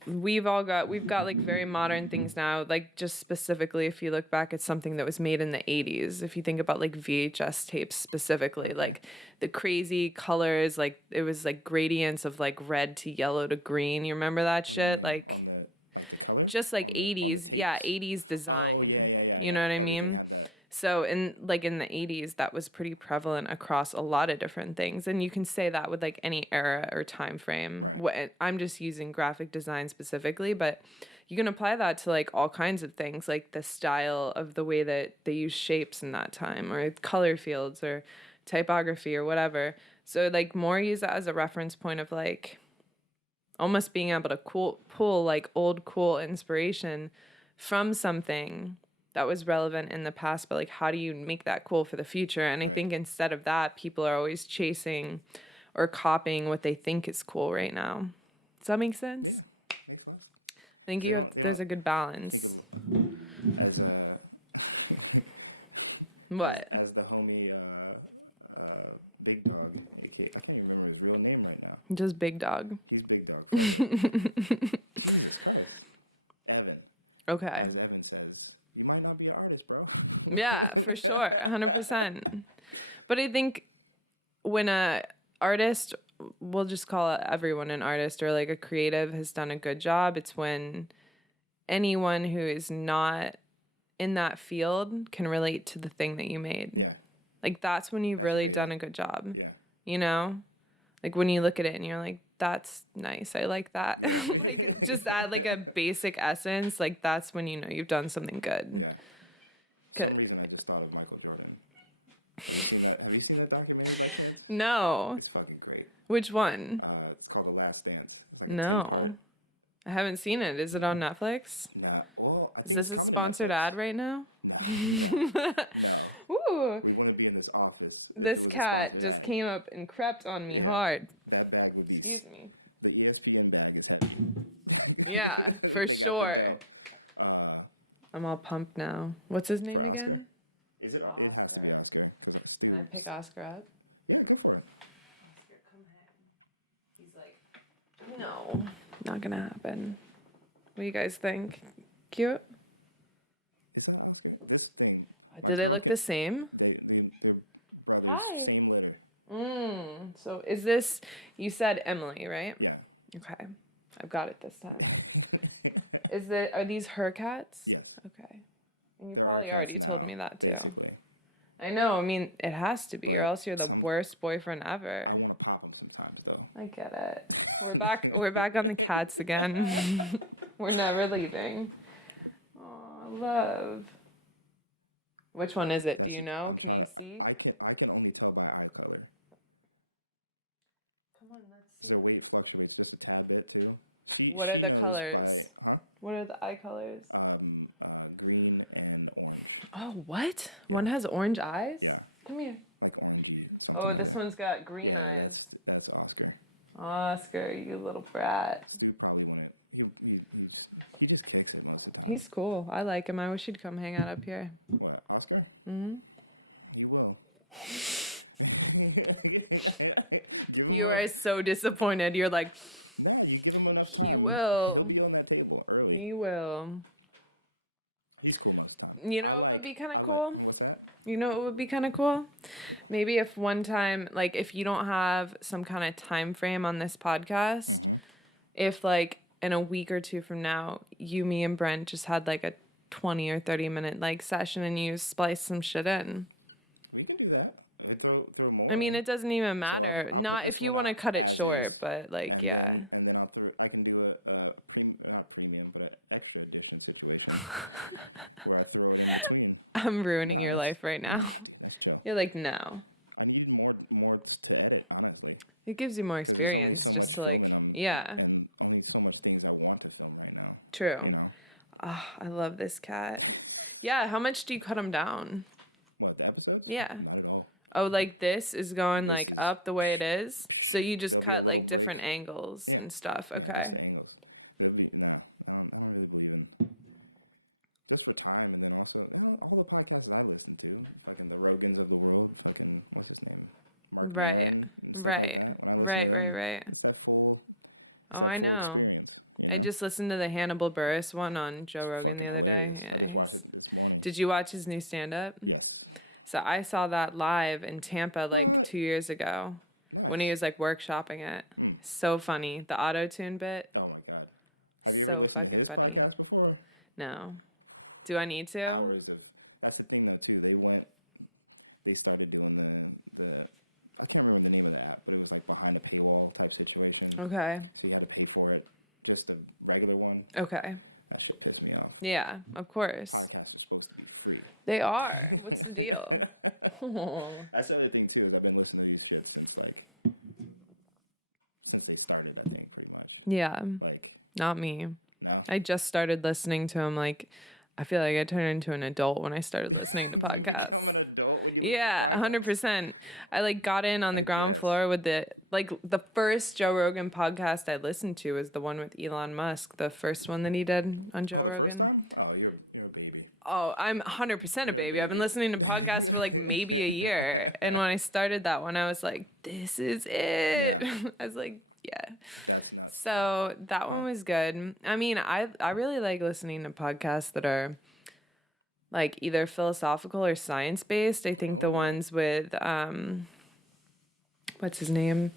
We've got like very modern things now, like just specifically if you look back at something that was made in the 80s, if you think about like VHS tapes specifically, like the crazy colors, like it was like gradients of like red to yellow to green. You remember that shit? Like just like 80s design. You know what I mean? So in the 80s, that was pretty prevalent across a lot of different things. And you can say that with like any era or time frame. I'm just using graphic design specifically, but you can apply that to like all kinds of things, like the style of the way that they use shapes in that time or color fields or typography or whatever. So like more use that as a reference point of like almost being able to pull like old cool inspiration from something that was relevant in the past, but like how do you make that cool for the future? And I think instead of that, people are always chasing or copying what they think is cool right now. Does that make sense? I think there's a good balance. What? As the homie Big Dog, I can't even remember his real name right now. Just Big Dog. He's Big Dog. Evan. Okay. As Evan says, you might not be an artist, bro. Yeah, for sure. 100%. But I think when a artist, we'll just call everyone an artist or like a creative has done a good job, it's when anyone who is not in that field can relate to the thing that you made. Yeah. Like that's when you've really done a good job. Yeah. You know? Like when you look at it and you're like, that's nice. I like that. Like just add like a basic essence. Like that's when you know you've done something good. Yeah. For some reason I just thought of Michael Jordan. Have you seen that documentary? No. It's fucking great. Which one? It's called The Last Dance. No. I haven't seen it. Is it on Netflix? Nah. Well, Is this a sponsored ad right now? No. Ooh. We want to be in this office. This cat just came up and crept on me hard. That bag would be Excuse me. the ESPN bag. Yeah, for sure. I'm all pumped now. What's his name again? Is it Oscar? Can I pick Oscar up? Yeah, go for it. Oscar, come hang. He's like, no, not gonna happen. What do you guys think? Cute? Did they look the same? Hi. So is this, you said Emily, right? Yeah. Okay. I've got it this time. Are these her cats? Yeah. Okay. And you probably already told me that too. I know, I mean, it has to be, or else you're the worst boyfriend ever. I get it. We're back on the cats again. We're never leaving. Aw, love. Which one is it? Do you know? Can you see? I can only tell by eye color. Come on, let's see. So the weight fluctuates just a tad bit too. What are the colors? What are the eye colors? Green and orange. Oh, what? One has orange eyes? Yeah. Come here. Oh, this one's got green eyes. That's Oscar. Oscar, you little brat. Dude probably wouldn't. He just thinks it must. He's cool. I like him. I wish he'd come hang out up here. What, Oscar? Mm-hmm. You will. You are so disappointed. You're like, he will. He will. You know what would be kind of cool? You know what would be kind of cool? Maybe if one time, like, if you don't have some kind of time frame on this podcast, if, like, in a week or two from now, you, me, and Brent just had, like, a 20 or 30-minute, like, session and you splice some shit in. We can do that. Like, throw more. I mean, it doesn't even matter. Not if you want to cut it short, but, like, yeah. And then I can do not premium, but extra edition situation. Where I throw in cream. I'm ruining your life right now. You're like, no. I need more honestly. It gives you more experience just to, like, yeah. And I need so much things I want to film right now. True. You know? Oh, I love this cat. Yeah, how much do you cut him down? What, the episode? Yeah. Oh, like this is going, like, up the way it is? So you just cut, like, different angles and stuff. Okay. No, I don't really believe in just for time, and then also all the podcasts I listen to, fucking the Rogans of the world, fucking what's his name? Right. Is that full? Oh, I know. I just listened to the Hannibal Buress one on Joe Rogan the other day. Yeah, did you watch his new stand-up? So I saw that live in Tampa like 2 years ago when he was like workshopping it. So funny. The auto-tune bit. Oh my god. So fucking funny. No. Do I need to? That's the thing though too. They started doing the I can't remember the name of the app, but it was like behind a paywall type situation. Okay. So you had to pay for it. Just a regular one. Okay. That shit pissed me off. Yeah, of course. Podcasts are supposed to be free. They are. What's the deal? That's another thing too. Is I've been listening to these shits since they started. I think pretty much. Yeah. Like, not me. no? I just started listening to him. Like, I feel like I turned into an adult when I started listening to podcasts. I'm an adult when you Yeah, 100%. I like got in on the ground floor with the first Joe Rogan podcast I listened to was the one with Elon Musk, the first one that he did on Joe Rogan. Oh, you're a baby. Oh, I'm 100% a baby. I've been listening to podcasts for like maybe a year. And when I started that one, I was like, this is it. I was like, yeah. So that one was good. I mean, I really like listening to podcasts that are like either philosophical or science based. I think the ones with what's his name?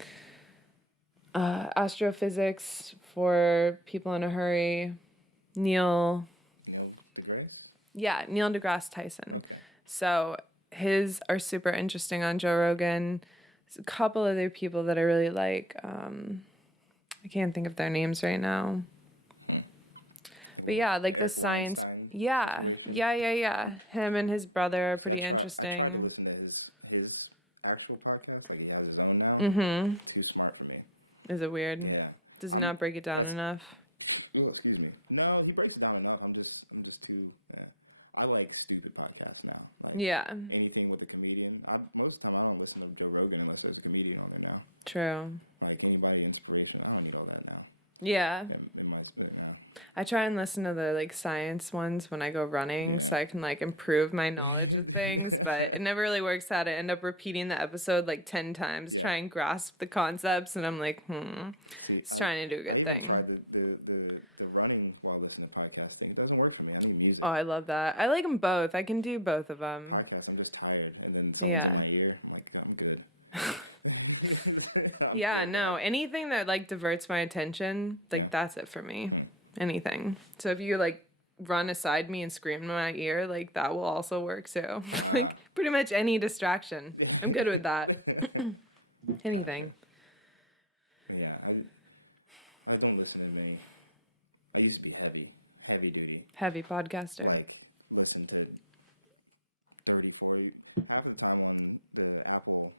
Astrophysics for People in a Hurry. Neil deGrasse Tyson. So his are super interesting on Joe Rogan. There's a couple other people that I really like. I can't think of their names right now. But yeah, like the science. Yeah. Him and his brother are pretty interesting. I listen to his actual podcast. Like, he has his own now. Mm-hmm. Too smart for me. Is it weird? Yeah. Does he not break it down enough? Ooh, excuse me. No, he breaks it down enough. I'm just too. I like stupid podcasts now. Like, yeah. Anything with a comedian. Most of the time, I don't listen to Joe Rogan unless there's a comedian on there now. True. Like, anybody inspirational, I don't need all that now. Yeah. They might spit now. I try and listen to the like science ones when I go running so I can like improve my knowledge of things, but it never really works out. I end up repeating the episode like 10 times, try and grasp the concepts, and I'm like, it's trying to do a good thing. The running while listening to podcasting, it doesn't work for me. I need music. Oh, I love that. I like them both. I can do both of them. Podcast, I'm just tired, and then something in my ear, I'm like, I'm good. Yeah, no, anything that like diverts my attention, like that's it for me. Anything. So if you like run aside me and scream in my ear, like that will also work too. Like pretty much any distraction. I'm good with that. Anything. Yeah, I don't listen to many. I used to be heavy duty. Heavy podcaster. Like, listen to 30, 40, half the time on the Apple,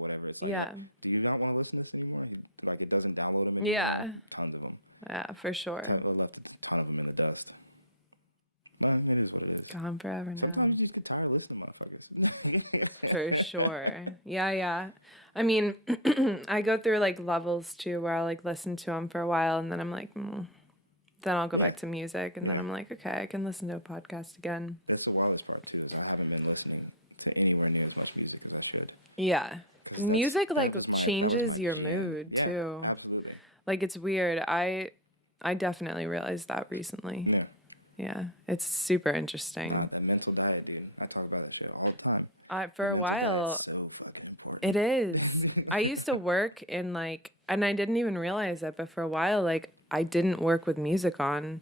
whatever. It's like, yeah. Do you not want to listen to this anymore? Like, it doesn't download them? Yeah. Tons of them. Yeah, for sure. I left a ton of them in the dust. But it is what it is. Gone forever now. Sometimes you just get tired of listening, motherfuckers. For sure. Yeah. I mean, I go through like levels too where I like listen to them for a while and then I'm like, Then I'll go back to music and then I'm like, okay, I can listen to a podcast again. That's the wildest part too. I haven't been listening to anywhere near as much music as I should. Yeah. Music like changes your mood too. Absolutely. Like it's weird. I definitely realized that recently. Yeah. It's super interesting. That mental diet, dude. I talk about that shit all the time. For a while, It's so fucking important. it is. I used to work in like, and I didn't even realize it, but for a while, like I didn't work with music on.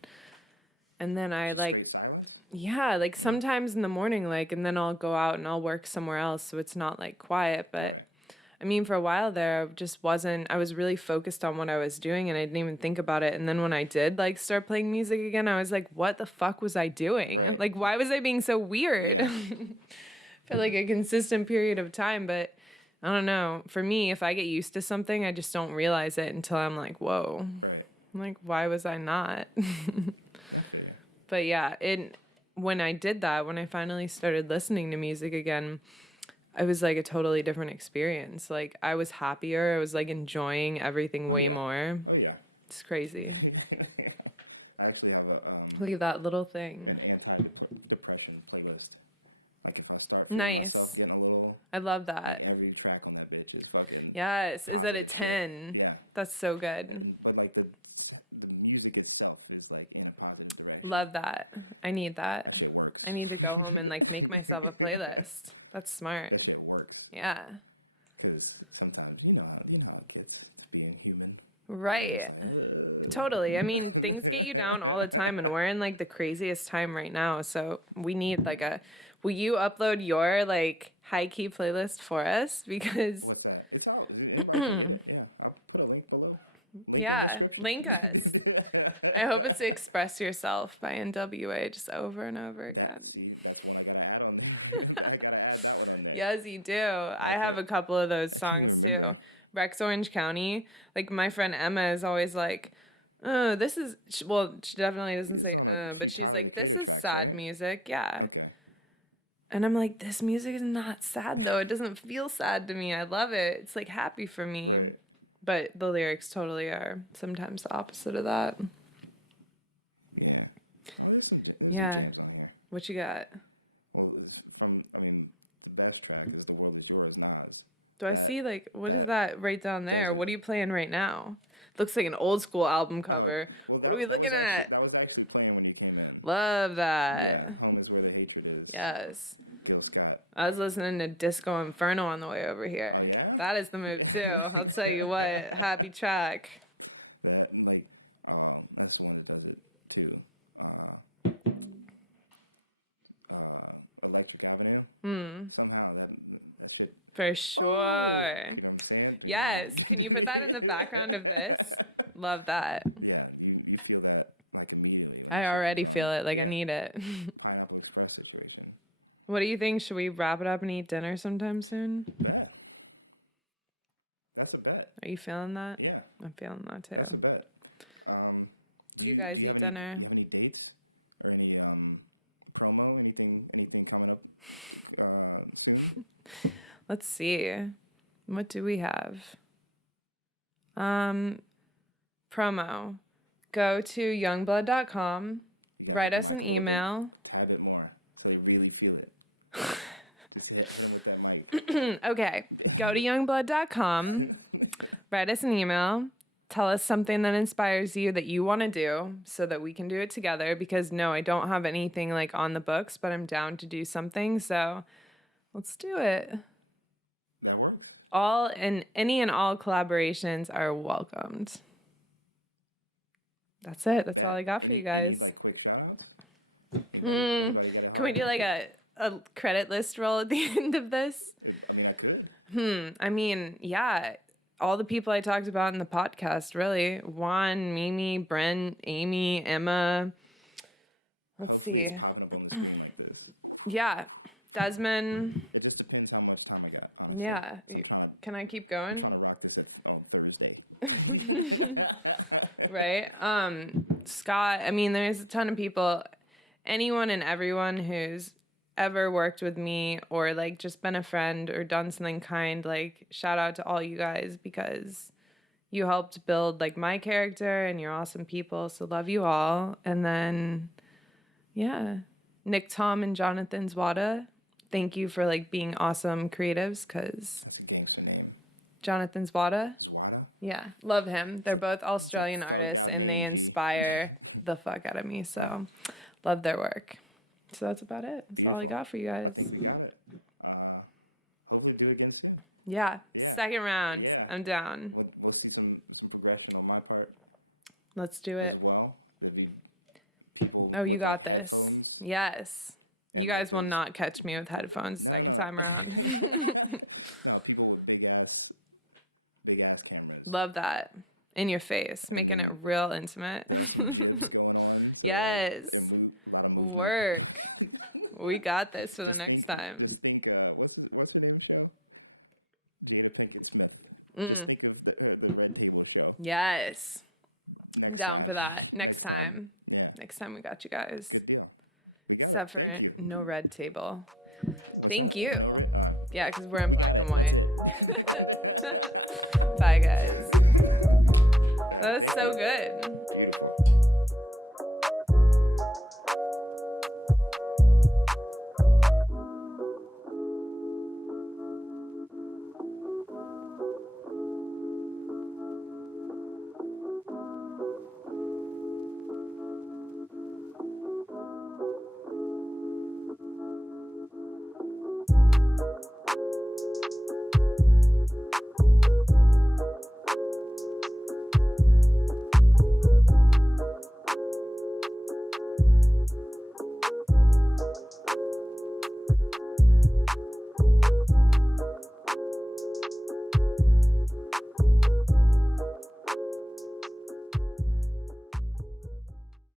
And then I like, Straight silence? yeah, like sometimes in the morning, like, and then I'll go out and I'll work somewhere else. So it's not like quiet, but I mean, for a while there, I was really focused on what I was doing and I didn't even think about it. And then when I did like start playing music again, I was like, what the fuck was I doing? Right. Like, why was I being so weird? For like a consistent period of time. But I don't know. For me, if I get used to something, I just don't realize it until I'm like, whoa. Right. I'm like, why was I not? But yeah, when I did that, when I finally started listening to music again, it was like a totally different experience. Like I was happier. I was like enjoying everything way more. Oh, yeah. It's crazy. I actually have Look at that little thing. an anti-depression playlist. Like if I start Nice. getting a little I love that. every track on that bitch, it's fucking Yes. Is that a 10? yeah. That's so good. But like the music itself is like in a positive direction. Love that. I need that. That shit works. I need to go home and like make myself a playlist. That's smart. That shit works. Yeah. Because sometimes you know how it gets being human. Right. Totally. I mean, things get you down all the time and we're in like the craziest time right now. So we need like will you upload your like high key playlist for us? Because What's that? It's all yeah. I'll put a link below. yeah, link us. I hope it's Express Yourself by NWA just over and over again. See, that's what I gotta add on. I gotta Yes, you do. I have a couple of those songs too. Rex Orange County. Like my friend Emma is always like, "Oh, this is." Well, she definitely doesn't say but she's like, "This is sad music." Yeah. And I'm like, this music is not sad though. It doesn't feel sad to me. I love it. It's like happy for me. But the lyrics totally are sometimes the opposite of that. Yeah. What you got? Well, the best track is The World is Yours, Nas. Do I see, like, what is that right down there? What are you playing right now? Looks like an old school album cover. What are we looking at? That was actually playing when you came in. Love that. Home is where the hatred is. Yes. Bill Scott. I was listening to Disco Inferno on the way over here. Oh, yeah? That is the move, too. I'll tell you what. Happy track. And that, like, that's the one that does it, too. Electric Avenue. Somehow that shit. For sure. You know what I'm saying? Yes. Can you put that in the background of this? Love that. Yeah, you feel that, like, immediately. I already feel it. Like, I need it. Pineapple Express situation. What do you think? Should we wrap it up and eat dinner sometime soon? That's a bet. Are you feeling that? Yeah. I'm feeling that too. That's a bet. You guys eat dinner. Any dates or any promo? Anything coming up soon? Let's see. What do we have? Promo. Go to Yungbld.com. Write us an email. Type it more so you really feel it. Okay. Go to Yungbld.com. Write us an email. Tell us something that inspires you that you want to do so that we can do it together. Because no, I don't have anything like on the books, but I'm down to do something. So let's do it. That works. Any and all collaborations are welcomed. That's it. That's all I got for you guys. Can we do like a credit list roll at the end of this? I mean, yeah. All the people I talked about in the podcast, really. Juan, Mimi, Brent, Amy, Emma. Let's see. Yeah. Desmond. It just depends how much time I got. Yeah. Can I keep going? Right? Scott, I mean, there's a ton of people. Anyone and everyone who's ever worked with me or like just been a friend or done something kind, like shout out to all you guys because you helped build like my character and you're awesome people. So love you all. And then, yeah, Nick, Thomm, and Jonathan Zawada, thank you for like being awesome creatives because Jonathan Zawada. Yeah, love him. They're both Australian artists and they inspire the fuck out of me. So love their work. So that's about it. That's all I got for you guys. Hopefully do it again soon. Yeah, second round. Yeah. I'm down. We'll see some progression on my part. Let's do it. Well, oh, you got this. Yes. You guys will not catch me with headphones second time around. People with big ass cameras. Love that. In your face, making it real intimate. Yes. Work. We got this for the next time. What's the new show? Yes. I'm down for that. Next time. Next time we got you guys. Except for no red table. Thank you. Yeah, because we're in black and white. Bye, guys. That was so good.